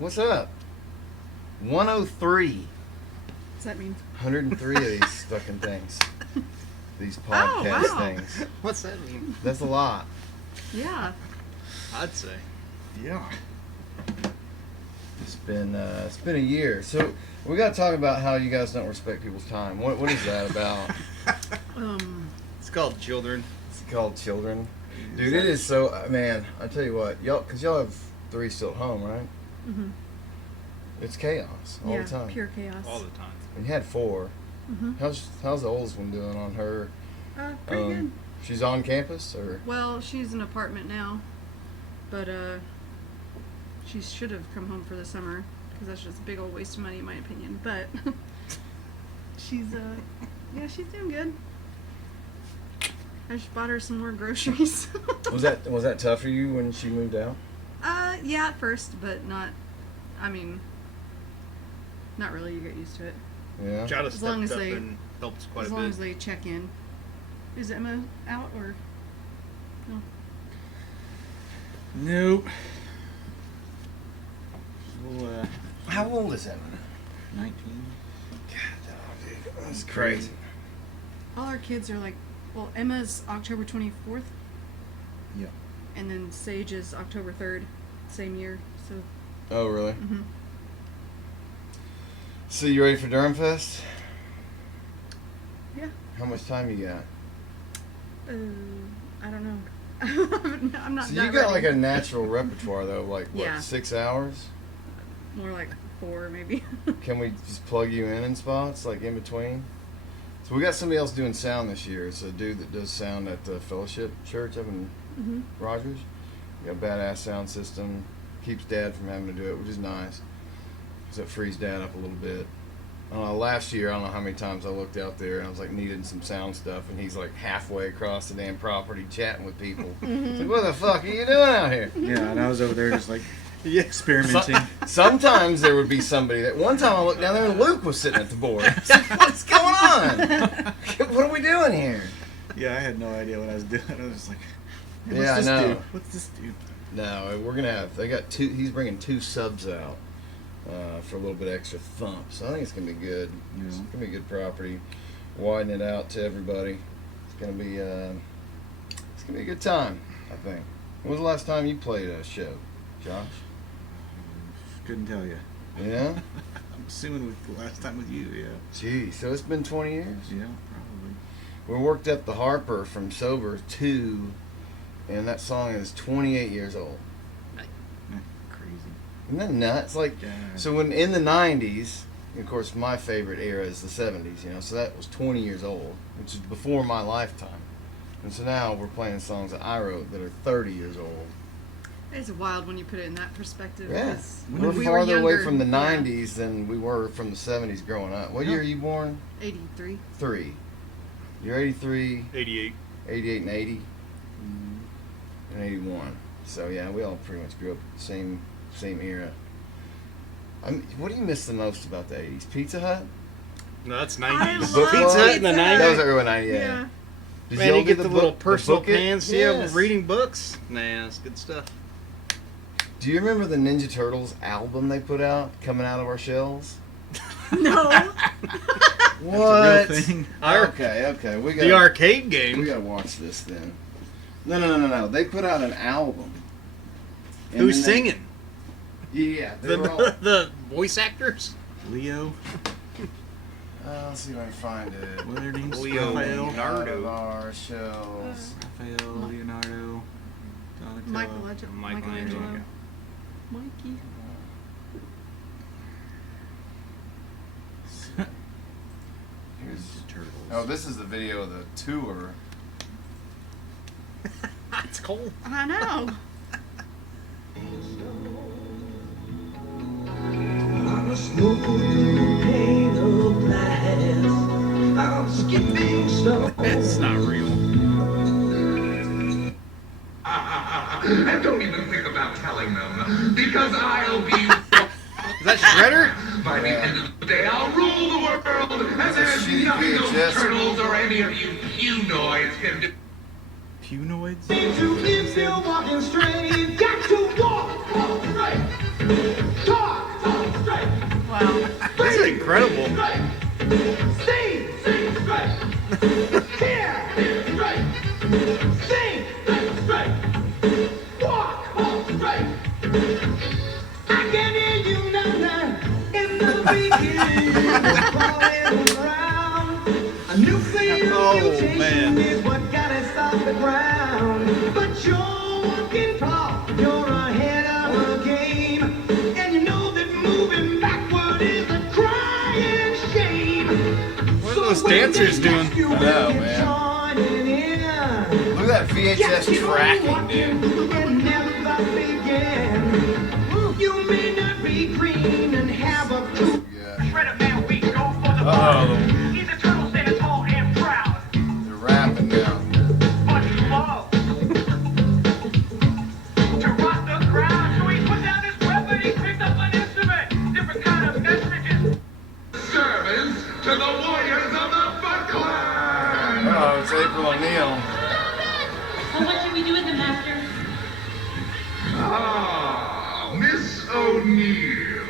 What's up? 103. What's that mean? 103 of these fucking things. These podcast wow. things. What's that mean? That's a lot. Yeah. I'd say. Yeah. It's been a year. So we got to talk about how you guys don't respect people's time. What is that about? It's called children. It's called children. Dude, it is so, man, I tell you what, because y'all have 3 still at home, right? Mm-hmm. It's chaos all the time. Pure chaos. All the time. And you had 4. Mm-hmm. How's the oldest one doing on her? Pretty good. She's on campus, or? Well, she's in an apartment now, but she should have come home for the summer because that's just a big old waste of money in my opinion. But she's she's doing good. I just bought her some more groceries. Was that tough for you when she moved out? Yeah, at first, but not. I mean, not really. You get used to it. Yeah. Jada As long stepped as up they- and helps quite As a long bit. as they check in. Is Emma out or no? Nope. Well, How old is Emma? 19. God, oh, dude, that's crazy. All our kids are like, well, Emma's October 24th, Yeah. and then Sage is October 3rd, same year. So. Oh, really? Mhm. So you ready for Durhamfest? Yeah. How much time you got? I don't know. I'm not. So that you got ready. like a natural repertoire though, like what, Yeah. 6 hours? More like 4 maybe. Can we just plug you in spots like in between? So we got somebody else doing sound this year. It's a dude that does sound at the Fellowship Church up in Mhm. Rogers. Got a badass sound system. Keeps Dad from having to do it, which is nice. Because it frees Dad up a little bit. Last year, I don't know how many times I looked out there and I was like needing some sound stuff, and he's like halfway across the damn property chatting with people. It's like, what the fuck are you doing out here? Yeah, and I was over there just like experimenting. Sometimes there would be somebody that one time I looked down there and Luke was sitting at the board. I was like, what's going on? What are we doing here? Yeah, I had no idea what I was doing. I was just like, hey, what's Yeah, I this know. do? What's this do? No, we're gonna have. They got 2. He's bringing 2 subs out for a little bit extra thump. So I think it's gonna be good. Yeah. It's gonna be a good property. Widen it out to everybody. It's gonna be. It's gonna be a good time. I think. When was the last time you played a show, Josh? Couldn't tell you. Yeah. I'm assuming with the last time with you, yeah. Gee, so it's been 20 years. Yeah, probably. We worked at the Harper from Sober 2, and that song is 28 years old. Crazy. Isn't that nuts? Like, Yeah. so when in the 90s, of course, my favorite era is the 70s, you know, so that was 20 years old, which is before my lifetime. And so now we're playing songs that I wrote that are 30 years old. It's wild when you put it in that perspective. Yeah. 'cause We're when we farther were away younger, from the yeah, 90s than we were from the 70s growing up. What Yeah. year are you born? 83. 3. You're 83, 88. 88, and 80, Mm. and 81. So yeah, we all pretty much grew up same era. What do you miss the most about the 80s? Pizza Hut? No, that's I 90s. love Pizza Hut in the Pizza Hut. 90s. That was early 90s, yeah. Yeah. Did Man, y'all you get the little book- personal book it? pans, Yes. reading books. Nah, that's good stuff. Do you remember the Ninja Turtles album they put out, coming out of our shells? No. What? That's a real thing. Okay. We got The arcade We game. gotta watch this then. No. They put out an album. And Who's then singing? Yeah, they were all. The voice actors? Leo. Let's see if I can find it. What are their names? Leo. Raphael. Out of Leonardo. our shells. Raphael, Leonardo, Donatello. Michelangelo. Michelangelo. Mikey. Here's- Turtles. Oh, this is the video of the tour. It's cold. I know. On a smooth pane of glass, I'm skipping stone. It's not real. And don't even think about telling them, because I'll be Is that Shredder? by the end of the day, I'll rule the world, and That's a there's shitty nothing those VHS. turtles or any of you punoids can do. Punoids? To live still walking straight, got to walk straight. Talk clown. This is incredible. Sing straight. Hear straight. Sing straight. Walk straight. I can hear you now in the beginning. Falling around. A nuclear mutation man. is what got us off the ground. But you're walking tall. You're ahead of the game. And you know that moving backward is a crying shame. What are those dancers doing? I know, man. Look at that VHS tracking, dude. You may not be green and have a cool. Yeah. Shredder man, we go for the Oh, He's a turtle standing tall and proud. they're rapping now. But slow. To rock the crowd, so he put down his weapon, he picked up an instrument. Different kind of messages. Servants to the warriors of the Foot Clan! Oh, it's April O'Neil. So what should we do with him, Master? Ah, Miss O'Neill.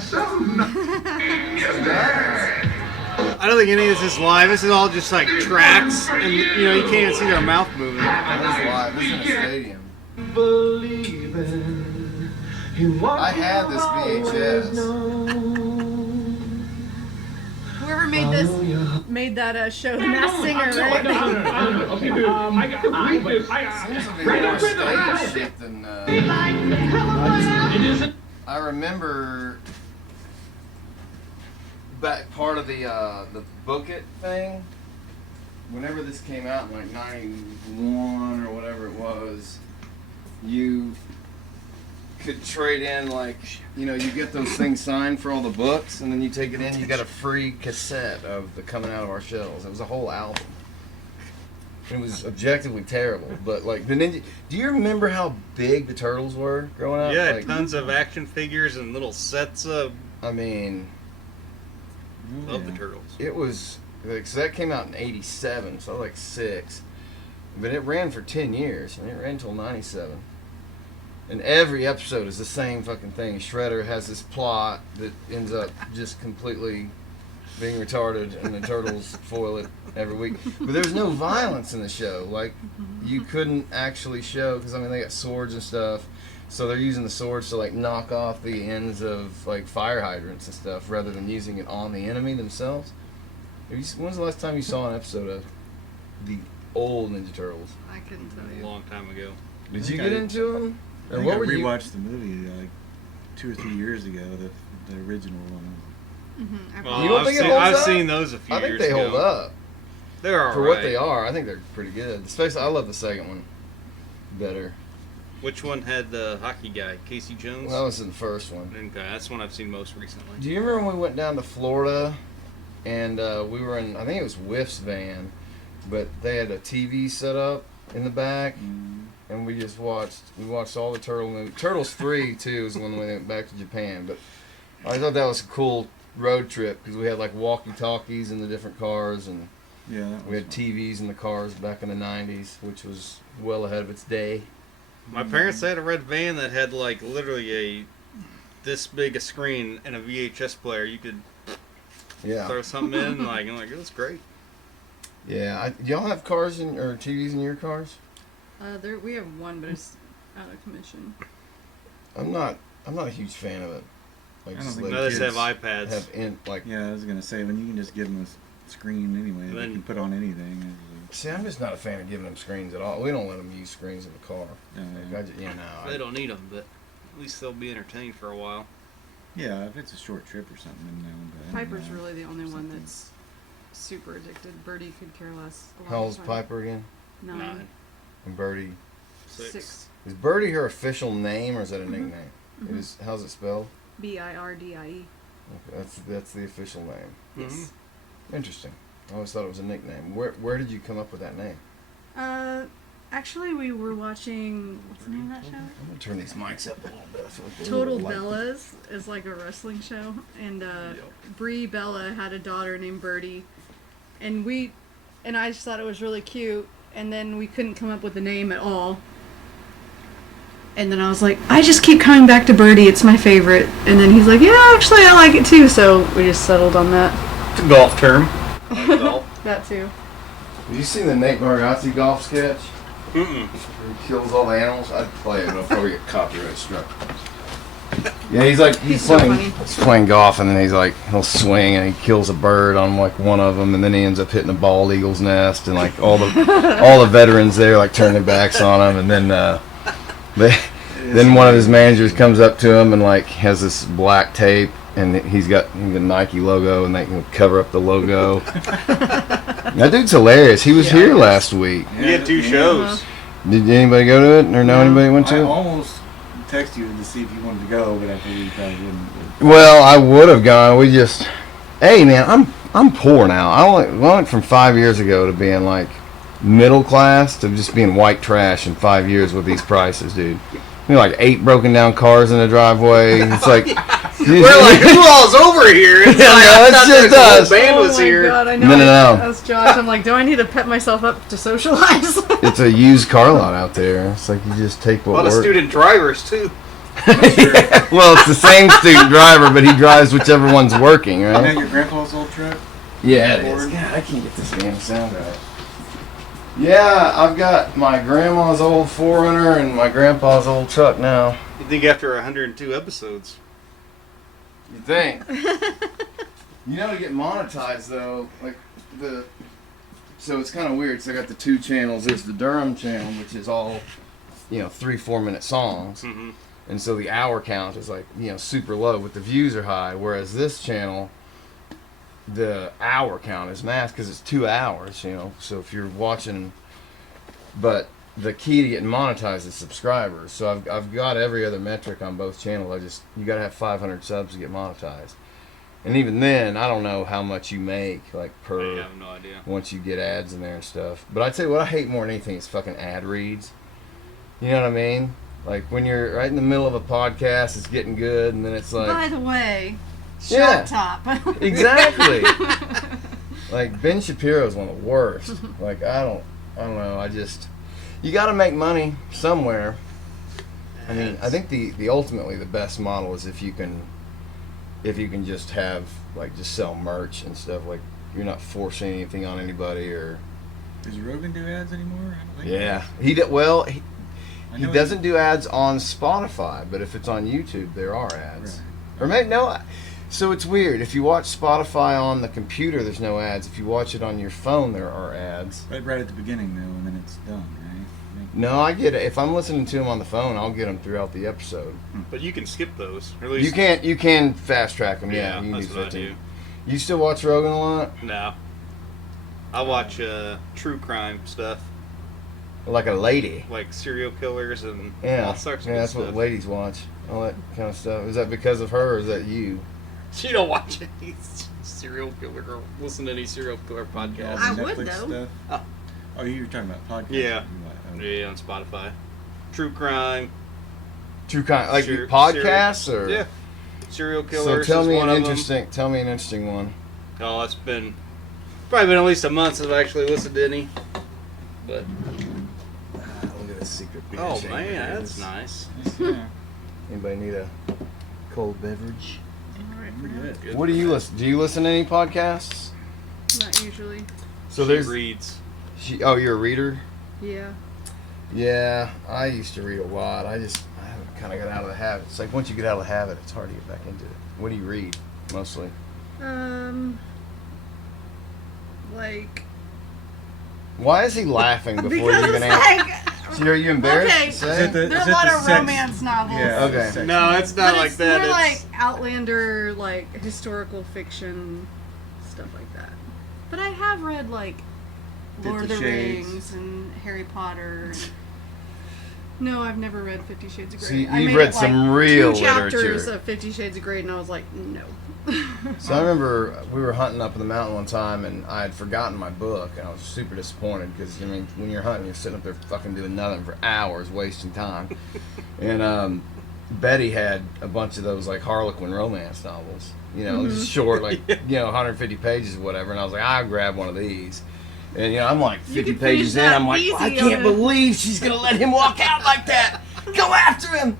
So nothing is that? I don't think any of this is live. This is all just like tracks, and you know you can't even see their mouth moving. That was live. This is in a stadium. Believing in what I had this VHS. Whoever made that show, The Masked Singer, right? Okay, dude. I got Seems to be more stage shit than. I remember back part of the Book It thing. Whenever this came out in like '91 or whatever it was, you could trade in like, you know, you get those things signed for all the books, and then you take it in, you got a free cassette of the Coming Out of Our Shells. It was a whole album. It was objectively terrible, but like the Ninja. Do you remember how big the Turtles were growing up? Yeah, Like, tons of action figures and little sets of. I mean, Love the Turtles. it was like, so that came out in '87, so I was like 6, but it ran for 10 years, and it ran until '97. And every episode is the same fucking thing. Shredder has this plot that ends up just completely being retarded, and the Turtles foil it every week. But there's no violence in the show. Like, you couldn't actually show, because, I mean, they got swords and stuff, so they're using the swords to, like, knock off the ends of, like, fire hydrants and stuff, rather than using it on the enemy themselves. When's the last time you saw an episode of the old Ninja Turtles? I couldn't tell A you. long time ago. Did you I get think into them? I Or think what I were you? rewatched the movie like 2 or 3 years ago, the original one. Well, You don't I've think it seen, holds I've up? seen those a few I years think they ago. hold up. They're all For right. what they are, I think they're pretty good. Especially, I love the second one better. Which one had the hockey guy, Casey Jones? Well, that was in the first one. Okay, that's one I've seen most recently. Do you remember when we went down to Florida and we were in, I think it was Whiff's van, but they had a TV set up in the back, and we watched all the Turtle movies. Turtles 3, too, is when we went back to Japan, but I thought that was a cool road trip because we had like walkie-talkies in the different cars, and Yeah, that we was had TVs in the cars back in the 90s, which was well ahead of its day. My parents had a red van that had like literally this big a screen and a VHS player. You could Yeah. throw something in, like, I'm like, it was great. Yeah. Y'all have cars or TVs in your cars? We have one, but it's out of commission. I'm not a huge fan of it. Like, I don't just think let Others kids have iPads. have like. Yeah, I was gonna say when you can just give them a screen anyway, And they then- can put on anything. See, I'm just not a fan of giving them screens at all. We don't let them use screens in the car. Like, They don't need them, but at least they'll be entertained for a while. Yeah, if it's a short trip or something, then no. But Piper's really the only one that's super addicted. Birdie could care less. a lot How of old's the time. Piper again? 9. And Birdie. 6. Is Birdie her official name or is that a Mhm. nickname? Mhm. How's it spelled? Birdie. Okay, that's the official name. Yes. Interesting. I always thought it was a nickname. Where did you come up with that name? Actually, we were watching. What's the name of that show? I'm gonna turn these mics up a little bit. I feel like they're a Total little light. Bellas is like a wrestling show, and Brie Bella had a daughter named Birdie, and I just thought it was really cute, and then we couldn't come up with a name at all, And then I was like, I just keep coming back to Birdie. It's my favorite. And then he's like, yeah, actually, I like it too. So we just settled on that. It's a golf term. Golf. That too. Have you seen the Nate Bargatze golf sketch? Mm-mm. Where he kills all the animals? I'd play it, but I'll probably get copyright struck. Yeah, he's like He's so playing funny. he's playing golf, and then he's like he'll swing and he kills a bird on like one of them, and then he ends up hitting a bald eagle's nest, and like all the veterans there like turn their backs on him, and then then one of his managers comes up to him and like has this black tape, and he's got the Nike logo, and they can cover up the logo. That dude's hilarious. He was here last week. He had 2 shows. Did anybody go to it or know anybody who went to I it? almost texted you to see if you wanted to go, but I figured you probably wouldn't. Well, I would have gone. Hey man, I'm poor now. I went from 5 years ago to being like middle class to just being white trash in 5 years with these prices, dude. You know, like 8 broken down cars in the driveway. It's like We're like, who all's over here? It's Yeah, like, no, I it's thought just the whole us. band Oh was my here. God, I know. No. That's Josh. I'm like, do I need to pep myself up to socialize? it's a used car lot out there. It's like you just take A what lot of works. student drivers, too. Yeah, well, it's the same student driver, but he drives whichever one's working, Isn't that right? your grandpa's old truck? Yeah, it is. God, I can't get this damn sound right. Yeah, I've got my grandma's old 4Runner and my grandpa's old truck now. You think after 102 episodes? You think? You know, to get monetized though, like so it's kind of weird. So I got the 2 channels. There's the Durham channel, which is all, 3-4 minute songs, Mm-hmm. and so the hour count is like super low, but the views are high. Whereas this channel, the hour count is massive because it's 2 hours. So if you're watching, but the key to getting monetized is subscribers. So I've got every other metric on both channels. You got to have 500 subs to get monetized. And even then, I don't know how much you make, like, I per, have no idea. once you get ads in there and stuff. But I'd say what I hate more than anything is fucking ad reads. You know what I mean? Like, when you're right in the middle of a podcast, it's getting good, and then it's like... By the way, Yeah. shop top. Exactly. Like, Ben Shapiro is one of the worst. Like, I don't know, you gotta make money somewhere. I mean, I think the ultimately the best model is if you can just have, like, just sell merch and stuff. Like, you're not forcing anything on anybody or... Does Rogan do ads anymore? I don't think Yeah. he He doesn't do ads on Spotify, but if it's on YouTube, there are ads. Right. Or maybe, no... So it's weird. If you watch Spotify on the computer, there's no ads. If you watch it on your phone, there are ads. Right at the beginning, though, and then it's done, right? No, I get it. If I'm listening to them on the phone, I'll get them throughout the episode. But you can skip those. Or at least, You can fast track them. Yeah, you can that's do what I 15. do. You still watch Rogan a lot? No. I watch true crime stuff, Like a lady. like serial killers and Yeah, all sorts of yeah, good that's stuff. what ladies watch. All that kind of stuff. Is that because of her, or is that you? She don't watch any serial killer or listen to any serial killer podcasts. I Netflix would, though. Stuff? Oh. Oh, you were talking about podcasts. Yeah. Oh. Yeah, on Spotify. True crime. True kind, like Ser- podcasts, or Yeah. Serial So killers. tell is me one an of them. interesting one. Oh, it's been probably been at least a month since I've actually listened to any. But Look at this secret beer oh chamber. man, that's nice. Yeah. Anybody need a cold beverage? Good. Good. What do you listen? Do you listen to any podcasts? Not usually. So She there's. reads. Oh, you're a reader. Yeah. Yeah, I used to read a lot. I haven't kind of got out of the habit. It's like once you get out of the habit, it's hard to get back into it. What do you read mostly? Like. Why is he laughing before you Because even it's answer? like. See, are you embarrassed Okay. to Is say? it the- There are is a it lot the of sex- romance novels. Yeah. Okay. sex- No, it's not But like it's that. more It's like Outlander, like historical fiction, stuff like that. But I have read like Lord of the 50 Shades. Rings and Harry Potter. And... No, I've never read 50 Shades of Grey. So you've I made read it, some like, real 2 chapters literature. of 50 Shades of Grey, and I was like, no. So I remember we were hunting up in the mountain one time, and I had forgotten my book, and I was super disappointed because, I mean, when you're hunting, you're sitting up there fucking doing nothing for hours, wasting time. And Betty had a bunch of those, like, Harlequin romance novels, just short, like, 150 pages or whatever, and I was like, I'll grab one of these. And, I'm like 50 can pages finish in, that I'm like, easy I on can't a- believe she's going to let him walk out like that. Go after him!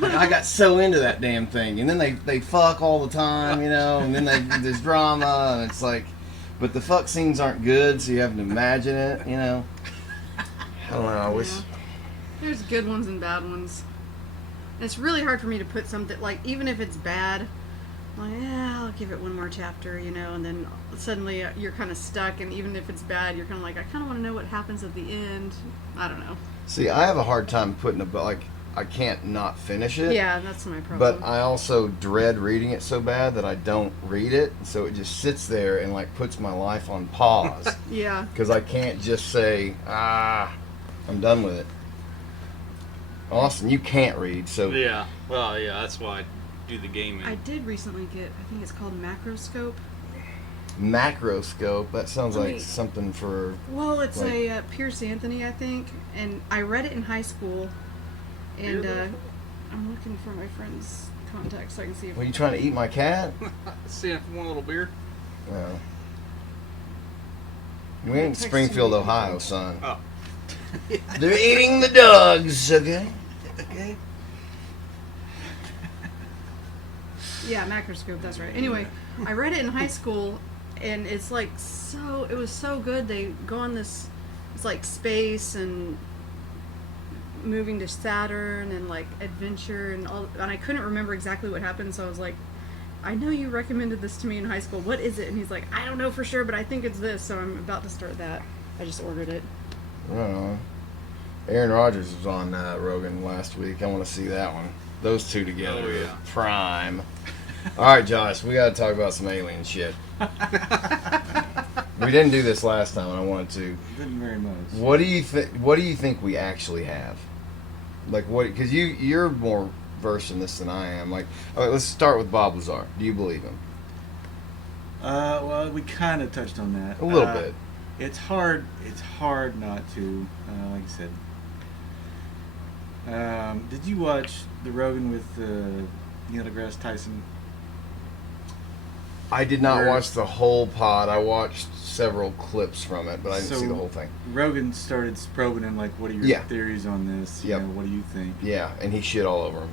Like, I got so into that damn thing. And then they fuck all the time, you know, and then there's drama, and it's like, but the fuck scenes aren't good, so you have to imagine it, you know. I don't know, I wish. Yeah. There's good ones and bad ones. And it's really hard for me to put something, like, even if it's bad, I'm like, yeah, I'll give it one more chapter, you know, and then suddenly you're kind of stuck, and even if it's bad, you're kind of like, I kind of want to know what happens at the end. I don't know. See, I have a hard time putting like, I can't not finish it. Yeah, that's my problem. But I also dread reading it so bad that I don't read it, so it just sits there and like puts my life on pause. Yeah. Because I can't just say, I'm done with it. Austin, you can't read, so Yeah. Well, yeah, that's why I do the gaming. I did recently get, I think it's called Macroscope. Macroscope. That sounds Let like me- something for. Well, it's Like- a Pierce Anthony, I think, and I read it in high school, and I'm looking for my friend's contact so I can see if. Were you trying to eat my cat? See if one little beer. No. We ain't in Text Springfield, me. Ohio, son. Oh. They're eating the dogs. Okay. Okay. Yeah, Macroscope, that's right. Anyway, I read it in high school, and it's like it was so good. They go on this, it's like space and moving to Saturn and like adventure and all, and I couldn't remember exactly what happened, so I was like, I know you recommended this to me in high school. What is it? And he's like, I don't know for sure, but I think it's this, so I'm about to start that. I just ordered it. I don't know. Aaron Rodgers was on Rogan last week. I want to see that one. Those two together Oh, is yeah. prime. All right, Josh, we got to talk about some alien shit. We didn't do this last time, and I wanted to. Didn't very much. What do you think? What do you think we actually have? Like what? Because you're more versed in this than I am. Like, all right, let's start with Bob Lazar. Do you believe him? Well, we kind of touched on that A little bit. It's hard. It's hard not to. Like I said. Did you watch the Rogan with Neil deGrasse Tyson? I did not Where- watch the whole pod. I watched several clips from it, but I didn't see the whole thing. Rogan started probing him like, "What are your Yeah. theories on this? Yep. You know, what do you think?" Yeah, and he shit all over him.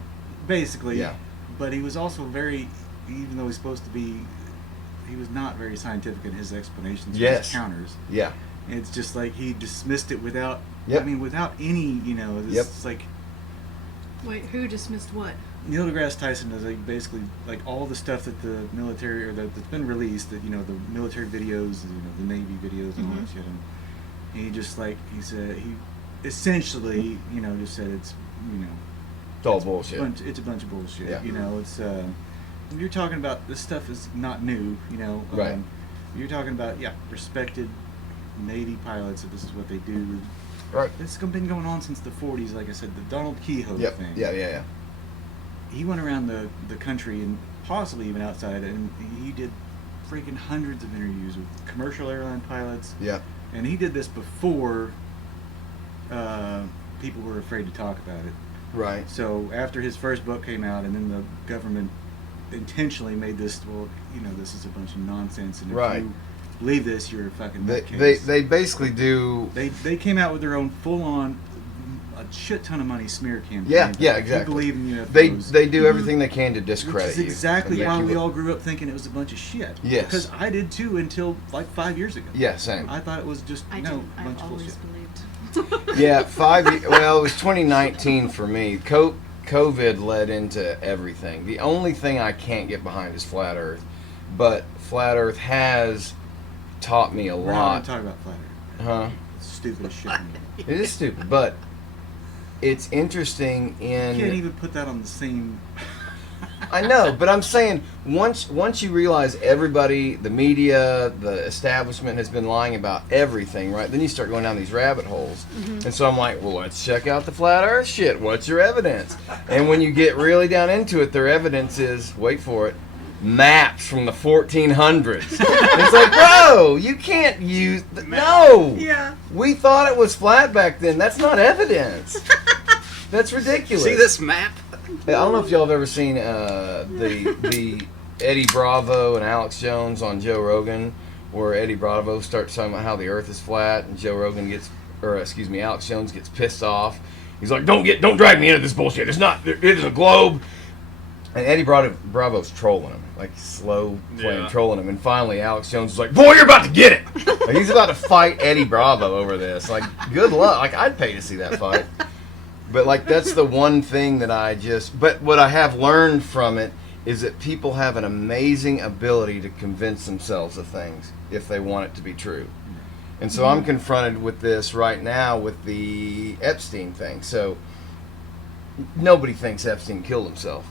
Basically, Yeah. But he was also very, even though he's supposed to be, he was not very scientific in his explanations for Yes. his counters. Yeah. It's just like he dismissed it without. Yep. I mean, without any, it's Yep. like Wait, who dismissed what? Neil deGrasse Tyson does like basically like all the stuff that the military or that's been released, that the military videos, the Navy videos and all that shit, and he just like he said he essentially just said it's It's all bullshit. it's a bunch of bullshit. Yeah. It's you're talking about this stuff is not new. Right. You're talking about respected Navy pilots. That this is what they do. Right. It's been going on since the 40s. Like I said, the Donald Kehoe Yep. thing. Yeah. He went around the country and possibly even outside, and he did freaking hundreds of interviews with commercial airline pilots. Yeah. And he did this before people were afraid to talk about it. Right. So after his first book came out, and then the government intentionally made this, this is a bunch of nonsense, and if Right. you believe this, you're a fucking They nutcase. basically do. They came out with their own full-on, a shit ton of money smear campaign. Yeah. If Exactly. You believe in UFOs. They do everything they can to which discredit is you. exactly and why make you we look- all grew up thinking it was a bunch of shit. Yes. Because I did too until like 5 years ago. Yeah. Same. I thought it was just I a didn't. bunch I've of always bullshit. believed. Yeah. Well, it was 2019 for me. COVID led into everything. The only thing I can't get behind is flat Earth, but flat Earth has taught me a We're not lot. going to talk about flat Earth. Huh? It's stupid as shit. It is stupid, but it's interesting You can't in. even put that on the same. I know, but I'm saying once you realize everybody, the media, the establishment has been lying about everything, right? Then you start going down these rabbit holes, and so I'm like, well, let's check out the flat Earth shit. What's your evidence? And when you get really down into it, their evidence is, wait for it, maps from the 1400s. It's like, bro, you can't use no. Yeah. We thought it was flat back then. That's not evidence. That's ridiculous. See this map? I don't know if y'all have ever seen the Eddie Bravo and Alex Jones on Joe Rogan, where Eddie Bravo starts talking about how the Earth is flat, and Alex Jones gets pissed off, He's like, don't drag me into this bullshit. It is a globe. And Eddie Bravo's trolling him, like slow playing, trolling him. And finally, Alex Jones is like, boy, you're about to get it. Like, he's about to fight Eddie Bravo over this. Like, good luck. Like, I'd pay to see that fight. But, like, that's the one thing that but what I have learned from it is that people have an amazing ability to convince themselves of things if they want it to be true. And so I'm confronted with this right now with the Epstein thing. So nobody thinks Epstein killed himself.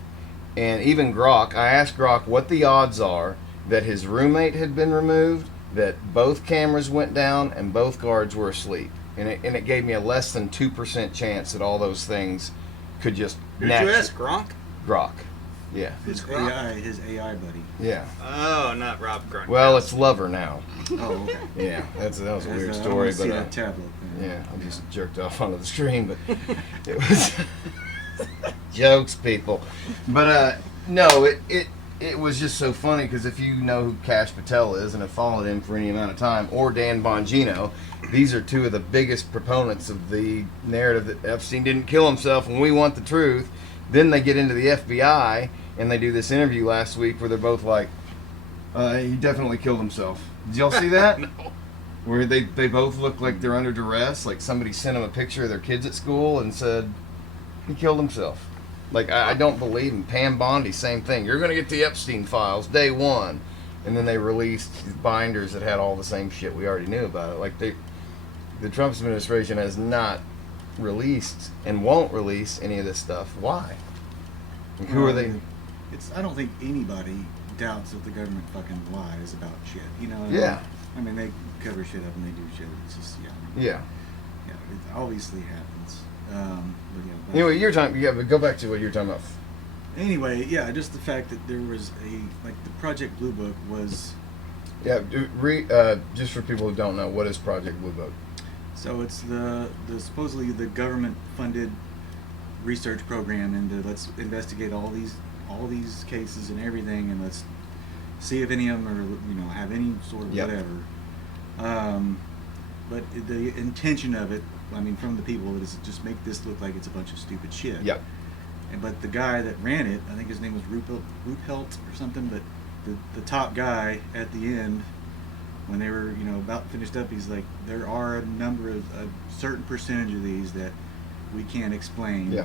And even Grok, I asked Grok what the odds are that his roommate had been removed, that both cameras went down, and both guards were asleep. And it gave me a less than 2% chance that all those things could just Did you ask Gronk? Grok. Yeah. His AI buddy. Yeah. Oh, not Rob Gronk. Well, it's Lover now. Oh, okay. Yeah, that was a weird I story, see but that tablet. yeah, I just jerked off onto the screen, but it was jokes, people. But no, it was just so funny because if you know who Kash Patel is and have followed him for any amount of time, or Dan Bongino, these are two of the biggest proponents of the narrative that Epstein didn't kill himself and we want the truth. Then they get into the FBI and they do this interview last week where they're both like, he definitely killed himself. Did y'all see that? No. Where they both look like they're under duress, like somebody sent them a picture of their kids at school and said, he killed himself. Like, I don't believe him. Pam Bondi, same thing. You're going to get the Epstein files day one. And then they released these binders that had all the same shit we already knew about it. Like, the Trump administration has not released and won't release any of this stuff. Why? Like, who are they? I don't think anybody doubts that the government fucking lies about shit. You know? Yeah. I mean, they cover shit up and they do shit. It's just, Yeah. Yeah, it obviously happens. But yeah. Anyway, but go back to what you're talking about. Anyway, yeah, just the fact that there was the Project Blue Book was. Yeah, just for people who don't know, what is Project Blue Book? So it's the supposedly the government funded research program into let's investigate all these cases and everything, and let's see if any of them are have any sort of whatever. But the intention of it, I mean, from the people, is just make this look like it's a bunch of stupid shit. Yep. But the guy that ran it, I think his name was Ruppelt or something, but the top guy at the end, when they were about finished up, he's like, there are a number of a certain percentage of these that we can't explain. Yeah.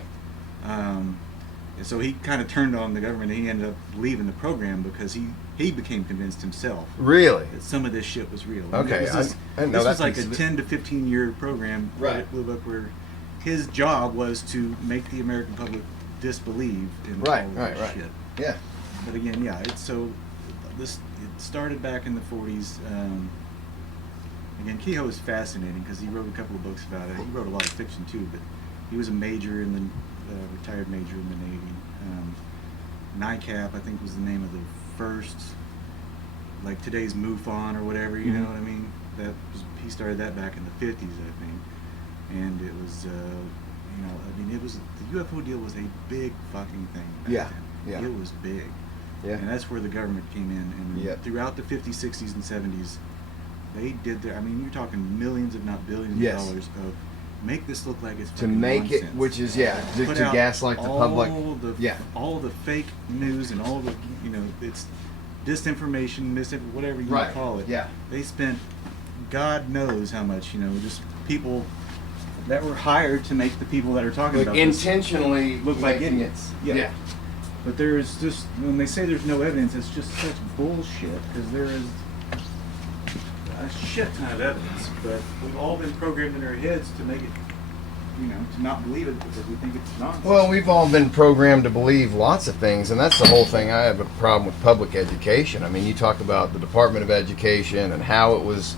And so he kind of turned on the government, and he ended up leaving the program because he became convinced himself. Really? That some of this shit was real. Okay, I didn't know this was like a 10 to 15 year program, right? Blue Book, where his job was to make the American public disbelieve in all of this shit. Yeah. But again, yeah, it started back in the 40s. Again, Kehoe is fascinating because he wrote a couple of books about it. He wrote a lot of fiction too, but he was a major in the retired major in the Navy. NICAP, I think, was the name of the first, like today's MUFON or whatever. You know what I mean? He started that back in the 50s, I think, and it was. It was the UFO deal was a big fucking thing back then. It was big. Yeah. And that's where the government came in, and throughout the 50s, 60s, and 70s, they did their. I mean, you're talking millions, if not billions, of dollars of make this look like it's to make nonsense. it, which is to gaslight the public. All the fake news and all the it's disinformation, misinformation, whatever you want to call it. Yeah. They spent God knows how much, just people that were hired to make the people that are talking about intentionally this look like idiots. Yeah. But there is just, when they say there's no evidence, it's just such bullshit, because there is a shit ton of evidence, but we've all been programmed in our heads to make it, to not believe it because we think it's nonsense. Well, we've all been programmed to believe lots of things, and that's the whole thing. I have a problem with public education. I mean, you talk about the Department of Education and how it was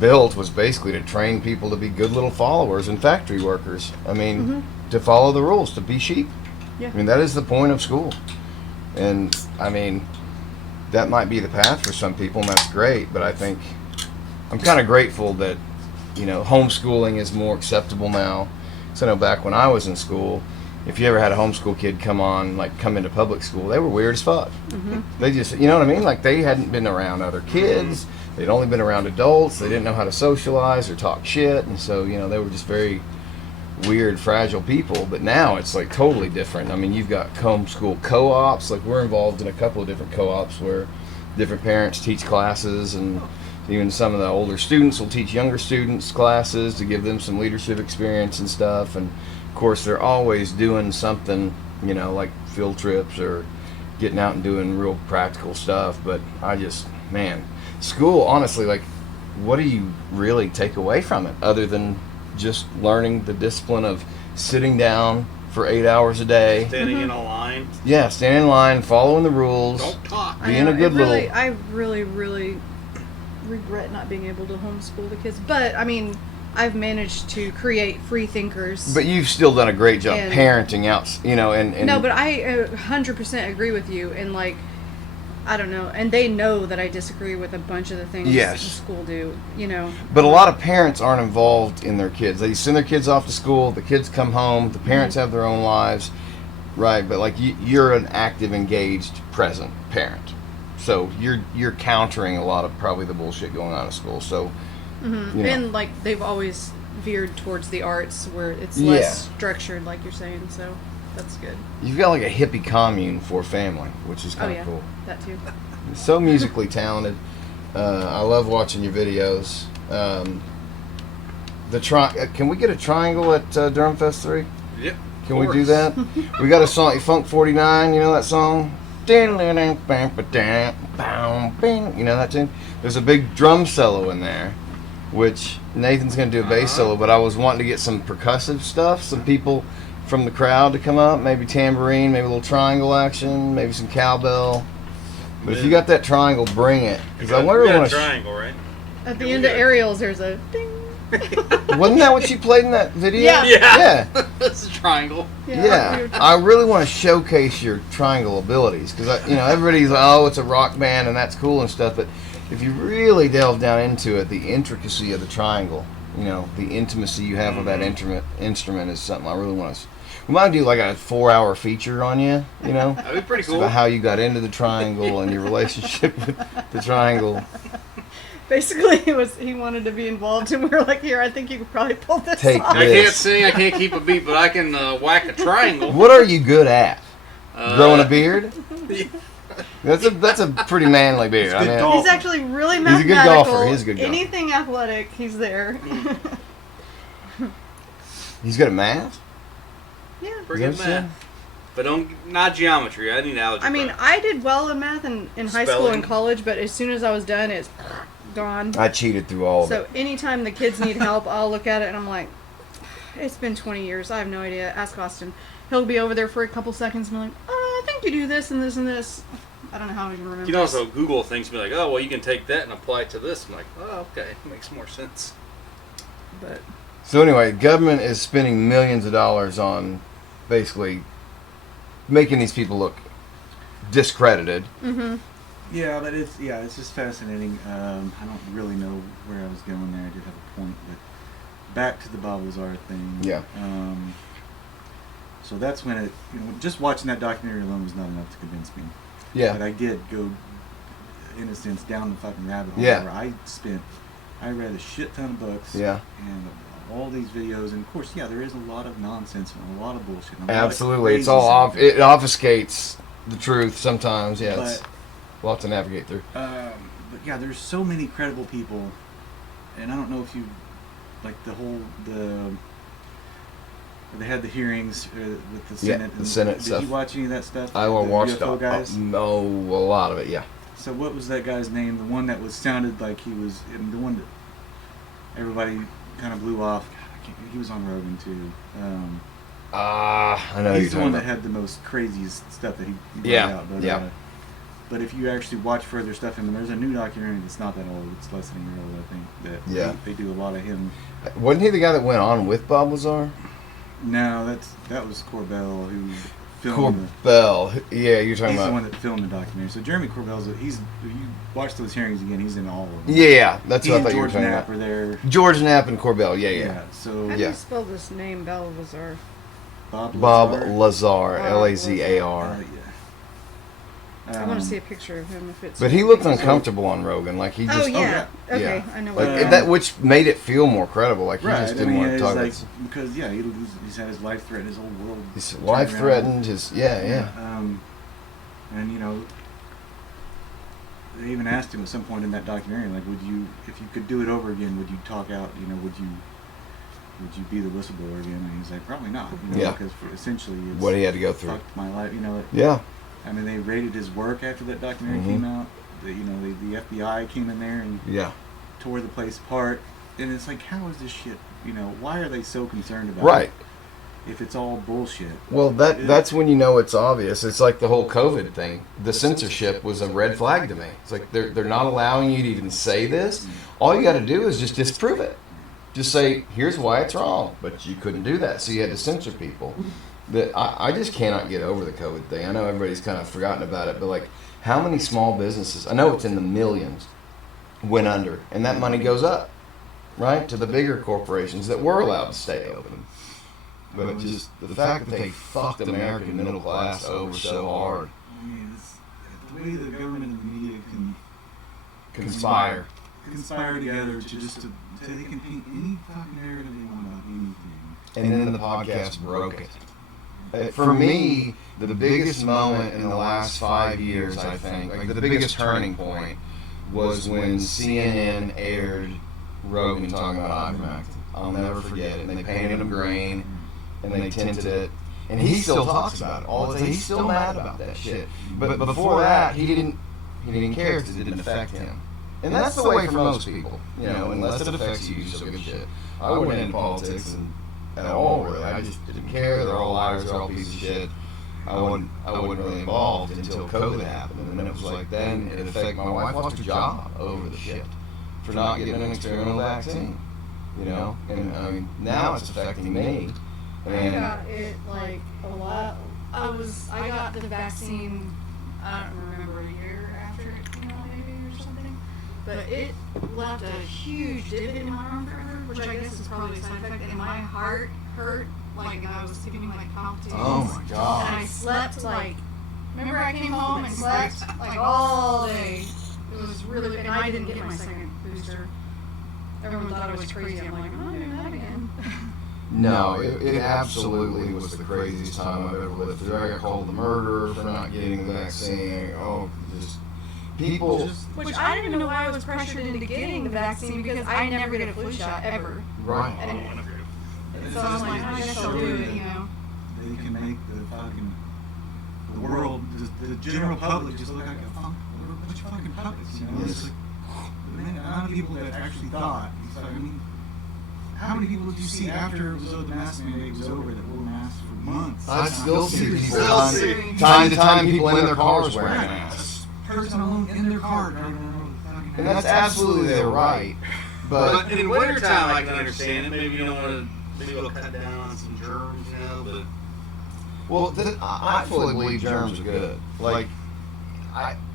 built was basically to train people to be good little followers and factory workers. I mean, to follow the rules, to be sheep. Yeah. I mean, that is the point of school. And, I mean, that might be the path for some people, and that's great, but I think I'm kind of grateful that, homeschooling is more acceptable now. So I know back when I was in school, if you ever had a homeschool kid come into public school, they were weird as fuck. They just, you know what I mean? Like, they hadn't been around other kids. They'd only been around adults. They didn't know how to socialize or talk shit. And so, they were just very weird, fragile people. But now it's like totally different. I mean, you've got homeschool co-ops. Like we're involved in a couple of different co-ops where different parents teach classes, and even some of the older students will teach younger students classes to give them some leadership experience and stuff. And of course, they're always doing something, you know, like field trips or getting out and doing real practical stuff. But I just, man, school, honestly, like, what do you really take away from it other than just learning the discipline of sitting down for 8 hours a day? Standing in a line. Yeah, standing in line, following the rules, Don't talk. being a good little... I really regret not being able to homeschool the kids. But, I mean, I've managed to create free thinkers. But you've still done a great job And- parenting out, you know, and... No, but I 100% agree with you. And, like, I don't know. And they know that I disagree with a bunch of the things Yes. the school do, you know. But a lot of parents aren't involved in their kids. They send their kids off to school, the kids come home, the parents have their own lives, right? But like you're an active, engaged, present parent. So you're countering a lot of probably the bullshit going on at school. So, you know. And, like, they've always veered towards the arts where it's Yeah. less structured, like you're saying. So that's good. You've got like a hippie commune for family, which is kind of cool. That too. So musically talented. I love watching your videos. Can we get a triangle at Durhamfest III? Yep. Can we do that? We got a song, Funk 49. You know that song? You know that tune? There's a big drum solo in there, which Nathan's going to do a bass solo. But I was wanting to get some percussive stuff, some people from the crowd to come up, maybe tambourine, maybe a little triangle action, maybe some cowbell. But if you got that triangle, bring it. Because I wonder we got what a triangle, right? At the end of Aerials, there's a ding. wasn't that what you played in that video? Yeah. Yeah. That's a triangle. Yeah. I really want to showcase your triangle abilities because everybody's like, oh, it's a rock band and that's cool and stuff. But if you really delve down into it, the intricacy of the triangle, you know, the intimacy you have with that instrument is something I really want to. We might do like a 4-hour feature on you, you know? That'd be pretty It's cool. about how you got into the triangle and your relationship with the triangle. Basically, he wanted to be involved, and we were like, "Here, I think you could probably pull this Take off." I can't this. sing, I can't keep a beat, but I can whack a triangle. What are you good at? Growing a beard? Yeah. That's a pretty manly beard. It's good golf. He's actually really He's a good mathematical. golfer. He's a good golfer. Anything athletic, he's there. He's good at math? Yeah. Pretty Is good that what you math. But not geometry. I need algebra. I mean, I did well in math in high school Spelling. and college, but as soon as I was done, it's gone. I cheated through all of So it. anytime the kids need help, I'll look at it and I'm like, it's been 20 years. I have no idea. Ask Austin. He'll be over there for a couple seconds and be like, I think you do this and this and this. I don't know how he can remember. you can also Google things and be like, oh, well, you can take that and apply it to this. I'm like, oh, okay. Makes more sense. But So anyway, government is spending millions of dollars on basically making these people look discredited. Yeah, but it's just fascinating. I don't really know where I was going there. I did have a point, but back to the Bob Lazar thing. Yeah. So that's when it, just watching that documentary alone was not enough to convince me. Yeah. But I did go, in a sense, down the fucking rabbit hole Yeah. where I read a shit ton of books. Yeah. And all these videos, and of course, there is a lot of nonsense and a lot of bullshit. And a lot of Absolutely. It's crazy all stuff. it obfuscates the truth sometimes. Yeah, it's But- a lot to navigate through. But yeah, there's so many credible people, and I don't know if you like they had the hearings with the Yeah, Senate. the Senate did stuff. you watch any of that stuff? I The watched UFO guys. a lot of it. Yeah. So what was that guy's name? The one that sounded like he was, and the one that everybody kind of blew off. God, he was on Rogan too. I know He's you're the one talking that about. had the most craziest stuff that he brought Yeah, out. But, yeah. But if you actually watch further stuff, and there's a new documentary that's not that old, it's less than a year old, I think, that they do a lot of him. Wasn't he the guy that went on with Bob Lazar? No, that was Corbell who filmed Corbell. Yeah, you're talking he's about. the one that filmed the documentary. So Jeremy Corbell's if you watch those hearings again, he's in all of them. Yeah, that's He what I and thought you were George talking Knapp about. are there. George Knapp and Corbell. Yeah. So how do Yeah. you spell this name, Belvazar? Bob Bob Lazar. Lazar, Bob Lazar. Yeah. I want to see a picture of him if it's. But he looked uncomfortable on Rogan, like he just. Oh yeah. Okay, yeah. I know. Like what that, which made it feel more credible. Like he Right. just didn't want to talk about. Because he's had his life threatened, his whole world. His turned life around. threatened. His yeah. And they even asked him at some point in that documentary, like, would you, if you could do it over again, would you talk out? Would you be the whistleblower again? And he's like, probably not. Yeah. Because essentially, it's What he had to go through. fucked my life. Yeah. I mean, they rated his work after that documentary came out. The FBI came in there and Yeah. tore the place apart. And it's like, how is this shit? Why are they so concerned about Right. it if it's all bullshit? Well, that's when you know it's obvious. It's like the whole COVID thing. The censorship was a red flag to me. It's like they're not allowing you to even say this. All you got to do is just disprove it. Just say, here's why it's wrong. But you couldn't do that, so you had to censor people. I just cannot get over the COVID thing. I know everybody's kind of forgotten about it, but like, how many small businesses, I know it's in the millions, went under, and that money goes up, right, to the bigger corporations that were allowed to stay open. But just the fact that they fucked the American middle class over so hard. I mean, it's the way the government and the media can Conspire. conspire together to they can paint any fucking narrative they want about anything. And then the podcast broke it. For me, the biggest moment in the last 5 years, I think, like the biggest turning point, was when CNN aired Rogan talking about ivermectin. I'll never forget it. And they painted him green, and they tinted it. And he still talks about it all the time. He's still mad about that shit. But before that, he didn't care because it didn't affect him. And that's the way for most people. Unless it affects you, you still give a shit. I wasn't into politics at all, really. I just didn't care. They're all liars. They're all pieces of shit. I wasn't really involved until COVID happened. And then it was like, then it affected my wife lost her job over the shit for not getting an experimental vaccine. And I mean, now it's affecting me. I got it like a lot. I got the vaccine. I don't remember, a year after it came out, maybe, or something. But it left a huge divot in my arm forever, which I guess is probably a side effect. And my heart hurt like I was giving like palpitations. Oh my god! And I slept like. Remember, I came home and slept like all day. It was really bad. And I didn't get my second booster. Everyone thought I was crazy. I'm like, I'm doing that again. No, it absolutely was the craziest time I've ever lived through. I got called the murderer for not getting the vaccine. Just people. Which I didn't even know why I was pressured into getting the vaccine because I never get a flu shot ever. Right. And so I was like, I guess I'll do it, They can make the world, the general public, just look like a bunch of fucking puppets. It's like, the amount of people that actually thought. It's like, I mean, how many people did you see after the mask mandate was over that wore masks for months? I still see people time to time people in their cars wearing masks. Person alone in their car. And that's absolutely their right. But in wintertime, I can understand it. Maybe you don't want to. Maybe we'll cut down on some germs, But I fully believe germs are good.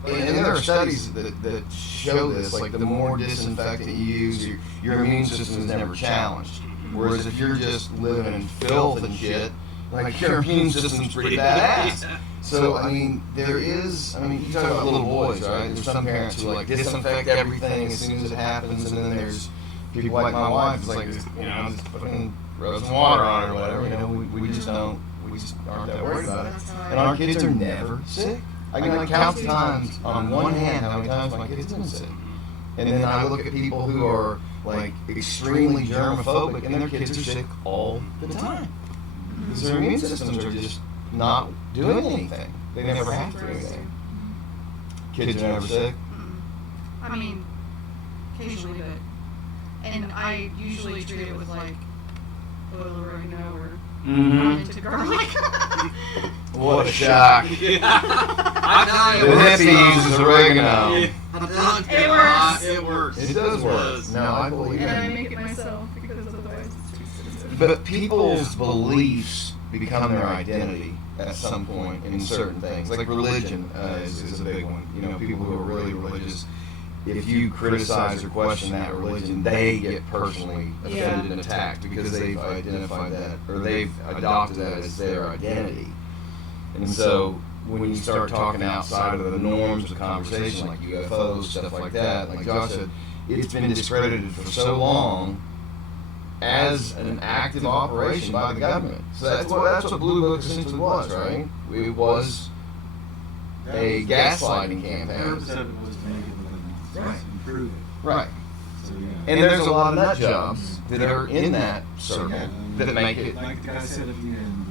And there are studies that show this. Like the more disinfectant you use, your immune system is never challenged. Whereas if you're just living in filth and shit, like your immune system's pretty badass. So I mean, you talk about little boys, right? There's some parents who like disinfect everything as soon as it happens, and then there's people like my wife. It's like just fucking rub some water on it or whatever. We just aren't that worried about it. And our kids are never sick. I can count the times on one hand how many times my kids have been sick. And then I look at people who are like extremely germophobic and their kids are sick all the time. Because their immune systems are just not doing anything. They never have to do anything. Kids are never sick. I mean, occasionally, and I usually treat it with like a little oregano or into garlic. What a shock. The hippie uses oregano. It works. It works. It does work. No, I believe And I it. make it myself because otherwise it's too expensive. But people's beliefs become their identity at some point in certain things. Like religion is a big one. People who are really religious, if you criticize or question that religion, they get personally offended and attacked because they've identified that, or they've adopted that as their identity. And so when you start talking outside of the norms of conversation, like UFOs, stuff like that, like Josh said, it's been discredited for so long as an active operation by the government. So that's what Blue Book essentially was, right? It was a gaslighting The campaign. purpose of it was to make it look like Right. improve it. Right. So yeah. And there's a lot of nut jobs that are in that circle that make it. Like the guy said at the end,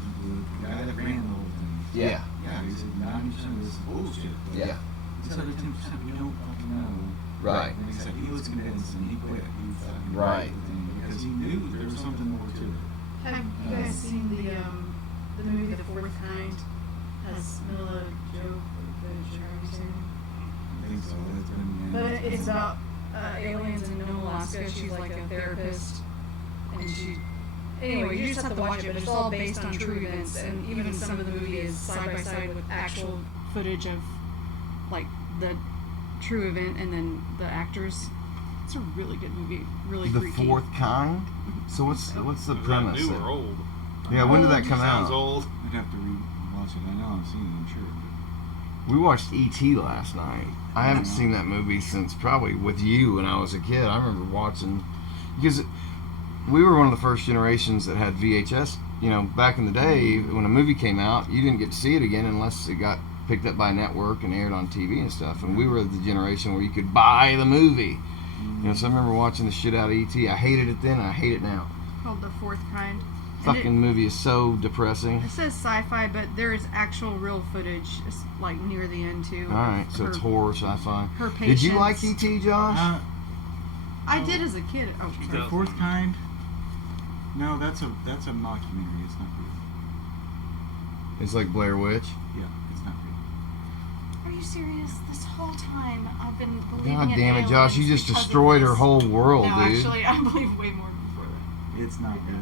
the guy that ran the whole thing. Yeah. Yeah, he said 90% of this is bullshit. But Yeah. he said 10% we don't fucking know. Right. And he said he was convinced and he quit. He fucking Right. quit the thing because he knew there was something more to it. Have you guys seen the movie The Fourth Kind? Has Mila Jovovich, I think so. That's been, but it's about aliens in Alaska. She's like a therapist, and anyway, you just have to watch it. But it's all based on true events, and even some of the movie is side by side with actual footage of like the true event, and then the actors. It's a really good movie. Really The freaky. Fourth Kind? So what's the Is that premise? new or old? Yeah, when did that come Sounds out? old. I'd have to re-watch it. I know I've seen it, I'm sure. We watched E.T. last night. I haven't seen that movie since probably with you when I was a kid. I remember watching, because we were one of the first generations that had VHS. You know, back in the day, when a movie came out, you didn't get to see it again unless it got picked up by a network and aired on TV and stuff. And we were the generation where you could buy the movie. You know, so I remember watching the shit out of E.T. I hated it then, and I hate it now. Called The Fourth Kind. And Fucking movie is so depressing. It says sci-fi, but there is actual real footage, it's like near the end too. All right, so it's horror, sci-fi. Her Did you patience. like E.T., Josh? I did as a kid. Oh, The sorry. Fourth Kind? No, that's a mockumentary. It's not real. It's like Blair Witch. Yeah, it's not real. Are you serious? This whole time I've been believing God in damn it, Josh! You aliens just because of destroyed her this. whole world, No, dude. actually, I believe way more before that. It's not real.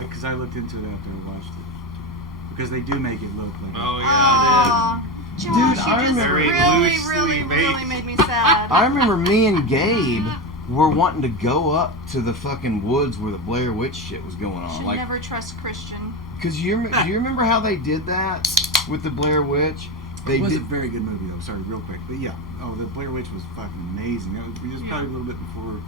Because I looked into it after I watched it. Because they do make it look like. Oh yeah, Aw, Josh, Dude, you I just remember- really, Loosely really based. made me sad. I remember me and Gabe were wanting to go up to the fucking woods where the Blair Witch shit was going on. Should Like, never trust Christian. cause do you remember how they did that with the Blair Witch? They It was did. a very good movie though. Sorry, real quick, but yeah. Oh, the Blair Witch was fucking amazing. That was just probably a little bit before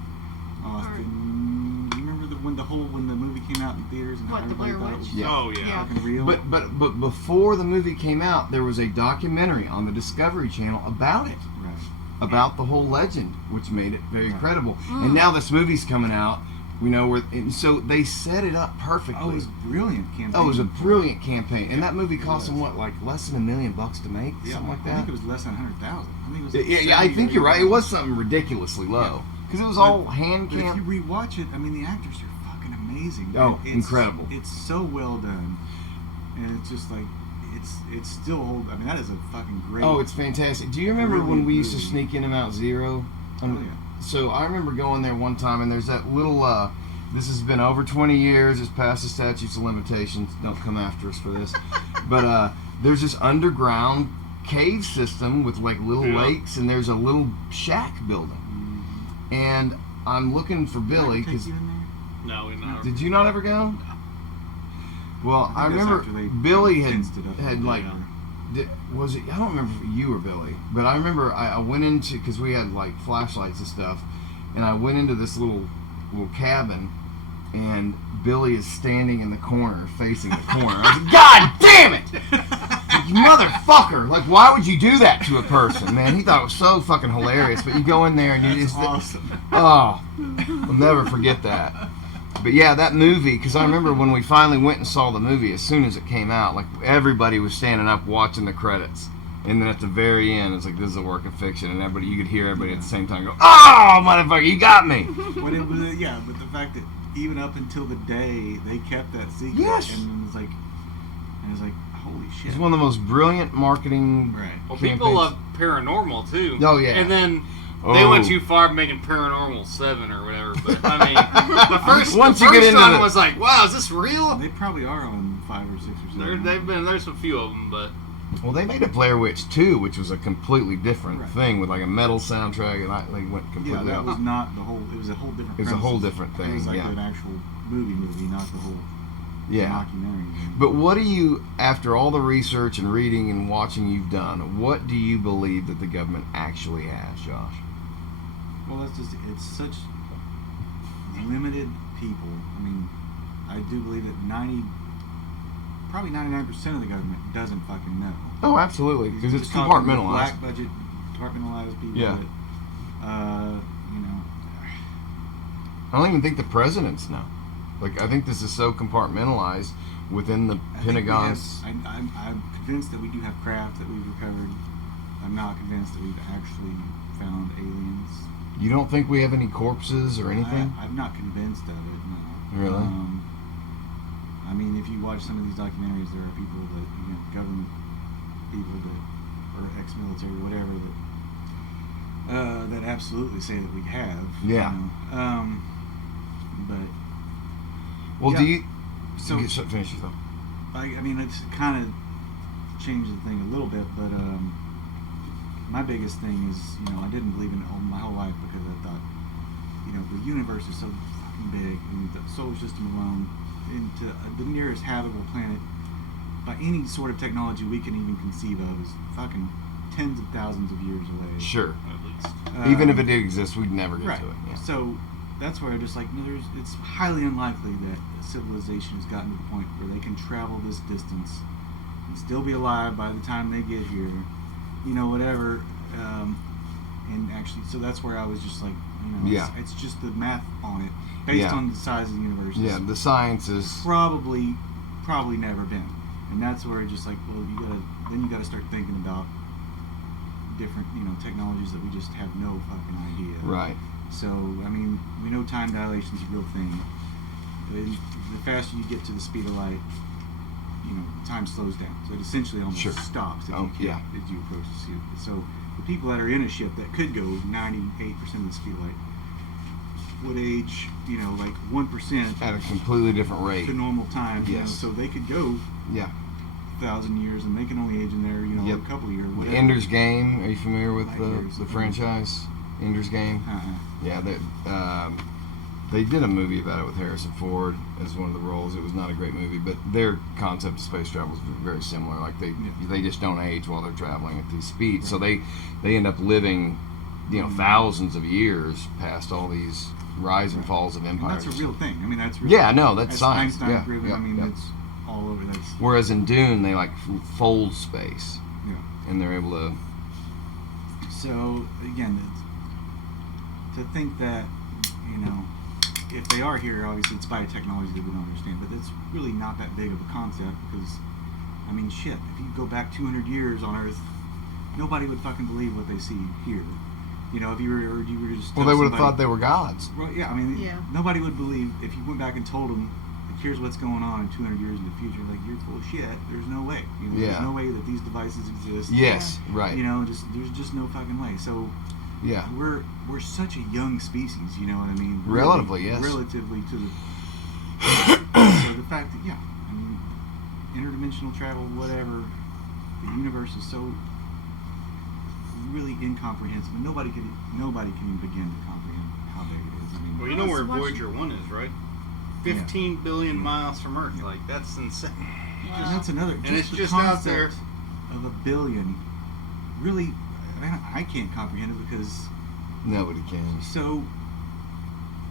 Austin. You remember when the movie came out in theaters and how What, the everybody Blair thought it Witch? was Yeah. Oh yeah. fucking real? But before the movie came out, there was a documentary on the Discovery Channel about it, right. about the whole legend, which made it very Right. credible. And now this movie's coming out. We know where, and so they set it up perfectly. Oh, it was brilliant campaign. Oh, it was a brilliant campaign, and that movie cost them what, like less than $1 million to make, Yeah, something like I that. think it was less than 100,000. I think it was. Like Yeah, I think you're right. It 70,000. was something ridiculously low because it was all hand But if you cam. rewatch it, I mean, the actors are fucking amazing. Oh, It's incredible. It's so well done, and it's just like it's still old. I mean, that is a fucking great. Oh, it's fantastic. Do you remember Really when we used to movie. sneak in and out Zero? Oh, yeah. So I remember going there one time, and there's that little. This has been over 20 years. It's past the statutes of limitations. Don't come after us for this. But there's this underground cave system with like little lakes, and there's a little shack building. And I'm looking for Billy Take because you in there? No, we never. did you not ever go? Well, I think that's remember after they Billy fenced it up a had little like. bit. Was it? I don't remember if you or Billy, but I remember I went into, because we had like flashlights and stuff, and I went into this little cabin, and Billy is standing in the corner, facing the corner. I was like, God damn it! You motherfucker! Like, why would you do that to a person, man? He thought it was so fucking hilarious, but you go in there and you That's just... awesome. Oh, I'll never forget that. But yeah, that movie, because I remember when we finally went and saw the movie, as soon as it came out, like everybody was standing up watching the credits. And then at the very end, it's like, this is a work of fiction. And everybody, you could hear everybody at the same time go, oh, motherfucker, you got me. But it was but the fact that even up until the day they kept that secret, Yes. and it was like, holy shit. It's one of the most brilliant marketing Right. Well, campaigns. people love paranormal too. Oh, yeah. And then they Oh. went too far making Paranormal 7 or whatever. But I mean, Once the you get first into one the- was like, wow, is this real? They probably are on 5 or 6 or 7. There's a few of them, but Well, they made a Blair Witch 2, which was a completely different Right. thing with like a metal soundtrack, and they went Yeah, completely that out. was not the whole. It was a whole different. It was a whole premises. different It was thing, like yeah. an actual movie, not the whole Yeah. documentaries. But what do you, after all the research and reading and watching you've done, what do you believe that the government actually has, Josh? Well, that's just, it's such limited people. I mean, I do believe that probably 99% of the government doesn't fucking know. Oh, absolutely, because You're it's just talking compartmentalized. Black budget, compartmentalized people Yeah. that, you know. I don't even think the presidents know. Like, I think this is so compartmentalized within the I think we Pentagon's. have- I'm convinced that we do have craft that we've recovered. I'm not convinced that we've actually found aliens. You don't think we have any corpses or anything? I'm not convinced of it, no. Really? I mean, if you watch some of these documentaries, there are people that, you know, government people that are ex-military, whatever, that absolutely say that we have. Yeah. You know? But Well, yeah. do you? So- Finish your thought. I mean, it's kind of changed the thing a little bit, but my biggest thing is, you know, I didn't believe in it my whole life because I thought, you know, the universe is so fucking big, and the solar system alone, into the nearest habitable planet by any sort of technology we can even conceive of is fucking tens of thousands of years away. Sure. At least. Even if it did exist, we'd never get Right. to it. Yeah. So that's where I just like, no, it's highly unlikely that a civilization has gotten to the point where they can travel this distance and still be alive by the time they get here, you know, whatever. And actually, so that's where I was just like, you know, Yeah. it's just the math on it, based Yeah. on the size of the universe. Yeah, the science is. probably never been, and that's where it's just like, well, you gotta start thinking about different, you know, technologies that we just have no fucking idea. Right. So, I mean, we know time dilation is a real thing. The faster you get to the speed of light, you know, time slows down. So it essentially almost Sure. stops Oh, yeah. as you approach the speed. So the people that are in a ship that could go 98% of the speed of light would age, you know, like 1% At a completely different rate. to normal time. You know, Yes. so they could go Yeah. 1,000 years and they can only age in there, you know, Yep. a couple of years. Whatever. Ender's Game. Are you familiar with Light years. the franchise? Ender's Game. Uh-uh. Yeah, they did a movie about it with Harrison Ford as one of the roles. It was not a great movie, but their concept of space travel is very similar. Like they just don't age while they're traveling at these speeds, so they end up living, you know, thousands of years past all these rise and falls of And empires. that's a real thing. I mean, that's real. Yeah, no, that's science. Einstein Yeah, proven. yeah, I mean, yeah. it's all over. That's Whereas in Dune, they like fold space, yeah. and they're able to. So again, to think that, you know, if they are here, obviously it's by a technology that we don't understand, but it's really not that big of a concept because, I mean, shit, if you go back 200 years on Earth, nobody would fucking believe what they see here. You know, if you were just Well, tell they would have somebody- thought they were gods. Well, yeah, I mean, Yeah. nobody would believe if you went back and told them, like, here's what's going on in 200 years in the future. Like, you're full of shit. There's no way. You know, Yeah. There's no way that these devices exist. Yes, right. You know, there's just no fucking way. So Yeah. we're such a young species. You know what I mean? Relatively, yes. Relatively to the. So the fact that I mean, interdimensional travel, whatever, the universe is so really incomprehensible. Nobody can even begin to comprehend how big it is. I mean, Well, you I know was where watching- Voyager 1 is, right? 15 billion miles from Earth. Like, that's insane. and that's another. And Just it's the just out concept there. of a billion. Really, I can't comprehend it because. Nobody can. So,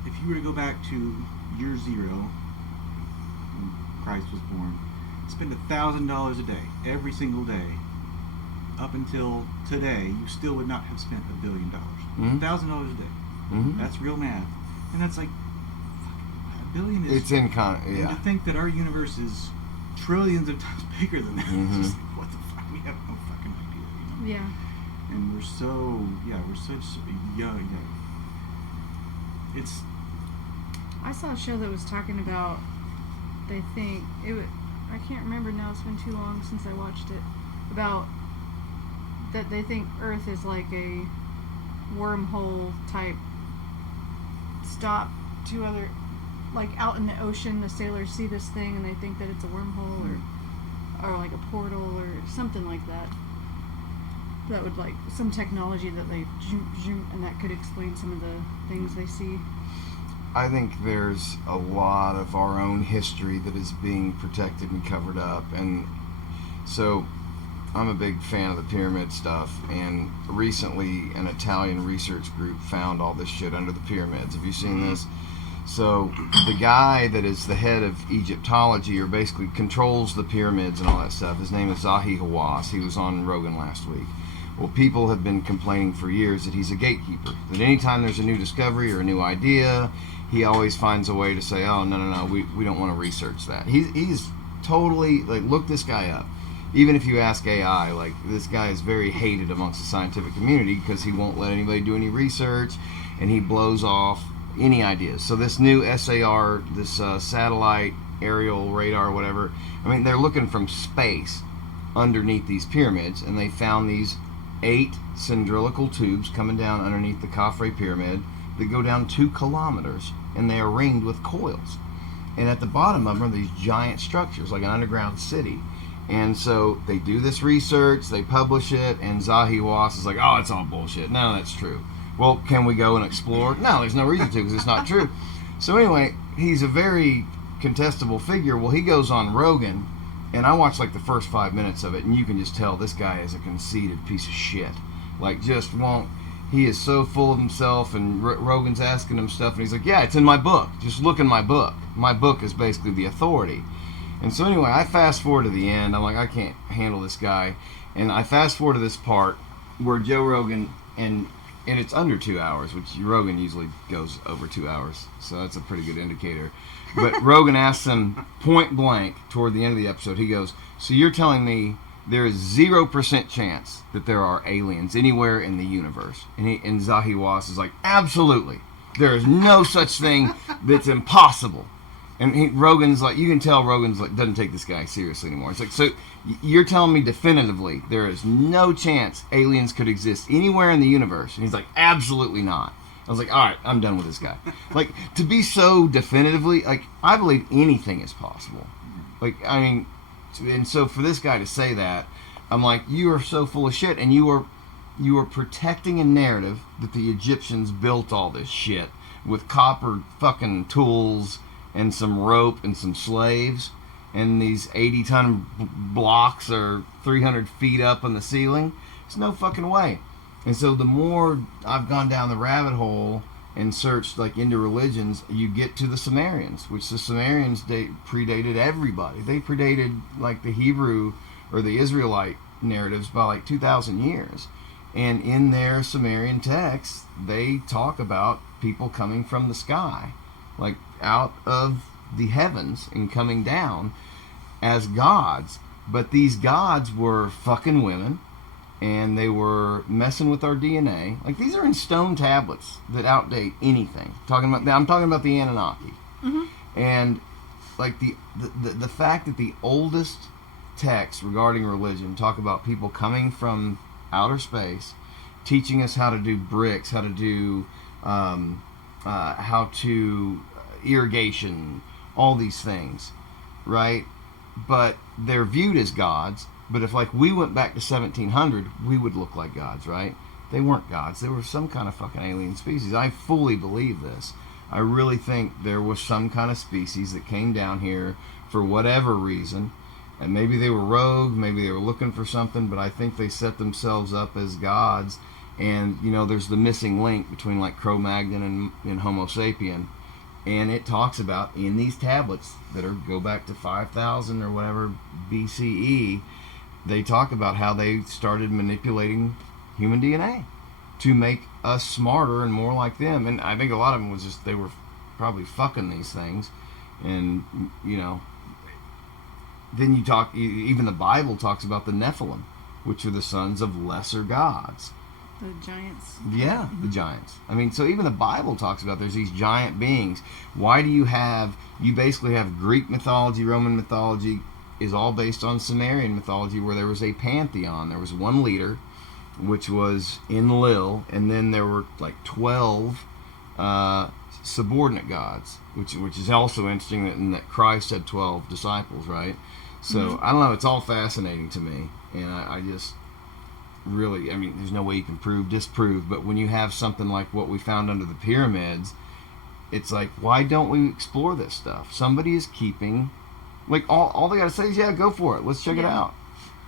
if you were to go back to year zero, when Christ was born, spend $1,000 a day, every single day, up until today, you still would not have spent $1 billion. Mhm. $1,000 a day. Mhm. That's real math, and that's like fucking, $1 billion is. It's in And to yeah. think that our universe is trillions of times bigger than that, Mhm. it's just like, what the fuck? We have no fucking idea, you know? Yeah. And we're such young. It's I saw a show that was talking about, they think, I can't remember now, it's been too long since I watched it, about that they think Earth is like a wormhole type stop to other, like out in the ocean, the sailors see this thing and they think that it's a wormhole or like a portal or something like that. That would like some technology that they zoom, and that could explain some of the things they see. I think there's a lot of our own history that is being protected and covered up, and so I'm a big fan of the pyramid stuff, and recently an Italian research group found all this shit under the pyramids. Have you seen this? So the guy that is the head of Egyptology, or basically controls the pyramids and all that stuff, his name is Zahi Hawass. He was on Rogan last week. Well, people have been complaining for years that he's a gatekeeper, that anytime there's a new discovery or a new idea, he always finds a way to say, oh, no, we don't want to research that. He's totally, like, look this guy up. Even if you ask AI, like, this guy is very hated amongst the scientific community because he won't let anybody do any research, and he blows off any ideas. So this new SAR, this satellite aerial radar, whatever, I mean, they're looking from space underneath these pyramids, and they found these 8 cylindrical tubes coming down underneath the Khafre pyramid that go down 2 kilometers, and they are ringed with coils. And at the bottom of them are these giant structures, like an underground city. And so they do this research, they publish it, and Zahi Hawass is like, oh, it's all bullshit. No, that's true. Well, can we go and explore? No, there's no reason to, because it's not true. So anyway, he's a very contestable figure. Well, he goes on Rogan, and I watched like the first 5 minutes of it, and you can just tell this guy is a conceited piece of shit. Like, just won't. He is so full of himself, and Rogan's asking him stuff, and he's like, yeah, it's in my book. Just look in my book. My book is basically the authority. And so anyway, I fast forward to the end. I'm like, I can't handle this guy. And I fast forward to this part where Joe Rogan, and it's under 2 hours, which Rogan usually goes over 2 hours. So that's a pretty good indicator. But Rogan asks him point blank toward the end of the episode, he goes, so you're telling me there is 0% chance that there are aliens anywhere in the universe? And Zahi Hawass is like, absolutely. There is no such thing. That's impossible. And Rogan's like, you can tell Rogan's like, doesn't take this guy seriously anymore. It's like, so you're telling me definitively there is no chance aliens could exist anywhere in the universe? And he's like, absolutely not. I was like, all right, I'm done with this guy. Like, to be so definitively, like, I believe anything is possible. Like, I mean, and so for this guy to say that, I'm like, you are so full of shit, and you are protecting a narrative that the Egyptians built all this shit with copper fucking tools and some rope and some slaves, and these 80-ton blocks are 300 feet up on the ceiling. There's no fucking way. And so the more I've gone down the rabbit hole and searched like into religions, you get to the Sumerians, which the Sumerians predated everybody. They predated like the Hebrew or the Israelite narratives by like 2,000 years. And in their Sumerian texts, they talk about people coming from the sky, like out of the heavens and coming down as gods. But these gods were fucking women, and they were messing with our DNA. Like, these are in stone tablets that outdate anything. I'm talking about the Anunnaki. Mm-hmm. And like the fact that the oldest texts regarding religion talk about people coming from outer space, teaching us how to do bricks, how to do irrigation, all these things, right? But they're viewed as gods. But if like we went back to 1700, we would look like gods, right? They weren't gods. They were some kind of fucking alien species. I fully believe this. I really think there was some kind of species that came down here for whatever reason. And maybe they were rogue, maybe they were looking for something, but I think they set themselves up as gods. And, you know, there's the missing link between like Cro-Magnon and Homo sapien. And it talks about in these tablets that go back to 5,000 or whatever BCE, they talk about how they started manipulating human DNA to make us smarter and more like them. And I think a lot of them was just, they were probably fucking these things. And, you know, then you talk, even the Bible talks about the Nephilim, which are the sons of lesser gods. The giants. Yeah, the giants. I mean, so even the Bible talks about there's these giant beings. Why do you basically have Greek mythology, Roman mythology is all based on Sumerian mythology, where there was a pantheon. There was one leader, which was Enlil, and then there were like 12 subordinate gods, which is also interesting in that Christ had 12 disciples, right? So, I don't know, it's all fascinating to me, and I just really, I mean, there's no way you can disprove, but when you have something like what we found under the pyramids, it's like, why don't we explore this stuff? Somebody is keeping, like, all they gotta say is, yeah, go for it. Let's check it Yeah. out.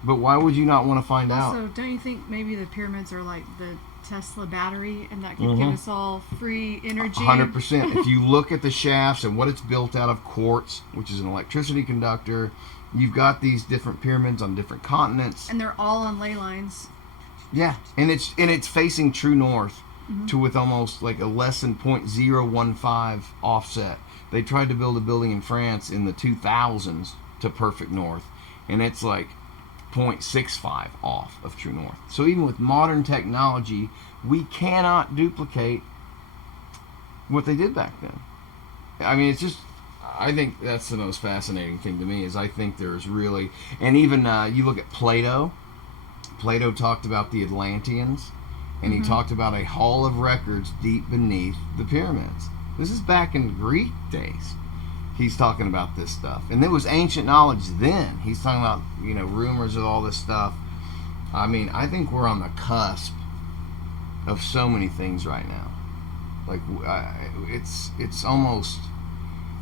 But why would you not want to find out? Also, don't you think maybe the pyramids are like the Tesla battery, and that could give us all free energy? 100%. If you look at the shafts and what it's built out of, quartz, which is an electricity conductor, you've got these different pyramids on different continents. And they're all on ley lines. Yeah, and it's facing true north, to with almost like a less than 0.015 offset. They tried to build a building in France in the 2000s to perfect north, and it's like 0.65 off of true north. So even with modern technology, we cannot duplicate what they did back then. I mean, it's just, I think that's the most fascinating thing to me, is I think there's really, and even you look at Plato. Plato talked about the Atlanteans, and he talked about a hall of records deep beneath the pyramids. This is back in Greek days. He's talking about this stuff, and there was ancient knowledge then. He's talking about, you know, rumors of all this stuff. I mean, I think we're on the cusp of so many things right now. Like, it's almost,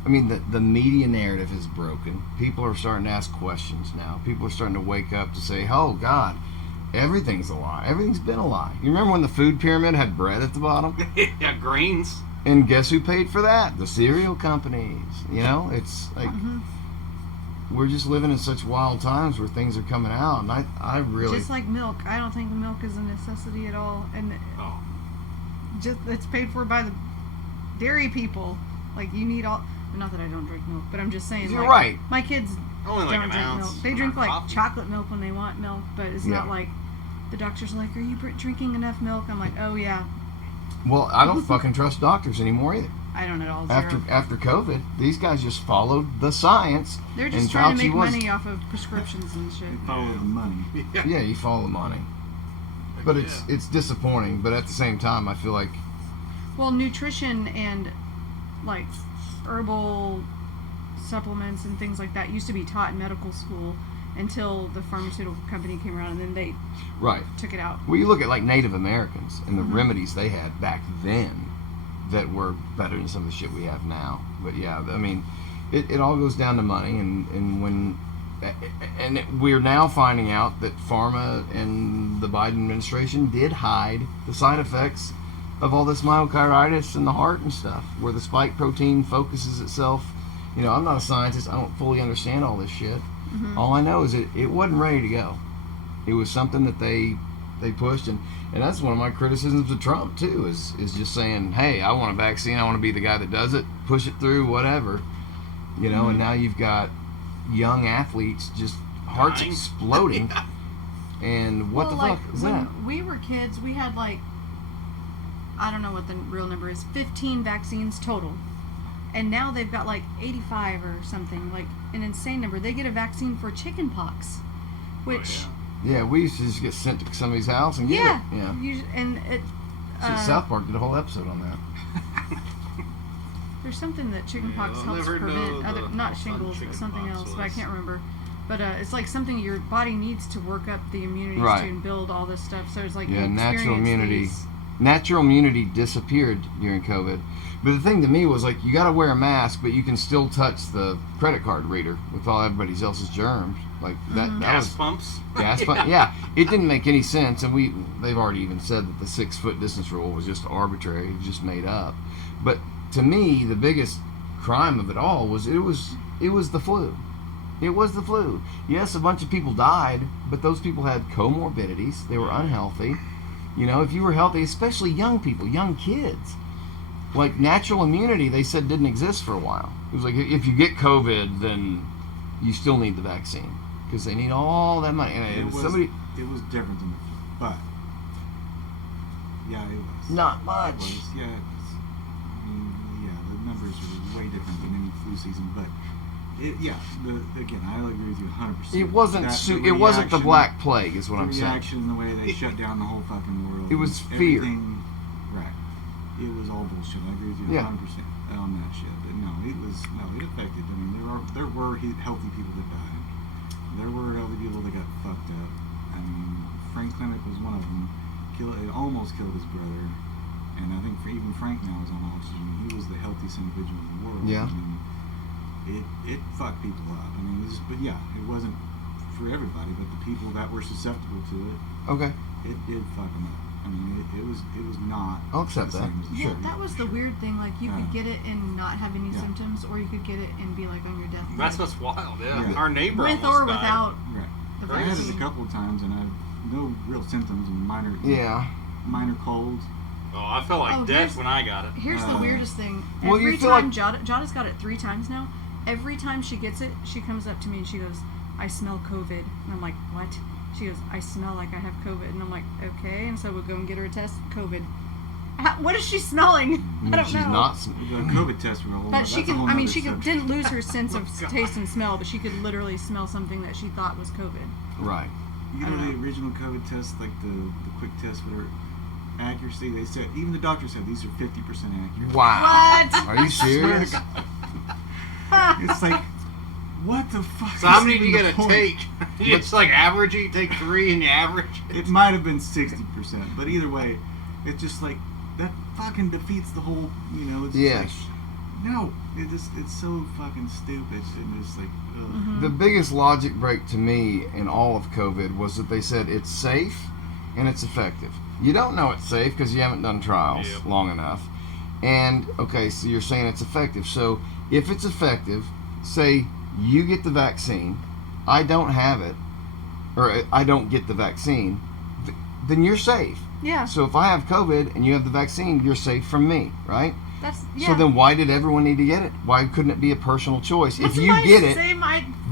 I mean, the media narrative is broken. People are starting to ask questions now. People are starting to wake up to say, oh God, everything's a lie. Everything's been a lie. You remember when the food pyramid had bread at the bottom? Yeah, grains. And guess who paid for that? The cereal companies. You know, it's like, we're just living in such wild times where things are coming out, and I really... Just like milk. I don't think milk is a necessity at all. And just it's paid for by the dairy people. Like, you need all... Not that I don't drink milk, but I'm just saying, You're like, right. my kids Only like don't an drink ounce. milk. They drink, like, Coffee. chocolate milk when they want milk, but it's not like... The doctor's like, are you drinking enough milk? I'm like, oh, yeah. Well, I don't fucking trust doctors anymore either. I don't at all. Zero. After COVID, these guys just followed the science. They're just and trying to Fauci make was- money off of prescriptions and shit. Follow the money. Yeah, you follow the money. But it's disappointing. But at the same time, I feel like... Well, nutrition and, like, herbal supplements and things like that used to be taught in medical school until the pharmaceutical company came around, and then they took it out. Well, you look at, like, Native Americans and the remedies they had back then that were better than some of the shit we have now. But, yeah, I mean, it all goes down to money, and when... And we're now finding out that pharma and the Biden administration did hide the side effects of all this myocarditis in the heart and stuff, where the spike protein focuses itself. You know, I'm not a scientist. I don't fully understand all this shit. All I know is it wasn't ready to go. It was something that they pushed, and that's one of my criticisms of Trump too, is just saying, hey, I want a vaccine, I want to be the guy that does it, push it through, whatever. You know, and now you've got young athletes just hearts Dying. exploding. And what the fuck is when that? we were kids, we had, like, I don't know what the real number is, 15 vaccines total. And now they've got, like, 85 or something, like an insane number. They get a vaccine for chicken pox, which... Yeah, we used to just get sent to somebody's house and get it. Yeah. And it... South Park did a whole episode on that. There's something that chickenpox You'll helps never prevent, know not how fun shingles, but something chickenpox else, but I was. can't remember. But it's like something your body needs to work up the immunity Right. to and build all this stuff. So it's like Yeah, you natural experience immunity. these- Natural immunity disappeared during COVID. But the thing to me was, like, you got to wear a mask, but you can still touch the credit card reader with all everybody else's germs. Like that Gas was pumps. gas pump. Yeah, it didn't make any sense, and they've already even said that the 6 foot distance rule was just arbitrary, it was just made up. But to me, the biggest crime of it all was it was the flu. It was the flu. Yes, a bunch of people died, but those people had comorbidities. They were unhealthy. You know, if you were healthy, especially young people, young kids, like natural immunity, they said didn't exist for a while. It was like, if you get COVID, then you still need the vaccine because they need all that money. And It was somebody, it was different than the flu, but yeah, it was. not It much. was, yeah, it was. I mean, yeah, the numbers are way different than any flu season, but again, I agree with you 100%. It wasn't. It wasn't the Black Plague, is what I'm The saying. reaction, the way they shut down the whole fucking world. It was fear. Everything, right. It was all bullshit. I agree with you Yeah. 100% on that shit. But no, it affected. I mean, there were healthy people that died. There were healthy people that got fucked up. I mean, Frank Clinic was one of them. It almost killed his brother. And I think even Frank now is on oxygen. He was the healthiest individual in the world. Yeah. And it fucked people up. I mean, but yeah, it wasn't for everybody, but the people that were susceptible to it, Okay. it did fuck them up. I mean, it was not. I'll accept the that. same as the Yeah, sugar, that was for the sure. weird thing. Like, you could Yeah. get it and not have any Yeah. symptoms, or you could get it and be like on your deathbed. That's what's wild. Yeah, Yeah. our neighbor with almost or died. without Right. the I had it a vaccine. couple of times, and I had no real symptoms and Yeah. minor cold. Oh, I felt like Oh, death here's- when I got it. Here's the weirdest thing. Well, you Every feel time like- Jada's got it 3 times now. Every time she gets it, she comes up to me and she goes, "I smell COVID." And I'm like, "What?" She goes, "I smell like I have COVID." And I'm like, "Okay." And so we'll go and get her a test. COVID. What is she smelling? I don't She's know. not. The COVID test were a whole She that's a can. whole I mean, nother she subject. didn't lose her sense of God. taste and smell, but she could literally smell something that she thought was COVID. Right. You I know don't the original COVID test, like the quick test, whatever, accuracy, they said, even the doctor said these are 50% accurate. Wow. What? Are you serious? It's like, what the fuck? So how is many do you even get the to point? take? It's like average. You take 3 and you average. It might have been 60%, but either way, it's just like, that fucking defeats the whole, you know, it's just Yes. like, no, it's so fucking stupid, and it's like, ugh. The biggest logic break to me in all of COVID was that they said it's safe and it's effective. You don't know it's safe because you haven't done trials Yep. long enough. And, okay, so you're saying it's effective. So if it's effective, say you get the vaccine, I don't have it, or I don't get the vaccine, then you're safe. Yeah. So if I have COVID and you have the vaccine, you're safe from me, right? That's yeah. So then why did everyone need to get it? Why couldn't it be a personal choice? That's If you my get it, same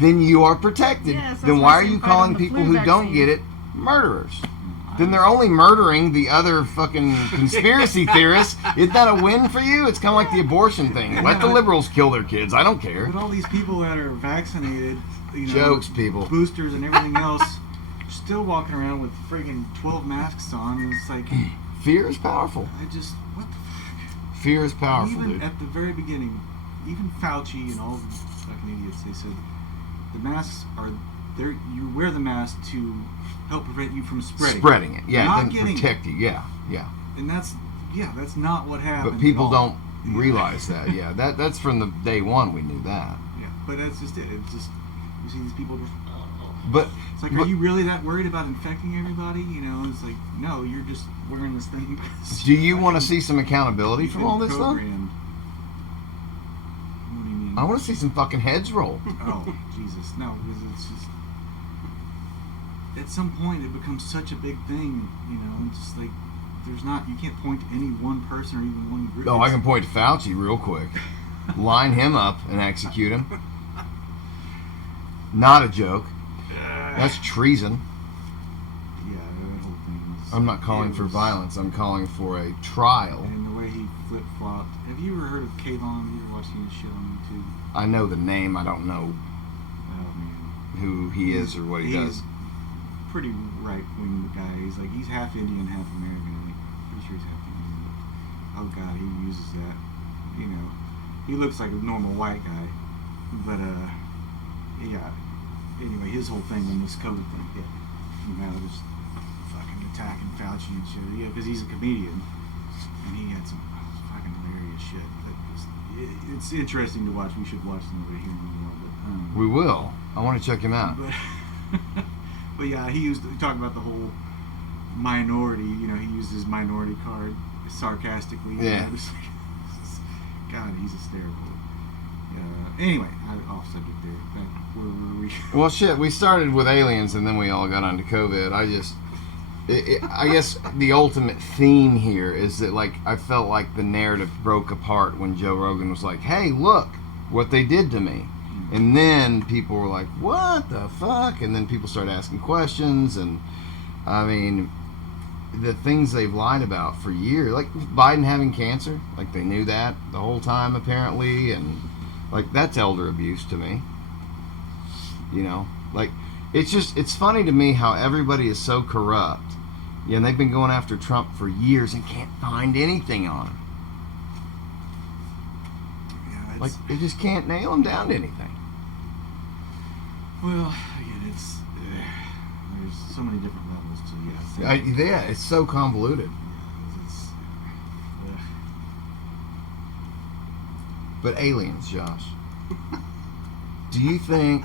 then you are protected. Yes, that's then my why are same you fight on calling the people flu who don't vaccine. get it murderers? Then they're only murdering the other fucking conspiracy theorists. Isn't that a win for you? It's kind of like the abortion thing. Let the liberals kill their kids. I don't care. But all these people that are vaccinated, you know, Jokes, people. boosters and everything else, still walking around with friggin' 12 masks on, and it's like, Fear is powerful. I just, what the fuck? Fear is powerful, Even dude. at the very beginning, even Fauci and all the fucking idiots, they said the masks are there. You wear the mask to help prevent you from spreading. It. Yeah, Not then getting protect you. Yeah, yeah. And that's not what happened. But people at all. don't realize that. Yeah, that's from the day one we knew that. Yeah, but that's just it. It's just you see these people just. But It's like, but- are you really that worried about infecting everybody? You know, it's like, no, you're just wearing this thing. because do you want to fucking- see some accountability you've from been all this stuff? programmed. What do you mean? I want to see some fucking heads roll. Oh, Jesus. No, because it's just. At some point, it becomes such a big thing, you know, it's just like, you can't point to any one person or even one group. Oh, I can point to Fauci real quick. Line him up and execute him. Not a joke. That's treason. Yeah, that whole thing was. I'm not calling it for was- violence. I'm calling for a trial. And the way he flip flopped. Have you ever heard of Kayvon? You ever watched any shit on YouTube? I know the name. I don't know Oh, man. who he is or what he does. Pretty right wing guy. He's half Indian, half American. I'm pretty sure he's half Indian. Oh God, he uses that. You know, he looks like a normal white guy, but yeah. Anyway, his whole thing when this COVID thing hit, you know, just fucking attacking Fauci and shit. Yeah, because he's a comedian, and he had some fucking hilarious shit. Like, it's interesting to watch. We should watch some of it here in the world, but We will. I want to check him out. But yeah, he talked about the whole minority. You know, he used his minority card sarcastically. Yeah. You know, God, he's hysterical. Anyway, off subject there. Where were we? Well, shit. We started with aliens and then we all got onto COVID. I guess the ultimate theme here is that, like, I felt like the narrative broke apart when Joe Rogan was like, "Hey, look what they did to me." And then people were like, what the fuck? And then people started asking questions. And, I mean, the things they've lied about for years. Like Biden having cancer. Like, they knew that the whole time, apparently. And, like, that's elder abuse to me. You know? Like, it's funny to me how everybody is so corrupt. Yeah, and they've been going after Trump for years and can't find anything on him. Yeah, Like, they just can't nail him down to anything. well, again, there's so many different levels to Yeah, it's so convoluted. it's But aliens, Josh. Do you think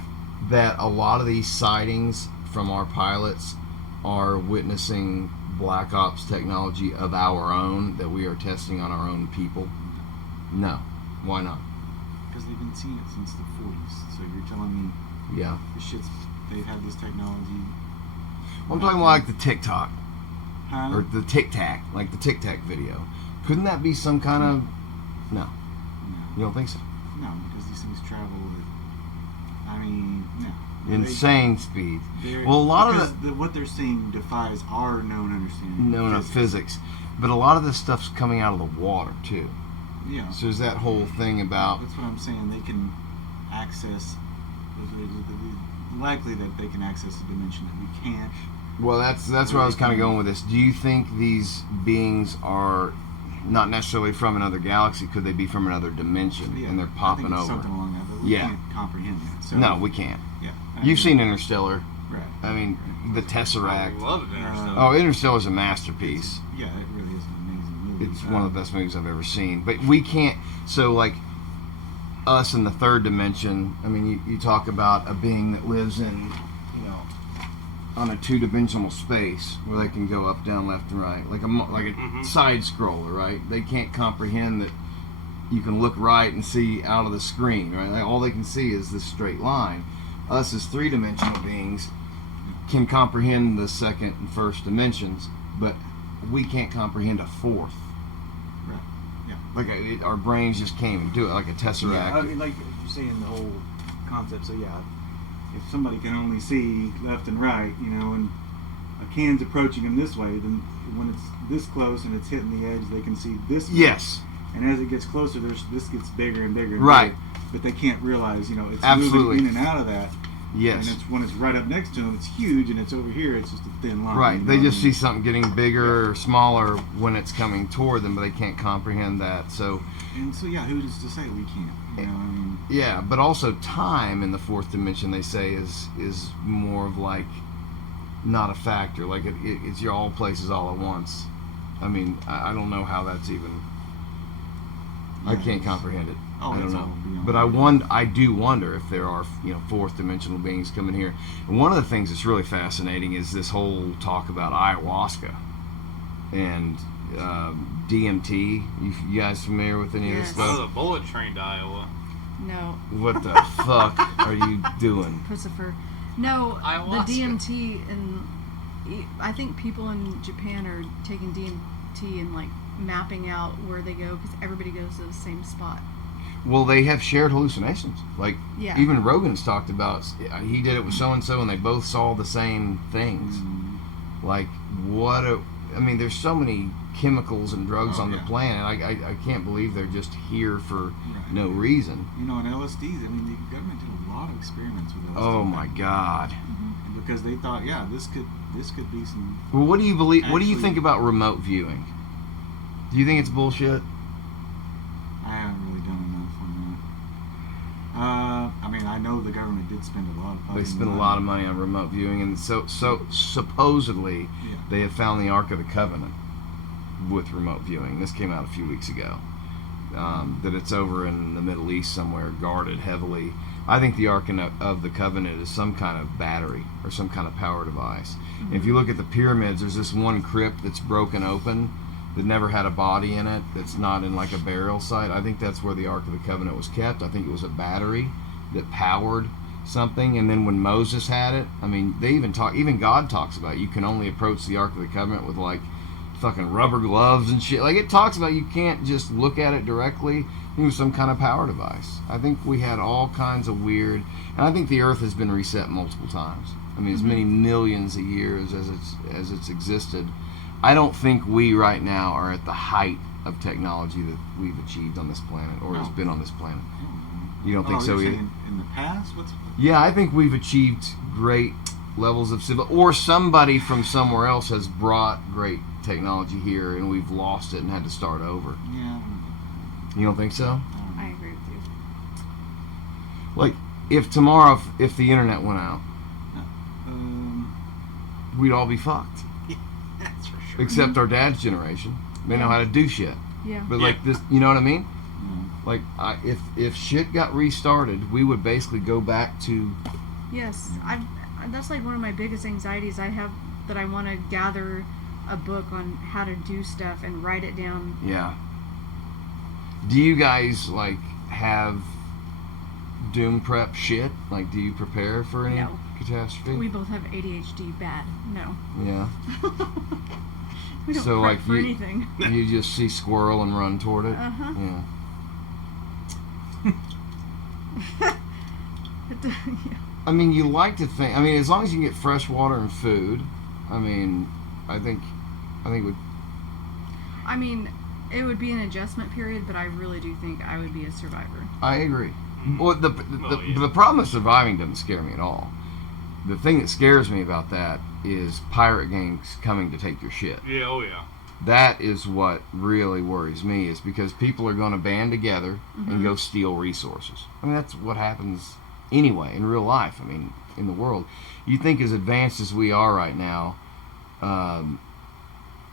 that a lot of these sightings from our pilots are witnessing Black Ops technology of our own that we are testing on our own people? No. Why not? Because they've been seeing it since the 40s. So you're telling me Yeah. they've had this technology. Well, I'm talking about like the TikTok Huh? or the Tic Tac, like the Tic Tac video. Couldn't that be some kind of? No, No. you don't think so? No, because these things travel at, no. Insane speed. They're- Well, a lot of because what they're seeing defies our known understanding. known of physics, but a lot of this stuff's coming out of the water too. Yeah. So there's that whole thing about That's what I'm saying. They can access. Likely that they can access a dimension that we can't. well, that's where I was kind of going with this. Do you think these beings are not necessarily from another galaxy? Could they be from another dimension Yeah, and they're I popping think it's over? something along that, but we Yeah. can't comprehend that. So, No, we can't. Yeah. You've seen Interstellar. Right. I mean, the I Tesseract. love it. Interstellar. Oh, Interstellar's a masterpiece. Yeah, it really is an amazing movie. It's one of the best movies I've ever seen. But we can't. So, like, us in the third dimension, I mean, you talk about a being that lives in, on a two-dimensional space where they can go up, down, left, and right. Like a side scroller, right? They can't comprehend that you can look right and see out of the screen, right? Like, all they can see is this straight line. Us as three-dimensional beings can comprehend the second and first dimensions, but we can't comprehend a fourth. Right. Yeah. Like our brains just can't even do it, like a tesseract. Yeah, I mean, like you're saying the whole concept. So yeah, if somebody can only see left and right, and a can's approaching them this way, then when it's this close and it's hitting the edge, they can see this way. Yes. And as it gets closer, this gets bigger and bigger. And Right. bigger, but they can't realize, it's Absolutely. moving in and out of that. Yes. And when it's right up next to them, it's huge, and it's over here, it's just a thin line. Right. you They know just what I see mean? something getting bigger or smaller when it's coming toward them, but they can't comprehend that. So, And so yeah, who's to say we can't? yeah, but also time in the fourth dimension, they say, is more of like not a factor. Like it's your all places all at once. I mean, I don't know how that's even. I Yeah, can't comprehend it. Oh, I don't it's know. all beyond But I do wonder if there are, fourth dimensional beings coming here. And one of the things that's really fascinating is this whole talk about ayahuasca and DMT. You guys familiar with any of this Yes. Oh, stuff? the bullet train to Iowa. No, What the fuck are you doing? Christopher. No, Ayahuasca. the DMT and I think people in Japan are taking DMT and like mapping out where they go because everybody goes to the same spot. Well, they have shared hallucinations. Like, Yeah. even Rogan's talked about, he did it with so-and-so and they both saw the same things. Like, I mean, there's so many chemicals and drugs Oh, on the yeah. planet. I can't believe they're just here for Right. no reason. And LSDs, I mean, the government did a lot of experiments with LSD. Oh my God. Because they thought, yeah, this could be some. Well, what do you believe? What do you Actually- think about remote viewing? Do you think it's bullshit? I haven't really done enough on that. I mean, I know the government did spend a lot of money. They spend a lot of money on remote viewing, and so supposedly Yeah. they have found the Ark of the Covenant with remote viewing. This came out a few weeks ago. That it's over in the Middle East somewhere, guarded heavily. I think the Ark of the Covenant is some kind of battery or some kind of power device. And if you look at the pyramids, there's this one crypt that's broken open that never had a body in it, that's not in like a burial site. I think that's where the Ark of the Covenant was kept. I think it was a battery that powered something, and then when Moses had it, I mean, they even God talks about you can only approach the Ark of the Covenant with like fucking rubber gloves and shit. Like, it talks about you can't just look at it directly. It was some kind of power device. I think we had all kinds of weird, and I think the Earth has been reset multiple times. I mean, as many millions of years as it's existed. I don't think we right now are at the height of technology that we've achieved on this planet or has No. been on this planet. You don't think so you're either? saying in the past? Yeah, I think we've achieved great levels of civil, or somebody from somewhere else has brought great technology here and we've lost it and had to start over. Yeah. You don't think so? I agree with you. Like, if tomorrow, if the internet went out, we'd all be fucked. That's for sure. Except our dad's generation. They know how to do shit. Yeah. But like this, you know what I mean? Like, if shit got restarted, we would basically go back to. Yes, that's like one of my biggest anxieties I have, that I want to gather a book on how to do stuff and write it down. Yeah. Do you guys like have doom prep shit? Like, do you prepare for any No. catastrophe? We both have ADHD bad. No. Yeah. We don't So, prep like, for you- anything. You just see squirrel and run toward it. Uh-huh. Yeah. Yeah. I mean, you like to think. I mean, as long as you can get fresh water and food. I mean, I think would. I mean, it would be an adjustment period, but I really do think I would be a survivor. I agree. Well, the problem of surviving doesn't scare me at all. The thing that scares me about that is pirate gangs coming to take your shit. Yeah, oh yeah. That is what really worries me, is because people are going to band together and go steal resources. I mean, that's what happens anyway in real life. I mean, in the world. You think as advanced as we are right now,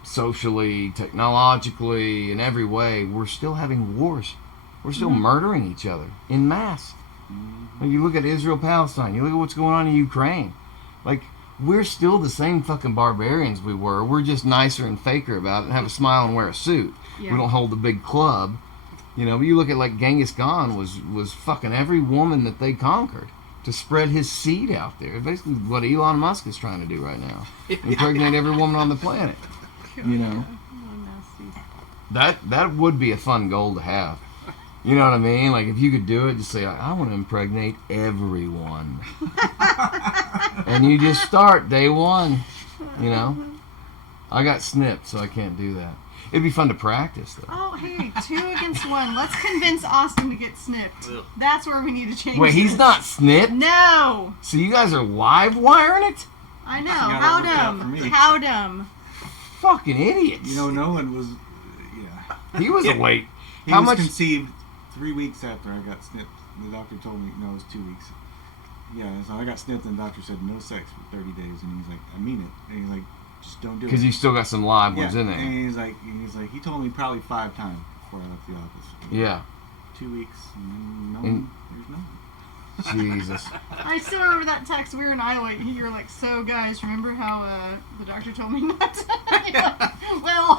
socially, technologically, in every way, we're still having wars. We're still murdering each other in mass. Like, you look at Israel-Palestine, you look at what's going on in Ukraine. Like, we're still the same fucking barbarians we were. We're just nicer and faker about it and have a smile and wear a suit. Yeah. We don't hold the big club. You know, you look at like Genghis Khan was fucking every woman that they conquered to spread his seed out there. Basically what Elon Musk is trying to do right now. Impregnate every woman on the planet. You know? That would be a fun goal to have. You know what I mean? Like, if you could do it, just say, I want to impregnate everyone. And you just start day one, you know? I got snipped, so I can't do that. It'd be fun to practice, though. Oh, hey, 2 against 1. Let's convince Austin to get snipped. Ugh. That's where we need to change Wait, he's this. not snipped? No! So you guys are live wiring it? I know. Yeah, How that worked out for dumb. me. How dumb. Fucking idiots. You know, Nolan was, yeah. He was awake. He How was much? conceived 3 weeks after I got snipped. The doctor told me, no, it was 2 weeks. Yeah, so I got snipped and the doctor said no sex for 30 days. And he's like, I mean it. And he's like, just don't do it. Because you still got some live ones in there. And he's like, he told me probably 5 times before I left the office. Yeah. 2 weeks, and then And- there's nothing. Jesus. I still remember that text. We were in Iowa. You were like, so guys, remember how the doctor told me not to? You're like, well.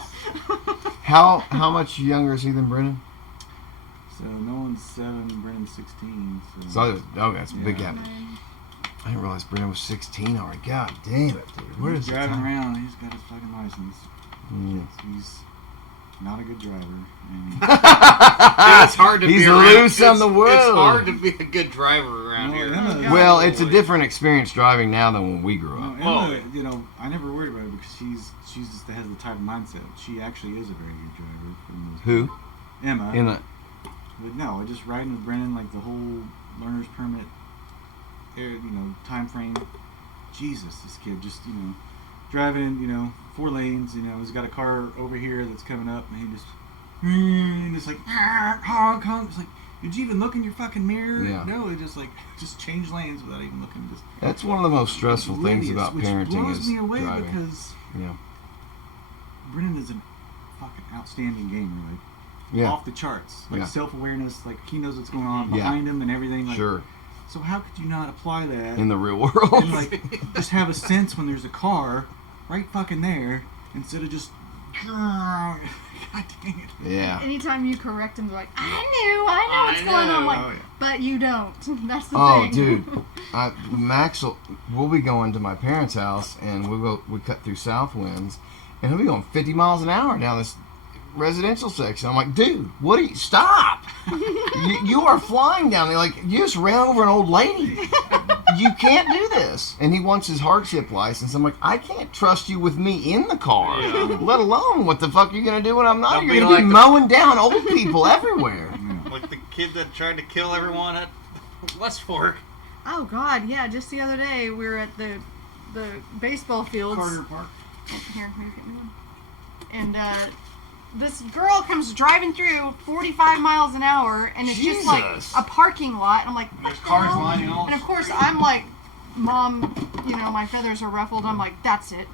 How much younger is he than Brennan? So Nolan's 7, Brennan's 16. So, okay, that's a big Yeah. gap. I didn't realize Brennan was 16 already. God damn it, dude. Where he's is he? driving around. He's got his fucking license. Mm. He's not a good driver. And Dude, it's hard to He's be around. loose on the It's world. hard to be a good driver around Well, here. Emma- Well, it's a different experience driving now than when we grew No, up. Emma, you know, I never worried about it because she just has the type of mindset. She actually is a very good driver. For the most Who? part. Emma. In the But no, just riding with Brennan, like the whole learner's permit, time frame. Jesus, this kid just, driving, 4 lanes, he's got a car over here that's coming up, and he just like, honk. It's like, did you even look in your fucking mirror? Yeah. No, they just change lanes without even looking. Just That's one of the most stressful things oblivious, about which parenting blows is me away driving. because Yeah. Brennan is a fucking outstanding gamer, like Yeah. off the charts, like Yeah. self-awareness, like he knows what's going on Yeah. behind him and everything. Like, Sure. So how could you not apply that In the real world. and like just have a sense when there's a car right fucking there instead of just God dang it. Yeah. Anytime you correct him, they're like, I know what's going on. I'm like, Oh, yeah. but you don't. That's the Oh, thing. dude, Max, we'll be going to my parents' house, and we cut through South Winds, and he'll be going 50 miles an hour down this residential section. I'm like, dude, what are you? Stop! you are flying down there like you just ran over an old lady. You can't do this. And he wants his hardship license. I'm like, I can't trust you with me in the car, let alone what the fuck you're gonna do when I'm not. Don't You're be gonna be like the- mowing down old people everywhere. Like the kid that tried to kill everyone at West Fork. Oh God, yeah. Just the other day, we were at the baseball fields. Carter Park. Here, maybe get me one. And this girl comes driving through 45 miles an hour, and it's just like Jesus. a parking lot. And I'm like, what There's the cars hell? lining all. And of course, I'm like Mom, my feathers are ruffled. I'm like, that's it.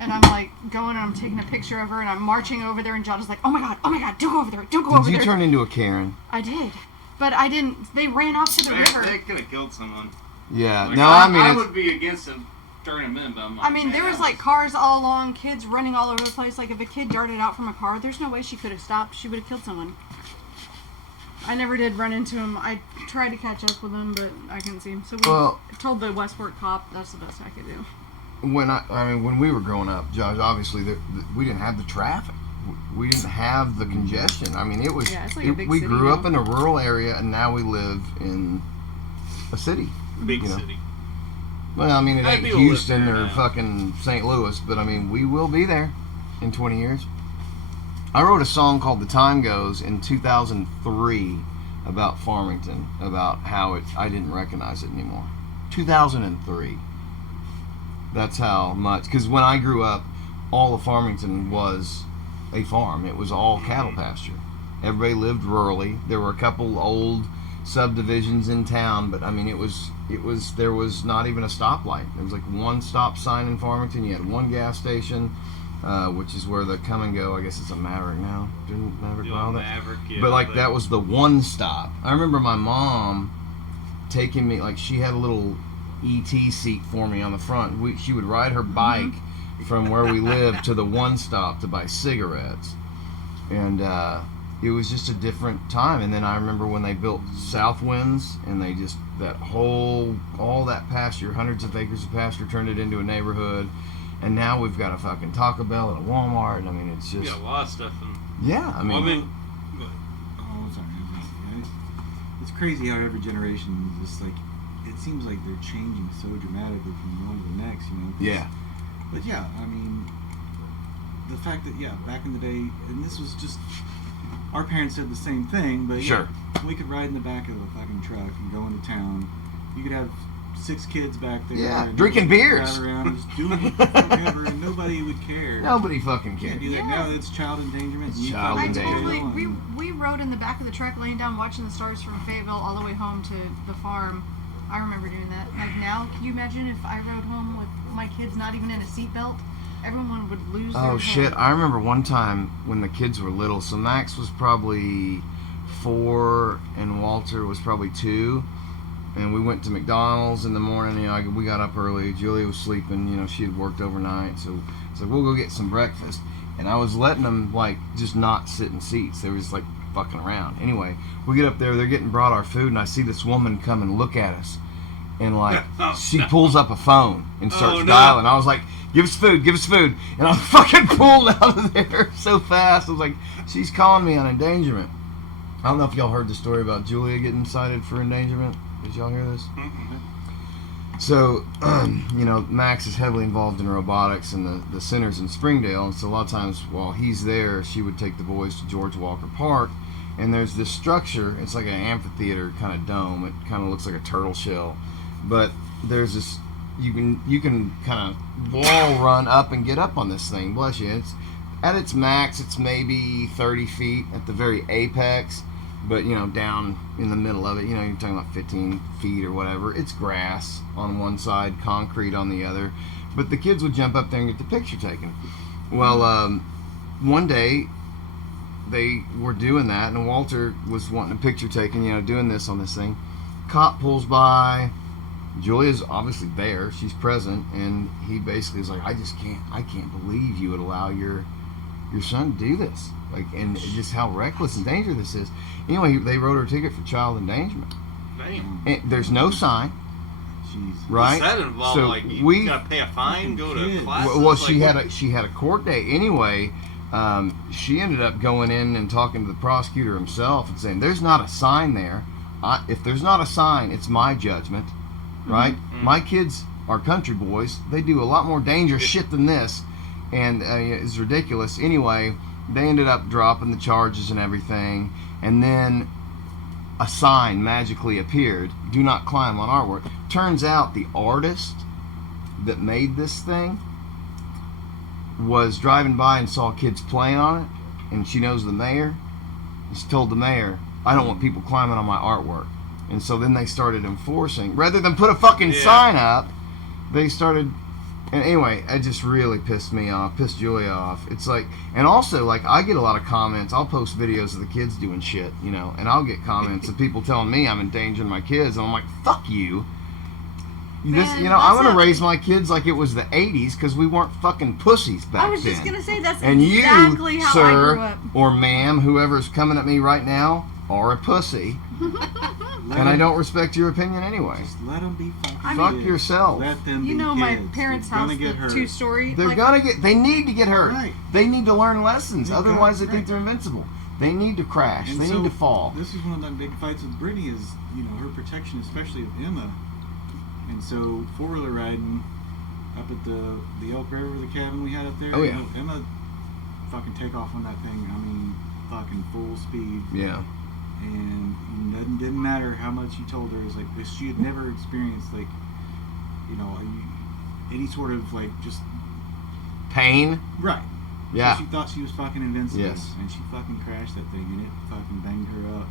And I'm like going and I'm taking a picture of her and I'm marching over there and Jonna's like, oh my god, don't go over there, don't go over there. Did you turn into a Karen? I did. But I didn't. They ran off to the river. They could have killed someone. Yeah. Like, No, I mean, I it's, would be against them turning them in, but I'm like, I mean, there was like cars all along, kids running all over the place. Like if a kid darted out from a car, there's no way she could have stopped. She would have killed someone. I never did run into him. I tried to catch up with him, but I couldn't see him. So we told the Westport cop that's the best I could do. when we were growing up, Josh, obviously we didn't have the traffic. We didn't have the congestion. I mean, it was. Yeah, it's like a big we city grew now. up in a rural area, and now we live in a city. big you know. city. Well, I mean, it Hey, ain't people live Houston there or now. fucking St. Louis, but I mean, we will be there in 20 years. I wrote a song called "The Time Goes" in 2003 about Farmington, about how I didn't recognize it anymore. 2003. That's how much. Because when I grew up, all of Farmington was a farm. It was all cattle pasture. Everybody lived rurally. There were a couple old subdivisions in town, but I mean, there was not even a stoplight. There was like one stop sign in Farmington. You had one gas station, which is where the Come and Go. I guess it's a Maverick now. Didn't Maverick buy all that? Maverick, yeah, But like that was the one stop. I remember my mom taking me, like she had a little ET seat for me on the front. She would ride her bike from where we lived to the one stop to buy cigarettes, and it was just a different time. And then I remember when they built Southwinds, and they just all that pasture, hundreds of acres of pasture, turned it into a neighborhood. And now we've got a fucking Taco Bell and a Walmart. And I mean, it's You just got a lot of stuff. yeah. I mean, Oh, sorry. It's crazy how every generation is just like, it seems like they're changing so dramatically from one to the next, you know? yeah. But yeah, I mean, the fact that, yeah, back in the day, and this was just, our parents said the same thing, but Sure. yeah, we could ride in the back of a fucking truck and go into town. You could have 6 kids back there. Yeah, and drinking drive beers. around and just doing whatever, and nobody would care. Nobody fucking You can't cared. do that Yeah. now. It's child endangerment. It's You child fucking I endangerment. go totally. on. We rode in the back of the truck, laying down, watching the stars from Fayetteville all the way home to the farm. I remember doing that. Like now, can you imagine if I rode home with my kids not even in a seatbelt? Everyone would lose their Oh head. shit! I remember one time when the kids were little. So Max was probably 4 and Walter was probably 2, and we went to McDonald's in the morning. You know, we got up early. Julia was sleeping. You know, she had worked overnight, so it's like we'll go get some breakfast. And I was letting them like just not sit in seats. They were just like fucking around. Anyway, we get up there. They're getting brought our food, and I see this woman come and look at us, and like she pulls up a phone and starts Oh, no. dialing. I was like, give us food, give us food. And I fucking pulled out of there so fast. I was like, she's calling me on endangerment. I don't know if y'all heard the story about Julia getting cited for endangerment. Did y'all hear this? So, you know, Max is heavily involved in robotics and the centers in Springdale. And so a lot of times while he's there, she would take the boys to George Walker Park. And there's this structure. It's like an amphitheater kind of dome. It kind of looks like a turtle shell. But there's this, you can kind of wall run up and get up on this thing. Bless you. It's at its max, it's maybe 30 feet at the very apex. But, you know, down in the middle of it, you know, you're talking about 15 feet or whatever. It's grass on one side, concrete on the other. But the kids would jump up there and get the picture taken. Well, one day they were doing that, and Walter was wanting a picture taken, you know, doing this on this thing. Cop pulls by. Julia's obviously there. She's present. And he basically is like, I can't believe you would allow your son to do this. Like, and just how reckless and dangerous this is. Anyway, they wrote her a ticket for child endangerment. Damn. And there's no sign, Jeez. right? What's that involved? So Like you we- gotta pay a fine, go to Kid. classes. Well, like, she had a court date anyway. She ended up going in and talking to the prosecutor himself and saying, "There's not a sign there. If there's not a sign, it's my judgment, right? My kids are country boys. They do a lot more dangerous shit than this, and it's ridiculous." Anyway, they ended up dropping the charges and everything, and then a sign magically appeared: "Do not climb on our work." Turns out the artist that made this thing was driving by and saw kids playing on it, and she knows the mayor. She told the mayor, "I don't want people climbing on my artwork." And so then they started enforcing, rather than put a fucking Yeah. sign up, they started. And anyway, it just really pissed me off, pissed Julia off. It's like, and also, like, I get a lot of comments. I'll post videos of the kids doing shit, you know, and I'll get comments of people telling me I'm endangering my kids, and I'm like, fuck you. This, Man, you know, I that's want to a- raise my kids like it was the 80s because we weren't fucking pussies back then. I was just gonna say that's And exactly you, how sir, I grew up. or ma'am, whoever's coming at me right now, are a pussy, and I don't respect your opinion anyway. Just let them be fucking I Fuck kids. yourself. Let them You be know, my kids. parents' They're house, gonna get the hurt. 2-story. They're like, gonna get. They need to get hurt. Right. They need to learn lessons. They've Otherwise, got- they think right. they're invincible. They need to crash. And They so, need to fall. This is one of the big fights with Brittany is, you know, her protection, especially of Emma. And so, four-wheeler riding up at the Elk River, the cabin we had up there. Oh, yeah. You know, Emma fucking take off on that thing. I mean, fucking full speed. Yeah. And it didn't matter how much you told her. It's like, she had never experienced, like, you know, any sort of, like, just... Pain. Right. Yeah. So she thought she was fucking invincible. Yes. And she fucking crashed that thing, and it fucking banged her up.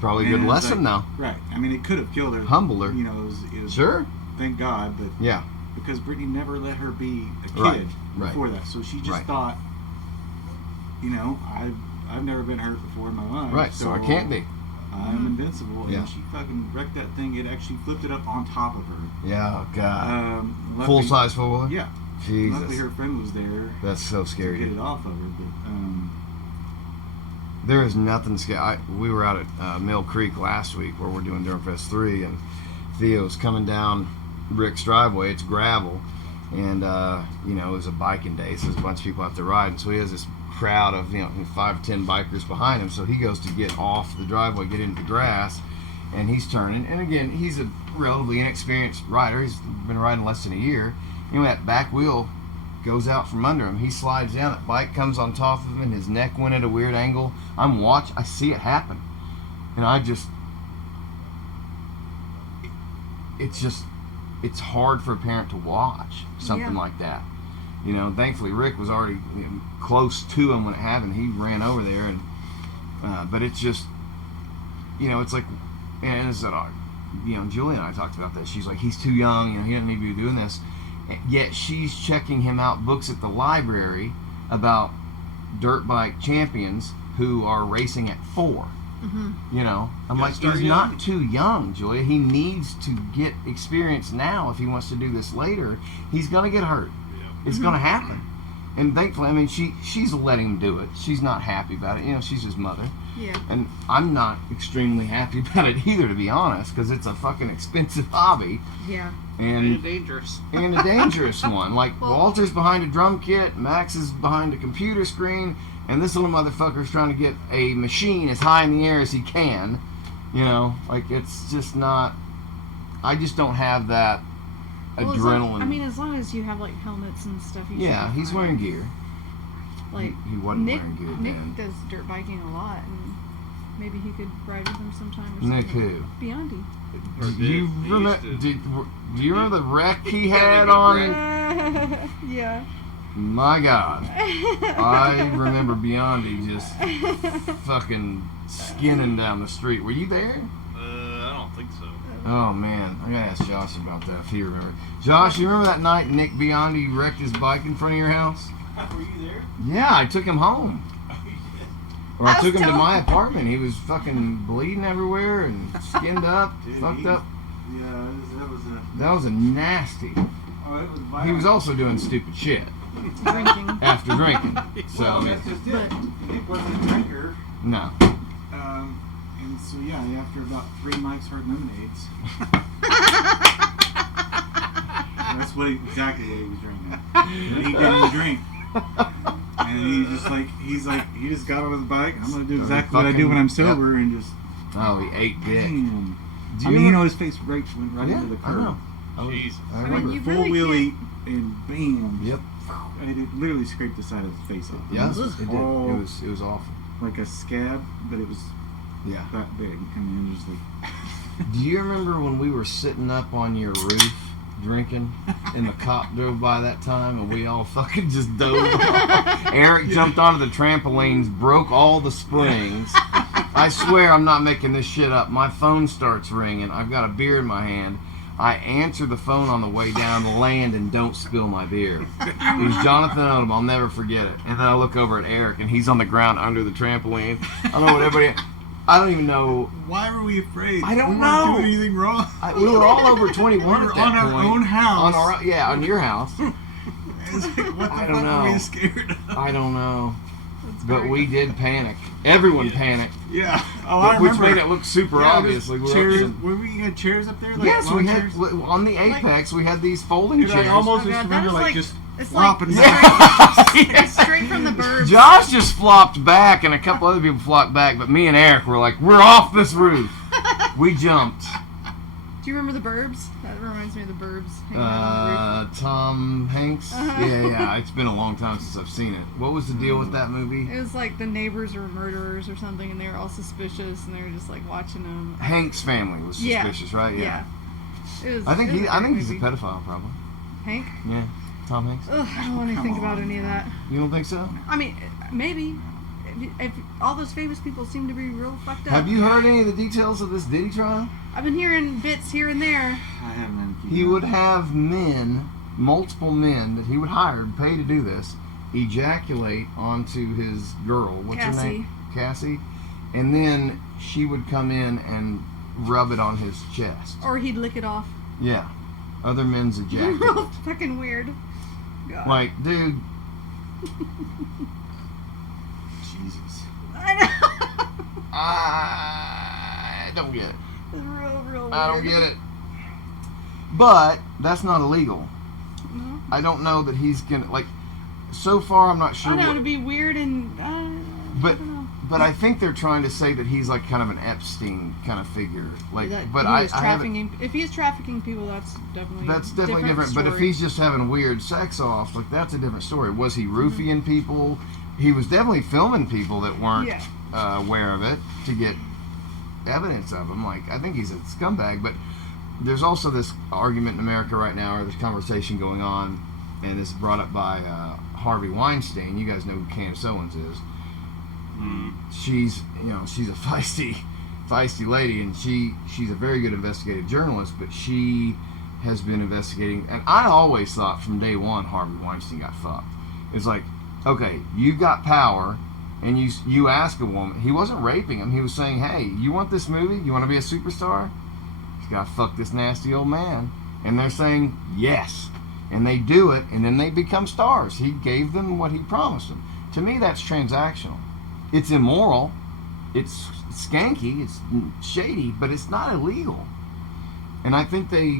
Probably a And good it's lesson like- now. Right. I mean, it could have killed her. Humbled her. You know, it was Sure. Thank God, but Yeah. because Brittany never let her be a kid Right, right. before that, so she just Right. thought, you know, I've never been hurt before in my life, Right. So I can't be. I'm invincible, Yeah. and she fucking wrecked that thing. It actually flipped it up on top of her. Yeah. Oh, God. Luckily- Full size four-wheeler. Yeah. Jesus. Luckily, her friend was there That's so to scary. get it off of her, but There is nothing scary. We were out at Mill Creek last week where we're doing Durhamfest III, and Theo's coming down Rick's driveway. It's gravel, and you know, it was a biking day, so there's a bunch of people out there riding. So he has this crowd of 5 or 10 bikers behind him. So he goes to get off the driveway, get into the grass, and he's turning. And again, he's a relatively inexperienced rider. He's been riding less than a year. You know, that back wheel goes out from under him. He slides down. That bike comes on top of him, and his neck went at a weird angle. I see it happen, and it's hard for a parent to watch something Yeah. like that. You know, thankfully Rick was already close to him when it happened. He ran over there, and but it's just, you know, it's like, and it's Julia and I talked about that. She's like, he's too young. You know, he doesn't need to be doing this. Yet she's checking him out books at the library about dirt bike champions who are racing at 4. You know, I'm Gotta like, start he's young. not too young, Julia. He needs to get experience now if he wants to do this later. He's gonna get hurt. It's gonna happen. And thankfully, I mean, she's letting him do it. She's not happy about it. You know, she's his mother. Yeah. And I'm not extremely happy about it either, to be honest, because it's a fucking expensive hobby Yeah. and dangerous. and a dangerous one. Like, Well- Walter's behind a drum kit, Max is behind a computer screen, and this little motherfucker's trying to get a machine as high in the air as he can. You know, like, it's just not. I just don't have that Well, adrenaline. as long as you have like helmets and stuff. You Yeah, should be he's fine. wearing gear. Like He wasn't Nick, wearing gear Nick then. does dirt biking a lot, and maybe he could ride with him sometime or Nick something. who? Beyondy. Or Do you did. He remember? used to- Do you remember the wreck he had a had good on? Yeah. My God, I remember Beyondy just fucking skinning down the street. Were you there? I don't think so. Oh man, I gotta ask Josh about that if he remembers. Josh, you remember that night Nick Beyondy wrecked his bike in front of your house? Were you there? Yeah, I took him home. Or I I took was him to telling- my apartment. He was fucking bleeding everywhere and skinned up, Dude, fucked he- up. Yeah, that was a. That was a nasty. Oh, it was He violent. was also doing stupid shit Drinking. after drinking. So, Well, I mean, that's just it. Nick wasn't a drinker. no. And so, yeah, after about 3 Mike's Hard Lemonades. That's exactly what he was drinking. And he didn't drink. And he just got on his bike. I'm going to do exactly what I do when I'm sober and just. Oh, he ate dick. Bam. Do I you mean, know- his face went right Yeah, into the I curb. know. Jesus. I I mean, remember. you Full really wheelie and bam. Yep. And it literally scraped the side of his face off. Yeah, It it was did. all It was awful. like a scab, but it was Yeah. that big. I mean, just like. Do you remember when we were sitting up on your roof drinking and the cop drove by that time and we all fucking just dove off? Eric jumped onto the trampolines, broke all the springs, I swear I'm not making this shit up. My phone starts ringing. I've got a beer in my hand. I answer the phone on the way down to land and don't spill my beer. It was Jonathan Odom. I'll never forget it. And then I look over at Eric, and he's on the ground under the trampoline. I don't know what everybody... I don't even know... Why were we afraid? I don't we know. weren't doing anything wrong. We were all over 21 We were at that on our point. own house. On your house. It's like, what the I fuck don't were know. we scared of? I don't know. That's But very- we did panic. Everyone panicked. Yeah. Oh, I Which remember. made it look super Yeah, obvious. there's Like we were chairs. up some- Were we had chairs up there? Like Yes, we lawn had chairs? on the Apex. We had these folding Dude, chairs. I almost Oh, just God, that remember is like like- just it's like flopping straight- back. It's straight from the burbs. Josh just flopped back, and a couple other people flopped back, but me and Eric were like, "We're off this roof." We jumped. Do you remember the Burbs? That reminds me of the Burbs. Hanging out on Tom Hanks. Uh-huh. Yeah. It's been a long time since I've seen it. What was the deal with that the movie? roof. It was like the neighbors were murderers or something, and they were all suspicious, and they were just like watching them. Hank's family was Yeah. suspicious, right? Yeah. It was. I think it was a great he's a movie. pedophile, probably. Hank? Yeah, Tom Hanks. Ugh, I don't want to think about any of that. You don't think so? I mean, maybe. If all those famous people seem to be real fucked up. Have you heard any of the details of this Diddy trial? I've been hearing bits here and there. I haven't. He would have men, multiple men that he would hire and pay to do this, ejaculate onto his girl. What's her Cassie. name? Cassie. And then she would come in and rub it on his chest. Or he'd lick it off. Yeah. Other men's ejaculate. Real fucking weird. God. Like, dude, Jesus. I know. I don't get it. It's real weird. I don't get it. But that's not illegal. No. I don't know that he's gonna like. So far, I'm not sure. I know what- it'd be weird and. But I don't know. but I think they're trying to say that he's like kind of an Epstein kind of figure. Like, That but he I was haven't. trafficking. If he's trafficking people, that's definitely Different. But if story. he's just having weird sex offs, like that's a different story. Was he roofing people? He was definitely filming people that weren't aware of it to get evidence of him. Like, I think he's a scumbag. But there's also this argument in America right now, or this conversation going on, and it's brought up by Harvey Weinstein. You guys know who Candace Owens is. She's a feisty lady, and she's a very good investigative journalist, but she has been investigating, and I always thought from day one Harvey Weinstein got fucked. It's like, okay, you've got power, and you ask a woman, he wasn't raping him, he was saying, hey, you want this movie? You want to be a superstar? You gotta fuck this nasty old man. And they're saying yes. And they do it, and then they become stars. He gave them what he promised them. To me, that's transactional. It's immoral, it's skanky, it's shady, but it's not illegal. And I think they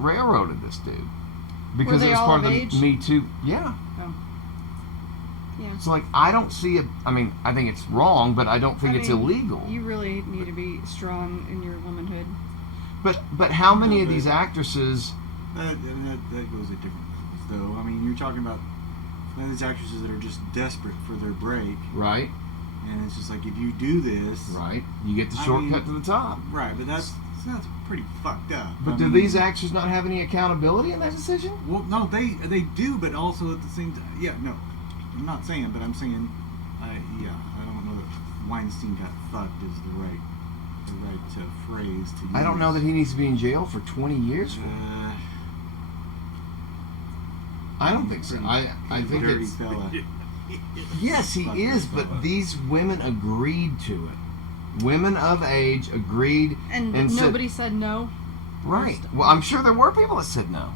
railroaded this dude because Were it they was all part of of the age? Me Too. Yeah. Oh. Yeah. So like, I don't see it. I mean, I think it's wrong, but I don't think it's mean, illegal. You really need to be strong in your womanhood. But how many of but- these actresses? That goes at different levels, though. I mean, you're talking about these actresses that are just desperate for their break, Right. and it's just like, if you do this, Right. You get the I shortcut mean- to the top. right, but that's pretty fucked up. But I do mean, these actors not have any accountability in that decision? Well, no, they do, but also at the same time, yeah, no, I'm not saying, but I'm saying, I don't know that Weinstein got fucked is the right phrase to use. I don't know that he needs to be in jail for 20 years for it. I don't think so. I think dirty it's fella. yes, he is, but these women agreed to it. Women of age agreed, And said- nobody said no. right. Well, I'm sure there were people that said no.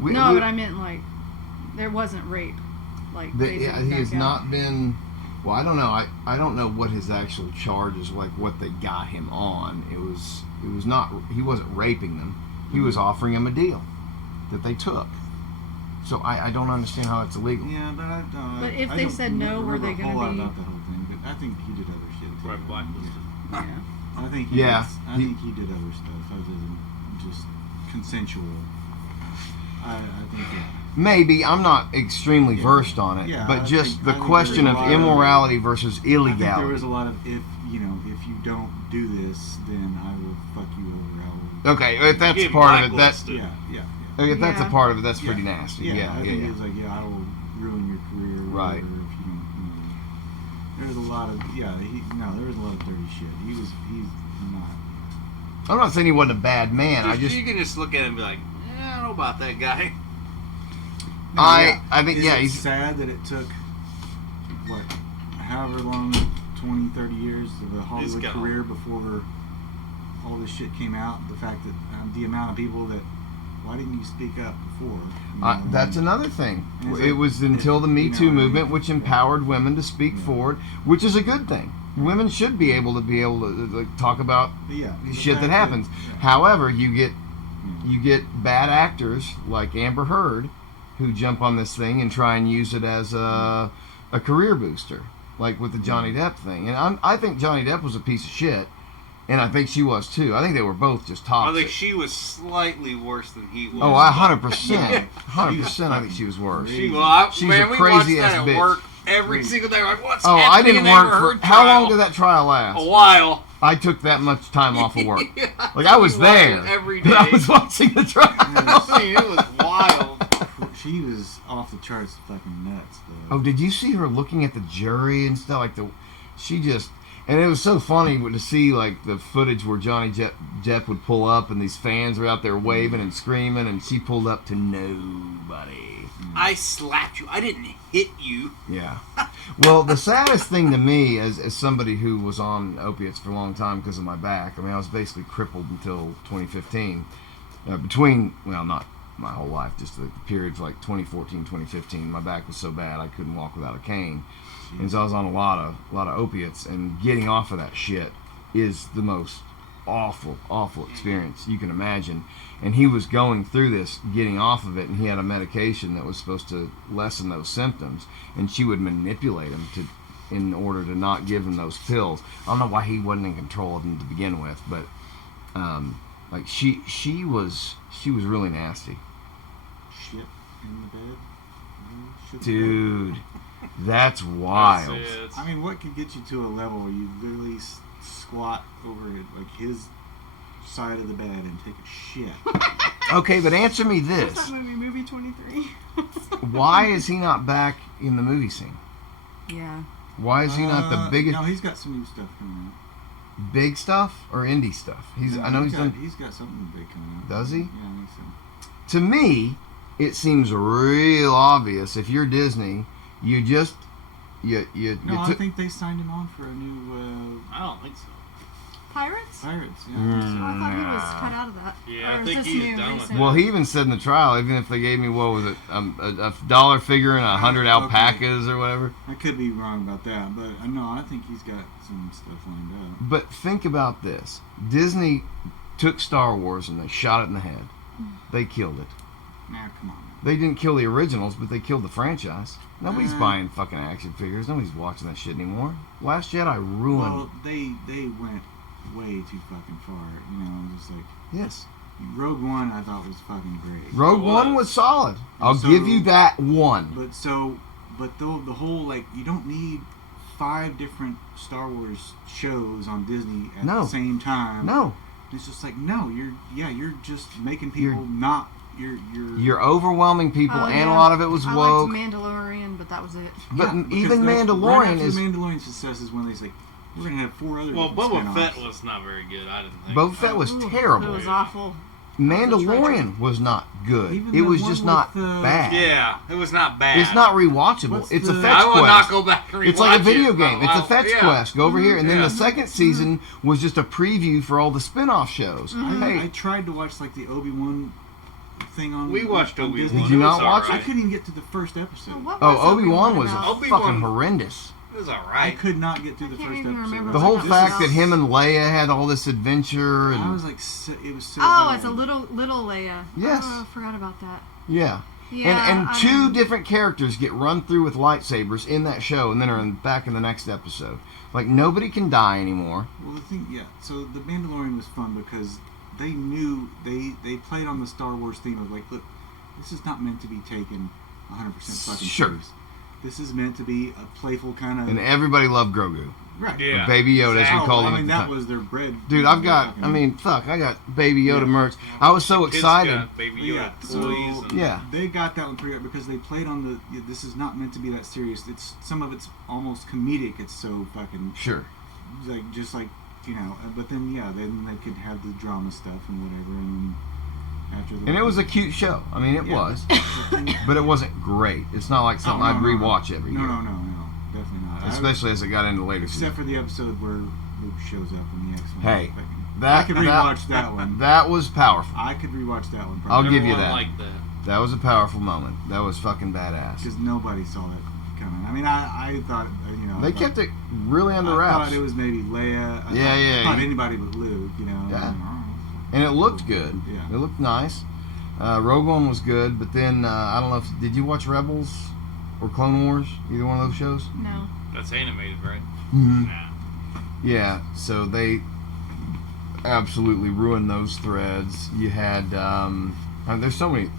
No, but I meant like there wasn't rape. Like they he didn't has back out. not been. Well, I don't know. I don't know what his actual charges, like what they got him on. It was not. He wasn't raping them. He was offering them a deal that they took. So I don't understand how it's illegal. Yeah, but I don't. But if I they don't said no, were remember they a gonna whole lot be- about the whole thing? But I think he did other shit too. Right, blacklisted. Yeah. I think Yeah, I think he did other stuff other than just consensual. I think yeah. Maybe I'm not extremely versed on it, Yeah, but I just think- the I think question there's of a lot of- immorality versus I think there illegality. was a lot of if you don't do this, then I will fuck you over. I will. Okay, if that's Get part of it, that's blacklisted. if that's a Yeah. part of it, that's pretty Yeah. nasty. Yeah, Yeah, I yeah, think yeah. he was like, I will ruin your career. Or Right. whatever if you don't. There's a lot of there was a lot of dirty shit. He's not. I'm not saying he wasn't a bad man. You can just look at him and be like, I don't know about that guy. I think Is yeah, it he's sad that it took however long, 20, 30 years of a Hollywood gone. career before all this shit came out. The fact that the amount of people that why didn't you speak up before? You know, that's another thing. Is It was until the Me you know Too what I mean? movement, which empowered women to speak forward, which is a good thing. Women should be able to talk about the shit that fact happens. However, you get bad actors like Amber Heard who jump on this thing and try and use it as a career booster, like with the Johnny Depp thing. And I think Johnny Depp was a piece of shit, and I think she was too. I think they were both just I toxic. think she was slightly worse than he was. Oh, 100%. 100%. I think she was worse. She's a we watched crazy that ass at bitch. work every single day. Like, what's Oh, I happening didn't in work Amber for. Heard How trial? long did that trial last? A while. I took that much time off of work. Yeah, Like I was we watched there. it every But I day. was watching the trial. I mean, it was wild. She was off the charts, fucking nuts. Though. Oh, did you see her looking at the jury and stuff? And it was so funny to see like the footage where Johnny Depp would pull up and these fans were out there waving and screaming, and she pulled up to nobody. I slapped you. I didn't hit you. Yeah. Well, the saddest thing to me, as somebody who was on opiates for a long time because of my back, I mean, I was basically crippled until 2015. Not my whole life, just the periods like 2014, 2015. My back was so bad I couldn't walk without a cane. And so I was on a lot of opiates, and getting off of that shit is the most awful experience you can imagine. And he was going through this, getting off of it, and he had a medication that was supposed to lessen those symptoms, and she would manipulate him in order to not give him those pills. I don't know why he wasn't in control of them to begin with, but like she was really nasty. Shit in the bed. Shit in the Dude, that's wild. That's it. I mean, what could get you to a level where you literally squat over like his side of the bed and take a shit? Okay, but answer me What's this. that movie 23? Why is he not back in the movie scene? Yeah. Why is he not the biggest No, he's got some new stuff coming out. big stuff or indie stuff? He's done. He's got something big coming out. Does he? Yeah, I think so. To me, it seems real obvious. If you're Disney, you just you No, I took. think they signed him on for a new I don't think so. Pirates? Pirates. Yeah. Mm. Oh, I thought he was cut out of that. Yeah, I Or is think this he's new, done with recent? Well, he even said in the trial, even if they gave me what was it, a dollar figure and 100 alpacas or whatever. I could be wrong about that, but no, I think he's got some stuff lined up. But think about this: Disney took Star Wars and they shot it in the head. They killed it. Nah, come on. They didn't kill the originals, but they killed the franchise. Nobody's buying fucking action figures. Nobody's watching that shit anymore. Last Jedi ruined. Well, they went way too fucking far. You know, just like Yes. Rogue One, I thought was fucking great. Rogue One was solid. I'll So- give you that one. But the whole like you don't need 5 different Star Wars shows on Disney at No. the same time. No, It's just like no, you're just making people not you're overwhelming people, Oh, and yeah. a lot of it was I woke. liked Mandalorian, but that was it. But Yeah, because even right Mandalorian after is. the Mandalorian success is when they say we're gonna have 4 other. Well, different Boba spin-offs. Fett was not very good. I didn't think. Boba Fett was Ooh, terrible. It was awful. Mandalorian was not good. Even It the was one just with not the- bad. Yeah, it was not bad. It's not rewatchable. What's It's a the- fetch I would quest. not go back and rewatch It's like a video it. game. It's a fetch Yeah. quest. Go over here, and then Yeah. the second season was just a preview for all the spin-off shows. I Hey, tried to watch like the Obi-Wan thing on. We watched on Obi-Wan. Disney. Did you not It was watch I alright. couldn't even get to the first episode. What oh, was Obi-Wan was about? Obi-Wan- fucking horrendous. It was I alright. could not get through the I can't first even episode. remember The what whole it was fact about. that him and Leia had all this adventure I and was like, it was so. Oh, bad. it's a little Leia. Yes. Oh, I forgot about that. yeah. Yeah, and I two mean- different characters get run through with lightsabers in that show, and then are back in the next episode. Like nobody can die anymore. Well, the thing, yeah. So the Mandalorian was fun because they knew they played on the Star Wars theme of like, look, this is not meant to be taken 100% fucking Sure. serious. This is meant to be a playful kind of. And everybody loved Grogu. Right. Yeah. Or Baby Yoda, as we Oh, called him I at mean, the that time. was their bread. Dude, I got Baby Yoda Yeah. merch. I was so Kids excited. got Baby Yoda Yeah, toys. so and Yeah. they got that one because they played on the. This is not meant to be that serious. It's some of it's almost comedic. It's so fucking Sure. like just like But then then they could have the drama stuff and whatever, and then after the. And it was a cute show. I mean, it Yeah. was. But it wasn't great. It's not like something I'd rewatch every year. No, definitely not. Especially as it got into later Except seasons. for the episode where Luke shows up in the X-Men. Hey, I could rewatch that one. That was powerful. I could rewatch that one. I'll give you everyone that. liked that. That was a powerful moment. That was fucking badass. Because nobody saw that coming. I mean, I thought, They kept it really under I wraps. thought it was maybe Leia. Yeah. I thought anybody but Luke, Yeah. And it looked good. Yeah. It looked nice. Rogue One was good, but then, I don't know if... Did you watch Rebels or Clone Wars? Either one of those shows? No. That's animated, right? Mm-hmm. Nah. Yeah, so they absolutely ruined those threads. You had, there's so many,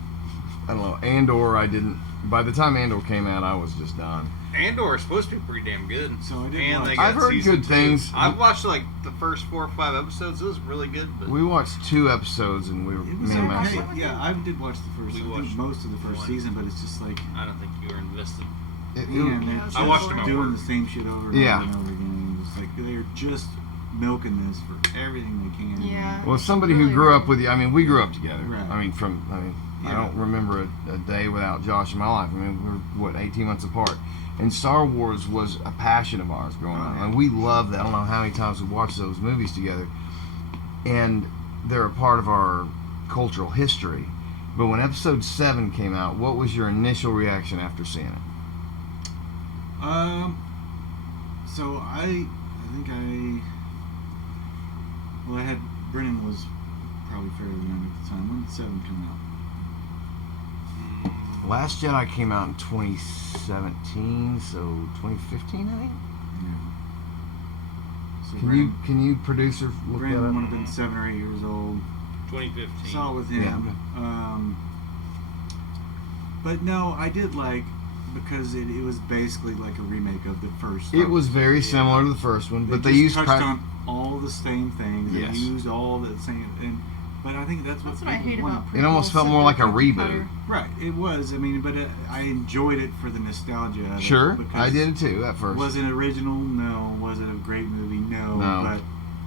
I don't know, Andor, I didn't, by the time Andor came out, I was just done. Andor is supposed to be pretty damn good. So I did And watch. they got I've heard season good 2. things. I've watched like the first 4 or 5 episodes. It was really good. But We watched 2 episodes and we were, It was me and Matt. okay. Yeah, I did watch the first. We I think watched most of the first one. season, but it's just like, I don't think you were invested. man, Yeah, they're it's I watched just them at doing work. the same shit over and Yeah. over and over again. It's like they're just milking this for everything they can. Yeah. Well, somebody who Really grew weird. up with you, I mean, we grew up together. Right. I Yeah. don't remember a day without Josh in my life. I mean, we're, 18 months apart. And Star Wars was a passion of ours growing up. And we loved that. I don't know how many times we watched those movies together. And they're a part of our cultural history. But when episode 7 came out, what was your initial reaction after seeing it? So I had Brennan was probably fairly young at the time. When did 7 come out? Last Jedi came out in 2017, so 2015, I think. Yeah. So Can you producer look Brandon that would up? have been 7 or 8 years old. 2015. Saw it with him. Yeah. But no, I did like because it was basically like a remake of the first. It was very similar to the first one, but they just used touched prac- on all the same things. They Yes. used all the same, but I think that's what That's what I people hate want. about It almost prequels, felt so more they're like a cookie reboot. cutter. Right, it was. I mean, but I enjoyed it for the nostalgia of it. Sure, because I did too at first. Was it original? No. Was it a great movie? No. No. But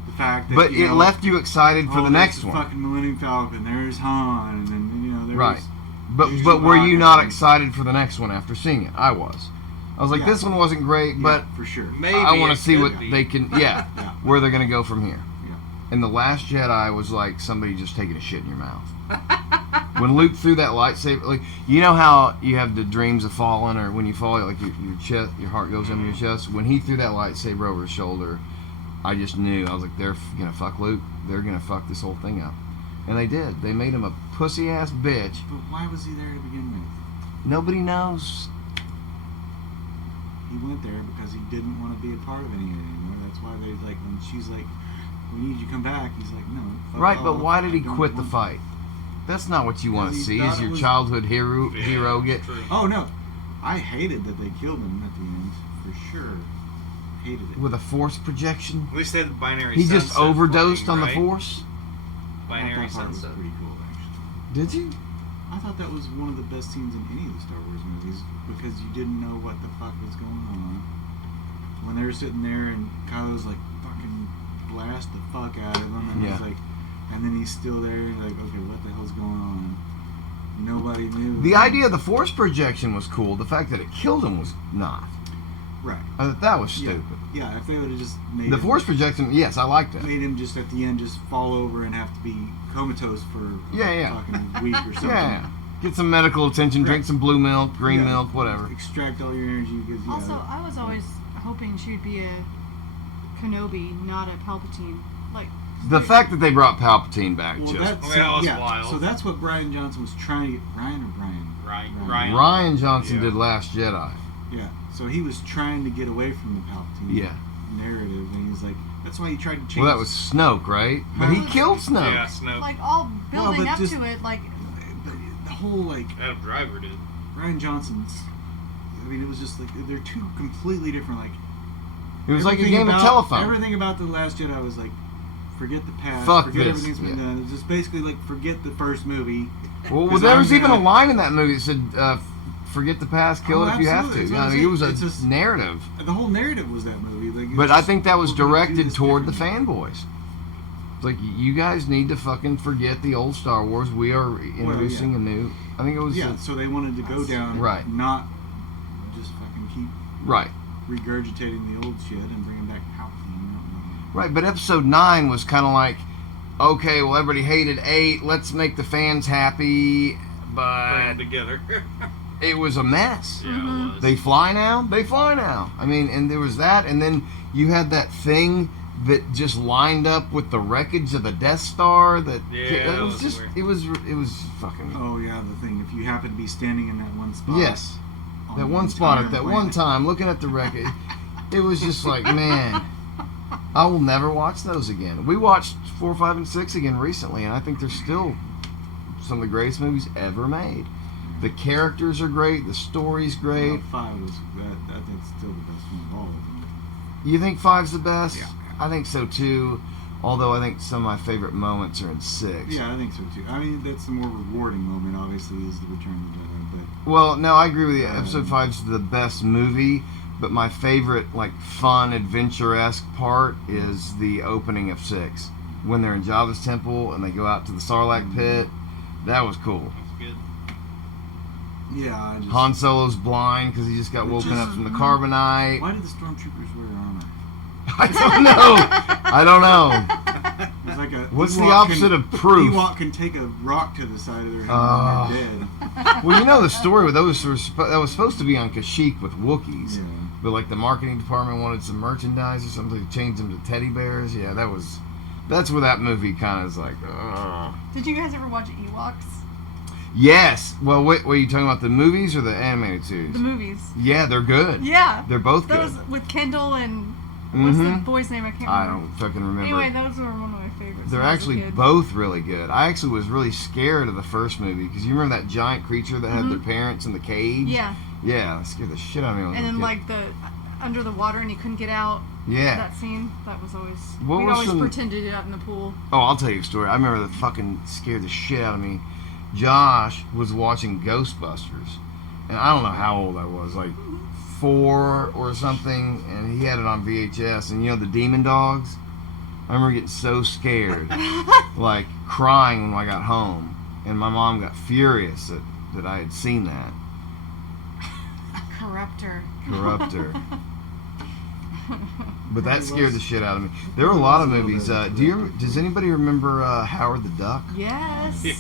the fact that But it left you excited for the there's next the one. Fucking Millennium Falcon. There's Han, and then there Right. was. But there's were you Chewbacca. not excited for the next one after seeing it? I was. I was like, Yeah. this one wasn't great, but Yeah, for sure. Maybe I want it to see could what be. they can. Yeah, Yeah. where they're gonna go from here. Yeah. And the Last Jedi was like somebody just taking a shit in your mouth. When Luke threw that lightsaber, like you know how you have the dreams of falling, or when you fall, like your chest, your heart goes into your chest. When he threw that lightsaber over his shoulder, I just knew. I was like, they're gonna fuck Luke. They're gonna fuck this whole thing up, and they did. They made him a pussy ass bitch. But why was he there to begin with? Nobody knows. He went there because he didn't want to be a part of any of it anymore. That's why they like when she's like, "We need you to come back." He's like, "No." fuck Right, off. but why did he I don't quit the want-" fight? That's not what you want to He see. thought Is it your was- childhood hero Yeah, get? true. Oh no, I hated that they killed him at the end for sure. Hated it. With a force projection? At least they had the binary He sunset just overdosed playing, on right? the force? Binary I thought that was sunset. pretty cool actually. Did you? I thought that was one of the best scenes in any of the Star Wars movies because you didn't know what the fuck was going on. When they were sitting there and Kylo's like fucking blast the fuck out of him and Yeah. he's like, and then he's still there and like, okay, what the hell's going on? Nobody knew. The idea of the force projection was cool. The fact that it killed him was not. Right. That was Yeah. stupid. Yeah, if they would have just made The him, force projection, yes, I like that. made him just at the end just fall over and have to be comatose for Yeah. a fucking week or something. Yeah. Get some medical attention, drink Right. some blue milk, green Yeah. milk, whatever. Extract all your energy because yeah. Also, I was always hoping she'd be a Kenobi, not a Palpatine. Like, The fact that they brought Palpatine back well, just... that's that was yeah. wild. So that's what Brian Johnson was trying to get. Ryan. Ryan Johnson Yeah. did Last Jedi. Yeah. So he was trying to get away from the Palpatine Yeah. narrative, and he's like, that's why he tried to change. Well, that was Snoke, right? But he Huh? killed Snoke. Yeah, Snoke. like all building but up just- to it, like, But the whole like Adam Driver did. Ryan Johnson's. I mean, it was just like they're two completely different. Like It was like a everything game of about- telephone. Everything about The Last Jedi was like, forget the past, Fuck forget this, everything's been yeah. done. It's just basically like, forget the first movie. Well, 'Cause there I'm was even a gonna- line in that movie that said, "Forget the past, kill Oh, it if you have to." absolutely. You know, It's I mean, it was a it's just- narrative. The whole narrative was that movie. Like, But it's I just, think that was we're gonna do directed this toward the differently. fanboys. It's like, you guys need to fucking forget the old Star Wars. We are introducing a new. I think it was. Yeah, so they wanted to go down, Right. not just fucking keep Right. regurgitating the old shit and bringing back Palpatine. Right, but episode 9 was kind of like, okay, well, everybody hated 8. Let's make the fans happy. Bring But them together. it was a mess. Yeah, it was. They fly now? They fly now. I mean, and there was that, and then you had that thing that just lined up with the wreckage of the Death Star. That Yeah, it that was was just, weird. it was fucking. Oh yeah, the thing. If you happen to be standing in that one spot. Yes, on that the one spot at entire that one planet. time, looking at the wreckage, it was just like, man, I will never watch those again. We watched 4, 5, and 6 again recently, and I think they're still some of the greatest movies ever made. The characters are great, the story's great. Well, 5 was that. I think still the best one of all of them. You think 5's the best? Yeah. I think so too. Although I think some of my favorite moments are in 6. Yeah, I think so too. I mean, that's the more rewarding moment. Obviously, is the Return of the Jedi. But Well, no, I agree with you. Episode 5's the best movie, but my favorite, like, fun, adventure-esque part is the opening of 6. When they're in Jabba's temple and they go out to the Sarlacc pit. That was cool. That's good. yeah, I just. Han Solo's blind because he just got It woken just- up from the carbonite. Why did the stormtroopers wear armor? I don't know. I don't know. It's like a. What's the Ewok opposite can- of proof? Ewok can take a rock to the side of their head and they're dead. Well, you know the story with those were that was supposed to be on Kashyyyk with Wookiees, Yeah. but like the marketing department wanted some merchandise or something to change them to teddy bears. Yeah, that's where that movie kind of is like. Did you guys ever watch Ewoks? Yes. Well, wait, are you talking about the movies or the animated series? The movies. Yeah, they're good. Yeah. They're both That good. was with Kendall and what's the Mhm. boy's name? I can't I remember. don't fucking remember. Anyway, those were one of my favorites. They're when I was a actually kid. both really good. I actually was really scared of the first movie because you remember that giant creature that had their parents in the cage? Yeah. Yeah, that scared the shit out of me. When I And was a then kid. like the under the water and you couldn't get out. Yeah. That scene. That was always. What We'd were always some- pretend to get out in the pool. Oh, I'll tell you a story. I remember that fucking scared the shit out of me. Josh was watching Ghostbusters, and I don't know how old I was, like 4 or something, and he had it on VHS. And you know the demon dogs? I remember getting so scared, like crying when I got home, and my mom got furious that I had seen that. Corruptor. But that scared the shit out of me. There were a lot of movies. Does anybody remember Howard the Duck? Yes. Yeah.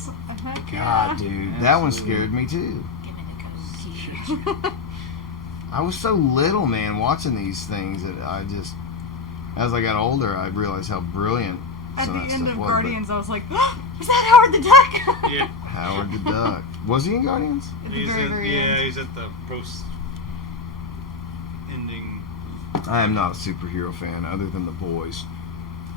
Heck God, yeah. dude, that one scared me too. I was so little, man, watching these things that I just, as I got older, I realized how brilliant At some the of that end stuff of was. but Guardians, I was like, oh, is that Howard the Duck? Yeah. Howard the Duck. Was he in Guardians? At the very end. He's at the post ending. I am not a superhero fan other than The Boys.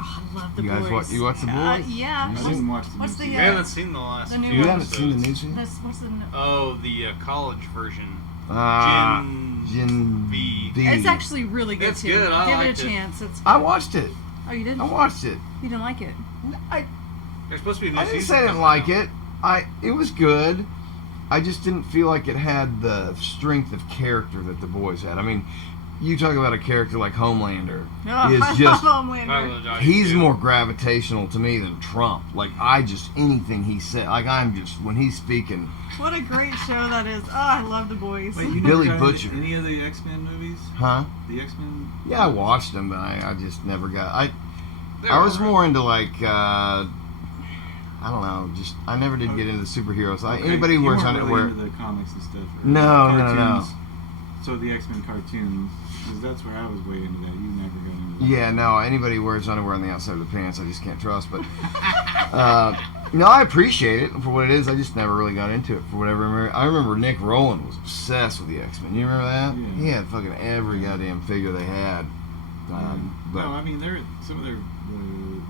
Oh, I love the You guys boys. you watch The Boys? Yeah. I You didn't watch the What's new the, We season. haven't seen the last the new few You one. haven't seen the new episodes. season? What's the Oh, the college version. Gen V. V. It's actually really good It's too. good, I Give liked it a it. chance. It's. I watched it. Oh, you didn't? I watched it. You didn't like it? There's supposed to be a new I didn't season say I didn't coming like out. it. It was good. I just didn't feel like it had the strength of character that The Boys had. I mean, you talk about a character like Homelander. Oh, Is I just love Homelander. he's more gravitational to me than Trump. Like anything he said, like when he's speaking. What a great show that is. Oh, I love the boys. Wait, you Billy never got Butcher. any of the X-Men movies? Huh? The X-Men? Yeah, I watched them, but I just never got. They're I was alright. more into like I don't know. Just I never did get into the superheroes. Okay, Anybody you who wears weren't underwear. really into the comics and stuff. or No, no, no. cartoons. So the X-Men cartoons, because that's where I was way into that. You never got into that. Yeah, no. Anybody who wears underwear on the outside of the pants, I just can't trust. But no, I appreciate it for what it is. I just never really got into it for whatever. I remember Nick Rowland was obsessed with the X-Men. You remember that? Yeah. He had fucking every goddamn figure they had. But No, I mean, some of their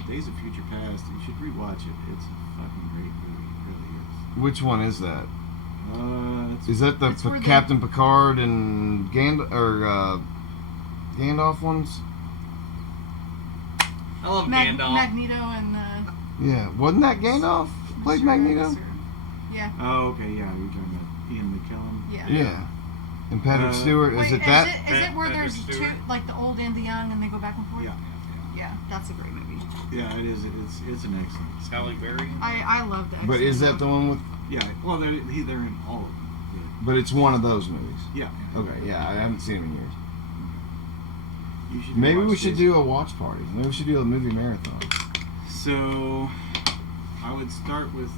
Days of Future Past. You should rewatch it. It's a fucking great movie. It really which one is that? is. Is that the It's where they- Captain Picard and Gandalf ones? I love Gandalf. Magneto and Yeah, wasn't that Gandalf played Mr. Magneto? X or- Yeah. Oh, okay, yeah, you're talking about Ian McKellen. Yeah. Yeah. And Patrick Stewart, Wait, is it that? Is it where Patrick there's Stewart? two, like the old and the young, and they go back and forth? Yeah, Yeah, that's a great movie. yeah, it is. It's an excellent. Halle Berry. I love that. But is that the one with? Yeah, well, they're in all of them. But it's one of those movies. Yeah. Okay, yeah, I haven't seen him in years. You should Maybe watch we should this. do a watch party. Maybe we should do a movie marathon. So, I would start with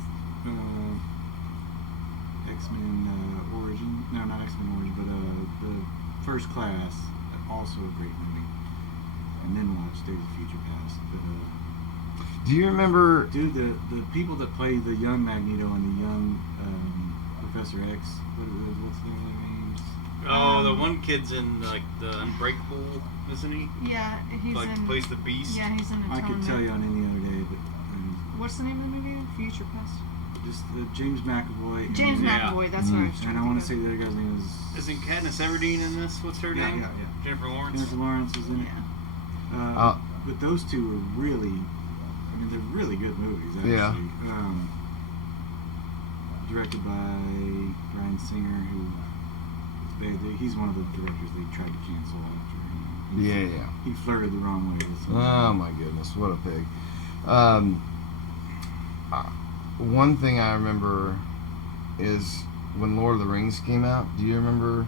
X-Men Origin. No, not X-Men Origin, but the First Class. Also a great movie. And then watch Days of Future Past. But, Do you remember? dude, the people that play the young Magneto and the young Professor X. What's their names? Oh, the one kid's in like the Unbreakable, isn't he? Yeah, he's Like in. plays the Beast. Yeah, he's in. I could tell you on any other day, but What's the name of the movie? Future Past. just James McAvoy. and- James Yeah. McAvoy. That's what I was trying And I want to say the other guy's name is. Isn't Katniss Everdeen in this? What's her Yeah, name? yeah, yeah. Jennifer Lawrence. Jennifer Lawrence is in it. Yeah. But those two are really, I mean, they're really good movies, actually. Yeah. Directed by Bryan Singer, who, he's one of the directors they tried to cancel after. Yeah. He flirted the wrong way. With Oh my goodness, what a pig. One thing I remember is when Lord of the Rings came out. Do you remember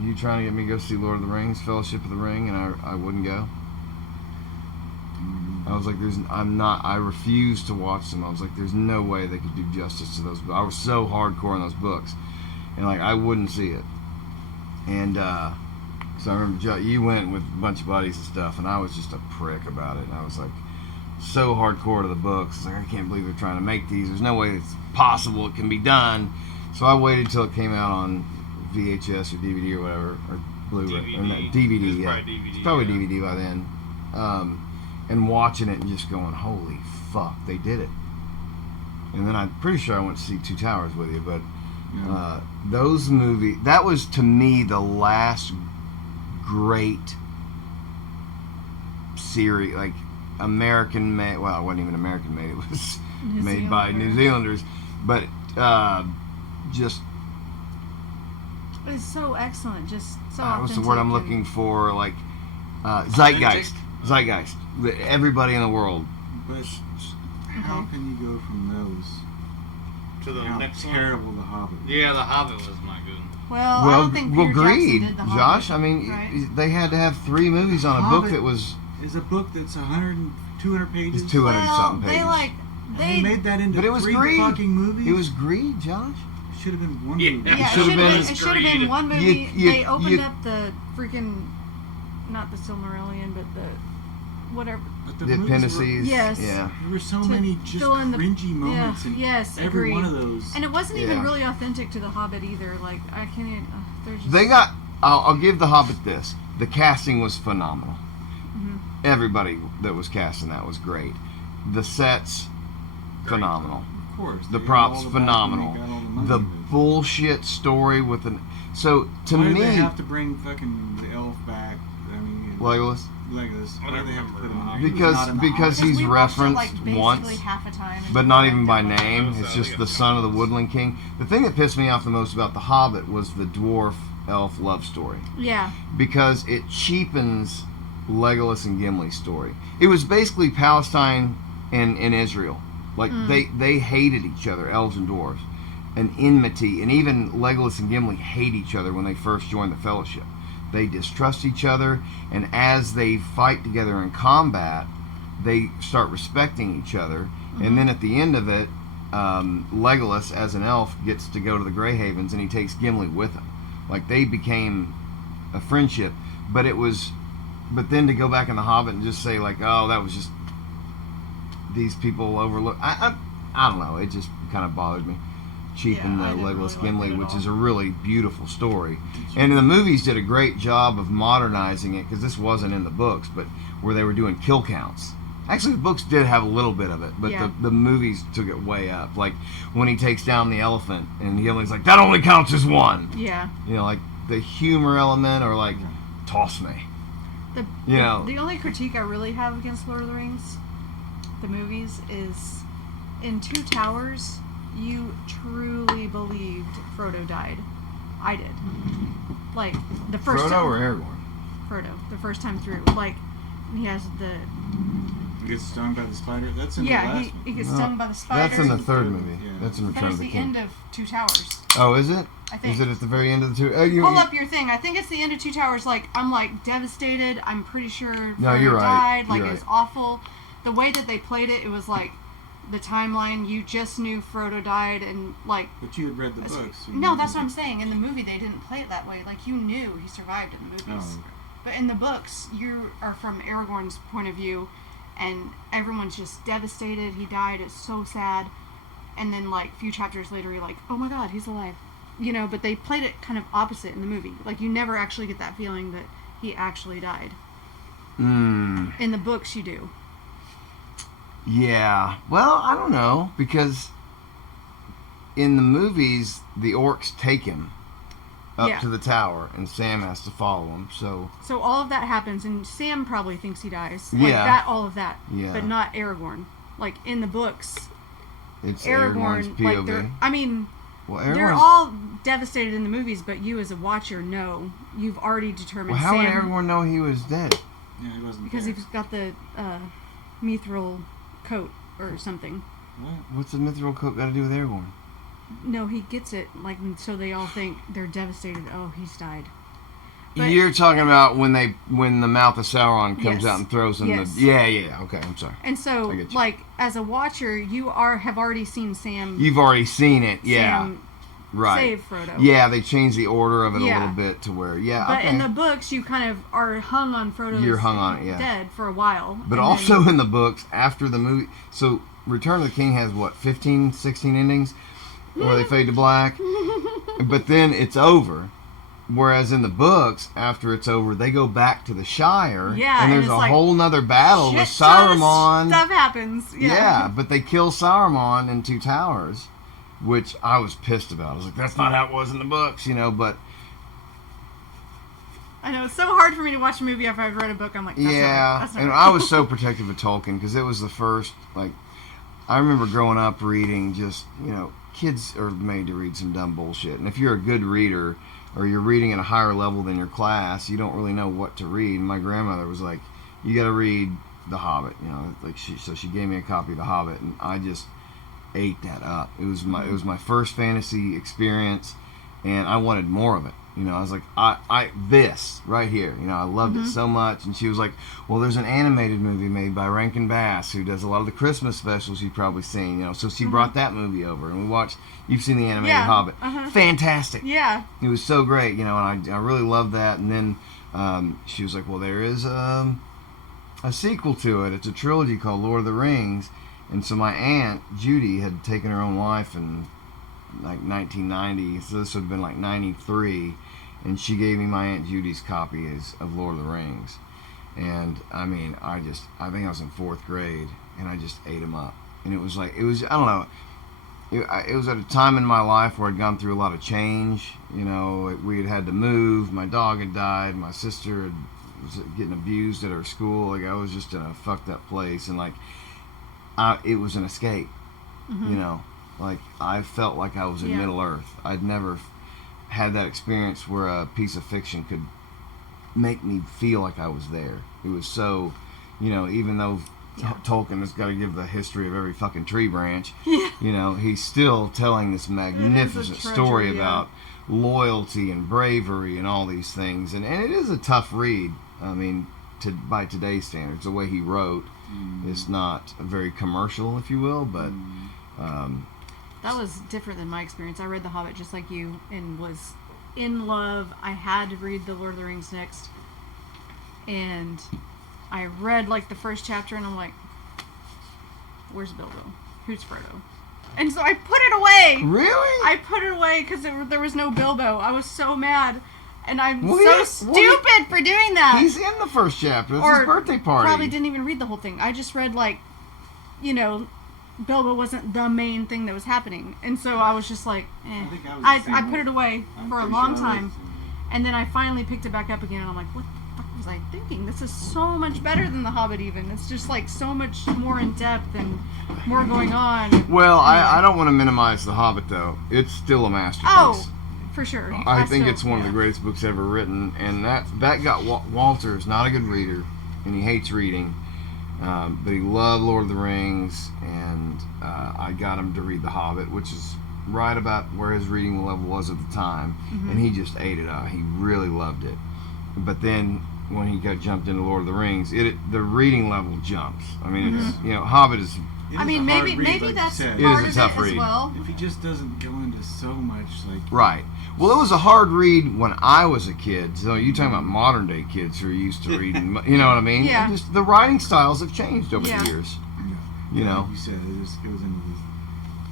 you trying to get me to go see Lord of the Rings, Fellowship of the Ring, and I wouldn't go? I was like, I refused to watch them. I was like, there's no way they could do justice to those books. I was so hardcore in those books. And like, I wouldn't see it. And, so I remember you went with a bunch of buddies and stuff, and I was just a prick about it. And I was like, so hardcore to the books. It's like, I can't believe they're trying to make these. There's no way it's possible it can be done. So I waited till it came out on VHS or DVD or whatever, or Blu-ray. Or no, DVD. DVD, It was yeah. probably DVD, It's probably yeah. DVD by then. And watching it and just going, holy fuck, they did it. And then I'm pretty sure I went to see Two Towers with you, but those movies, that was to me the last great series, like American made, well, it wasn't even American made, it was made by New Zealanders, but just, It's so excellent, just so what's the authentic word I'm and- looking for, like zeitgeist. Everybody in the world. But how can you go from those To the how next terrible one. The Hobbit? Yeah, The Hobbit was not good. Well, I don't think Peter greed, Jackson did the Josh. Hobbit, I mean, right? they had to have 3 movies on a book Hobbit that was Is a book that's 200 pages. it's 200 something pages. They like They made that into But it was 3 greed. fucking movies. It was greed, Josh. Should have been one Yeah. movie. Yeah, it should've should been- have been. It should have been one movie. You- they opened you- up the freaking, not the Silmarillion, but the whatever. But The movies appendices. Yes. Yeah. There were so to many just fill in the- cringy moments in yes, every agreed. one of those. And it wasn't even Yeah. really authentic to the Hobbit either. Like I can't. Even, they're just. They got. I'll give the Hobbit this. The casting was phenomenal. Mhm. Everybody that was cast in that was great. The sets, phenomenal. Of course. The they got props, all the phenomenal. backing, they got all the money, The but bullshit story with an. So to why me, did they have to bring fucking the elf back? I mean, Legolas. Legolas. Why I did they have to put him in there? don't He was Because- not in the because Hobbit. he's we watched it, referenced like, basically once, half a time. but not even by Like, name. It's just the son of the Woodland King. The thing that pissed me off the most about The Hobbit was the dwarf elf love story. Yeah. Because it cheapens Legolas and Gimli's story. It was basically Palestine and Israel. Like they hated each other, elves and dwarves, an enmity, and even Legolas and Gimli hate each other when they first join the Fellowship. They distrust each other, and as they fight together in combat, they start respecting each other. And then at the end of it, Legolas, as an elf, gets to go to the Grey Havens, and he takes Gimli with him. Like they became a friendship, but then to go back in The Hobbit and just say like, oh, that was just these people overlook. I don't know. It just kind of bothered me. Cheapen Yeah, I the didn't really Legolas like Gimli, it at which all. is a really beautiful story. And the movies did a great job of modernizing it because this wasn't in the books, but where they were doing kill counts. Actually, the books did have a little bit of it, but Yeah. the movies took it way up. Like when he takes down the elephant, and Gimli's like, "That only counts as one." Yeah. You know, like the humor element, or like, "Toss me." The only critique I really have against Lord of the Rings, the movies, is in Two Towers, you truly believed Frodo died. I did. Like, the first Frodo time. or Aragorn? Frodo. The first time through. Like, he has the... He gets stung by the spider. That's in the Yeah, last he gets stung by the spider. That's in the third movie. Yeah. That's in That Return is of the the King. end of Two Towers. Oh, is it? I think. Is it at the very end of the two? Pull up your thing. I think it's the end of Two Towers. Like, I'm like devastated. I'm pretty sure No, Frodo you're right. died. Like, You're it was right. awful. The way that they played it, it was like the timeline. You just knew Frodo died, and like. But you had read the books. so you No, knew that's that- what I'm saying. In the movie, they didn't play it that way. Like, you knew he survived in the movies. Oh, okay. But in the books, you are from Aragorn's point of view, and everyone's just devastated. He died. It's so sad. And then, like, a few chapters later, you're like, oh my god, he's alive. You know, but they played it kind of opposite in the movie. Like, you never actually get that feeling that he actually died. In the books, you do. Yeah. Well, I don't know, because in the movies, the orcs take him up Yeah. to the tower, and Sam has to follow him. So So all of that happens, and Sam probably thinks he dies. Like, Yeah. all of that. Yeah. But not Aragorn. Like, in the books, it's Aragorn's Aragorn, POV. like, they're... I mean... well, They're Aragorn's... all devastated in the movies, but you as a watcher know. You've already determined Well, how would Sam... Aragorn know he was dead? Yeah, he wasn't Because there. he's got the mithril coat or something. What? What's the mithril coat got to do with Aragorn? No, he gets it, like, so they all think they're devastated. Oh, he's died. But- You're talking about when the mouth of Sauron comes Yes. out and throws him Yes. the... Yeah, okay, I'm sorry. And so, I get you. like, as a watcher, you have already seen Sam, You've already seen it, yeah. Sam Right. save Frodo. Yeah, they changed the order of it a Yeah. little bit to where, yeah, But okay. in the books, you kind of are hung on Frodo's You're hung on it, yeah. dead for a while. But and also then- in the books, after the movie... So, Return of the King has, what, 15, 16 endings? Where they fade to black? But then it's over. Whereas in the books, after it's over, they go back to the Shire. Yeah, and and there's it's a like, whole nother battle with shit ton of Saruman. Stuff happens. Yeah, but they kill Saruman in Two Towers, which I was pissed about. I was like, that's not how it was in the books, but... I know, it's so hard for me to watch a movie after I've read a book. I'm like, that's Yeah, not and right. I was so protective of Tolkien because it was the first, like, I remember growing up reading just, kids are made to read some dumb bullshit. And if you're a good reader or you're reading at a higher level than your class, you don't really know what to read. And my grandmother was like, you got to read The Hobbit, so she gave me a copy of The Hobbit, and I just ate that up. It was my first fantasy experience, and I wanted more of it. I was like, this right here, I loved it so much. And she was like, well, there's an animated movie made by Rankin Bass who does a lot of the Christmas specials you've probably seen, so she brought that movie over, and we watched, you've seen the animated Yeah, Hobbit. uh-huh. Fantastic. Yeah. It was so great, and I really loved that. And then she was like, well, there is a sequel to it. It's a trilogy called Lord of the Rings. And so my aunt, Judy, had taken her own life in like 1990, so this would have been like 93, and she gave me my Aunt Judy's copies of Lord of the Rings. And I mean, I think I was in 4th grade, and I just ate them up. And it was I don't know, it was at a time in my life where I'd gone through a lot of change. We had to move, my dog had died, my sister was getting abused at her school. Like, I was just in a fucked up place, and like, it was an escape. Like, I felt like I was in Middle Earth. I'd never had that experience where a piece of fiction could make me feel like I was there. It was so, even though Tolkien has got to give the history of every fucking tree branch, he's still telling this magnificent treasure, story yeah. about loyalty and bravery and all these things. And it is a tough read. I mean, by today's standards, the way he wrote, it's not very commercial, if you will, but... That was different than my experience. I read The Hobbit just like you and was in love. I had to read The Lord of the Rings next. And I read like the first chapter and I'm like, where's Bilbo? Who's Frodo? And so I put it away. Really? I put it away because there was no Bilbo. I was so mad. And I'm Well, so stupid for doing that. He's in the first chapter. It's his birthday party. Probably didn't even read the whole thing. I just read Bilbo wasn't the main thing that was happening, and so I was just like, I think I was the I same put way. it away I'm for a pretty long sure I time, was. and then I finally picked it back up again, and I'm like, what the fuck was like thinking, this is so much better than The Hobbit even. It's just like so much more in depth and more going on. Well, I don't want to minimize The Hobbit, though. It's still a masterpiece. Oh, for sure. I think it's one of the greatest books ever written, and that got Walter's not a good reader, and he hates reading, but he loved Lord of the Rings, and I got him to read The Hobbit, which is right about where his reading level was at the time, and he just ate it up. He really loved it. But then when he got jumped into Lord of the Rings, the reading level jumps. I mean, it's Hobbit is. I mean, maybe that's It part is a of tough it read. as well. If he just doesn't go into so much, like... Right. Well, it was a hard read when I was a kid. So you're talking about modern day kids who are used to reading. You know what I mean? Yeah. Just the writing styles have changed over the years. You know. Like you said, it just goes into this.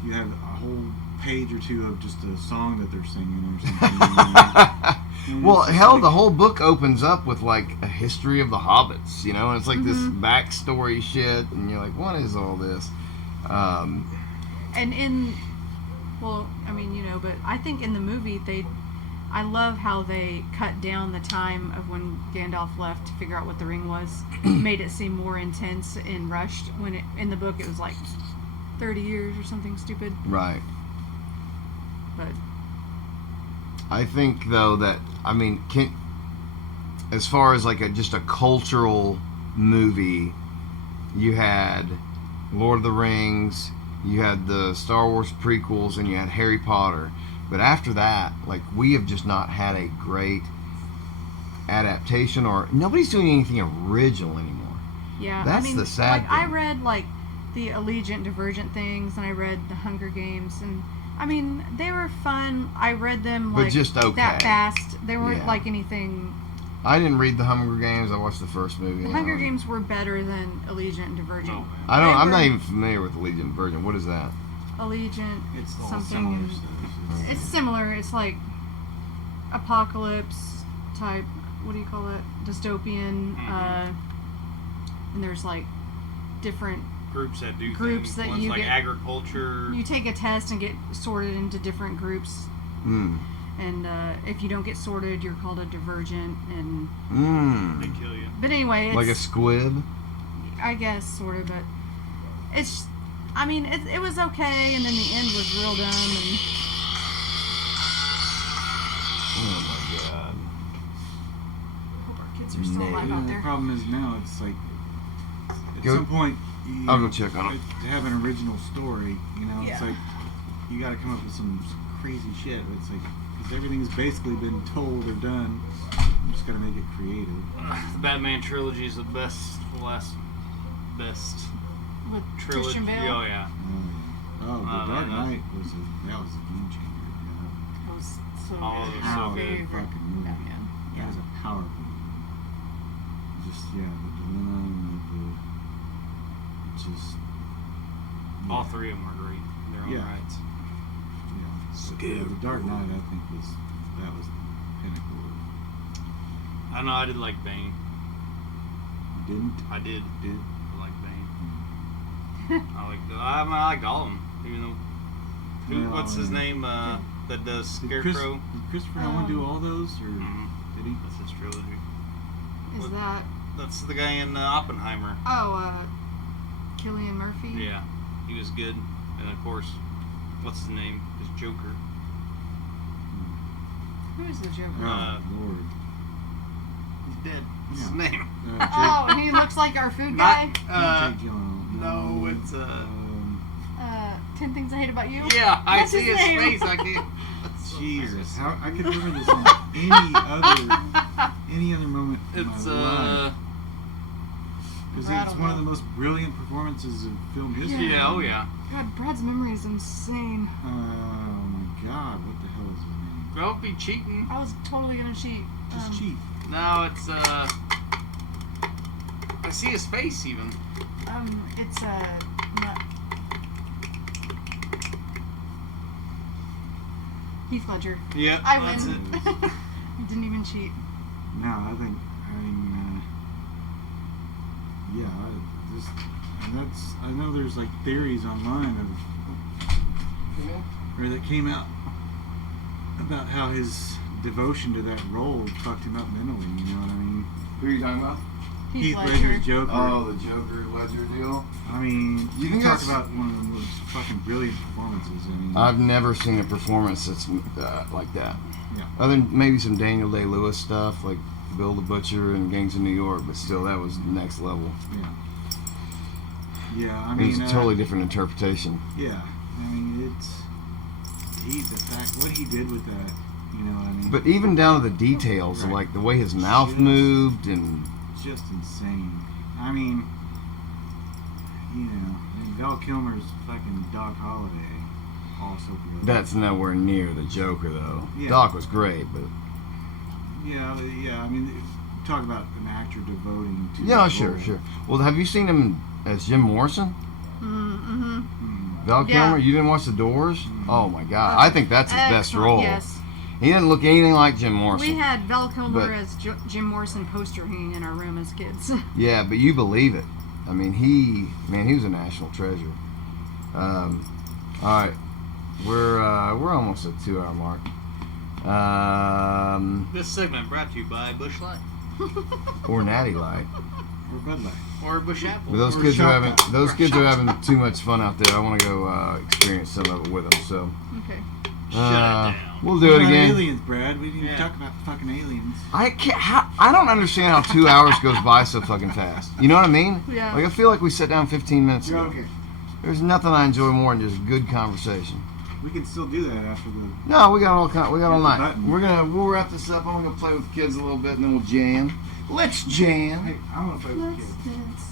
You have a whole page or two of just a song that they're singing or something. Well, hell, the whole book opens up with like a history of the hobbits, you know, and it's like this backstory shit, and you're like, what is all this? And but I think in the movie I love how they cut down the time of when Gandalf left to figure out what the ring was, made it seem more intense and rushed. When in the book it was like 30 years or something stupid. Right. But I think though that as far as like just a cultural movie, you had Lord of the Rings, you had the Star Wars prequels, and you had Harry Potter. But after that, like, we have just not had a great adaptation, or nobody's doing anything original anymore. yeah, That's the sad like, I thing. read like the Allegiant Divergent things, and I read the Hunger Games, and I mean they were fun. I read them But like just okay. that fast. They weren't Yeah. like anything. I didn't read the Hunger Games. I watched the first movie. The Hunger Games were better than Allegiant and Divergent. I'm not even familiar with the Legion Virgin. What is that? Allegiant, It's all something. similar stuff. It's similar. It's like apocalypse type. What do you call it? Dystopian. And there's like different. Groups that do Groups things. that One's you like get- agriculture. You take a test and get sorted into different groups. Mm. And if you don't get sorted, you're called a divergent. And They kill you. but anyway, it's, Like a squib? I guess sort of, but it's. I mean, it was okay, and then the end was real dumb. And Oh my god. hope our kids are still alive out The there. problem is now it's like at Go- some point I'll go check on it. to have an original story. You know, it's Yeah. like you got to come up with some crazy shit. But it's like because everything's basically been told or done. You just got to make it creative. The Batman trilogy is the best With trilogy. Christian Bale. Oh yeah. Oh, The Dark no. Knight was a game changer. That was so Oh, good. it was My so good. favorite Fucking movie. Batman. That Yeah. was a powerful movie. Just the dilemma and just All three of them are great in their own Yeah. rights. The Dark Knight I think was the pinnacle. I know. I did like Bane. You didn't? I did. Did? I like Bane. I liked all of them. Even though, Well, what's his name? That does Did Scarecrow. Did Christopher Nolan do all those, or Mhm. did he? That's his trilogy. Is that That's the guy in Oppenheimer. Cillian Murphy? Yeah, he was good. And of course, what's his name? His Joker. Who is the Joker? Oh Lord. He's dead. What's his Yeah. name? Oh, he looks like our food guy. Jake Gyllenhaal. No, it's 10 Things I Hate About You. Yeah, I What's see his his name? face. I can't. That's so Jesus, embarrassing. how I could remember this in any other moment in It's my life. Because I it's don't one of know. the most brilliant performances of film history. Yeah, oh yeah. God, Brad's memory is insane. Oh my God, what the hell is his name? Don't be cheating. I was totally gonna cheat. Just cheat. No, it's I see his face even. It's not Heath Ledger. Yeah, I that's win. it. You didn't even cheat. No, I think I know there's like theories online or that came out about how his devotion to that role fucked him up mentally. You know what I mean? Who are you talking about? Heath Ledger's Joker. Oh, the Joker Ledger deal. I mean, You think talk that's- about one of the most fucking brilliant performances. I mean, I've never seen a performance that's like that. Yeah. Other than maybe some Daniel Day-Lewis stuff, like Bill the Butcher and Gangs of New York, but still, that was next level. Yeah. Yeah, I It mean, was a totally different interpretation. Yeah, I mean, the fact what he did with that, you know what I mean? But even down to the details, Right. like the way his mouth Just- moved and Just insane. I mean, you know, and Val Kilmer's fucking Doc Holliday also brilliant. that's nowhere near the Joker, though. Yeah. Doc was great, but Yeah, I mean, talk about an actor devoting to yeah, the sure, role. sure. Well, have you seen him as Jim Morrison? Mm-hmm. Val Yeah. Kilmer? You didn't watch The Doors? Oh my God, I think that's his best Excellent, role. Yes. He didn't look anything like Jim Morrison. We had Val Kilmer But- as Jim Morrison poster hanging in our room as kids. Yeah, but you believe it. I mean, he was a national treasure. All right, we're almost at the 2 hour mark. This segment brought to you by Busch Light Or Natty Light. Or Bud Light. or Busch Apple. But those Or kids are Shop having Top. too much fun out there. I want to go experience some of it with them. So Okay. Shut it down. we'll do it What about again. Aliens, Brad. We didn't Yeah. talk about fucking aliens. I don't understand how 2 hours goes by so fucking fast. You know what I mean? Yeah. Like I feel like we sat down 15 minutes You're ago. okay. There's nothing I enjoy more than just good conversation. We can still do that after the. No, we got all night. Button. We'll wrap this up. I'm gonna play with the kids a little bit and then we'll jam. Let's jam. Hey, I want to play with the kids. Let's dance.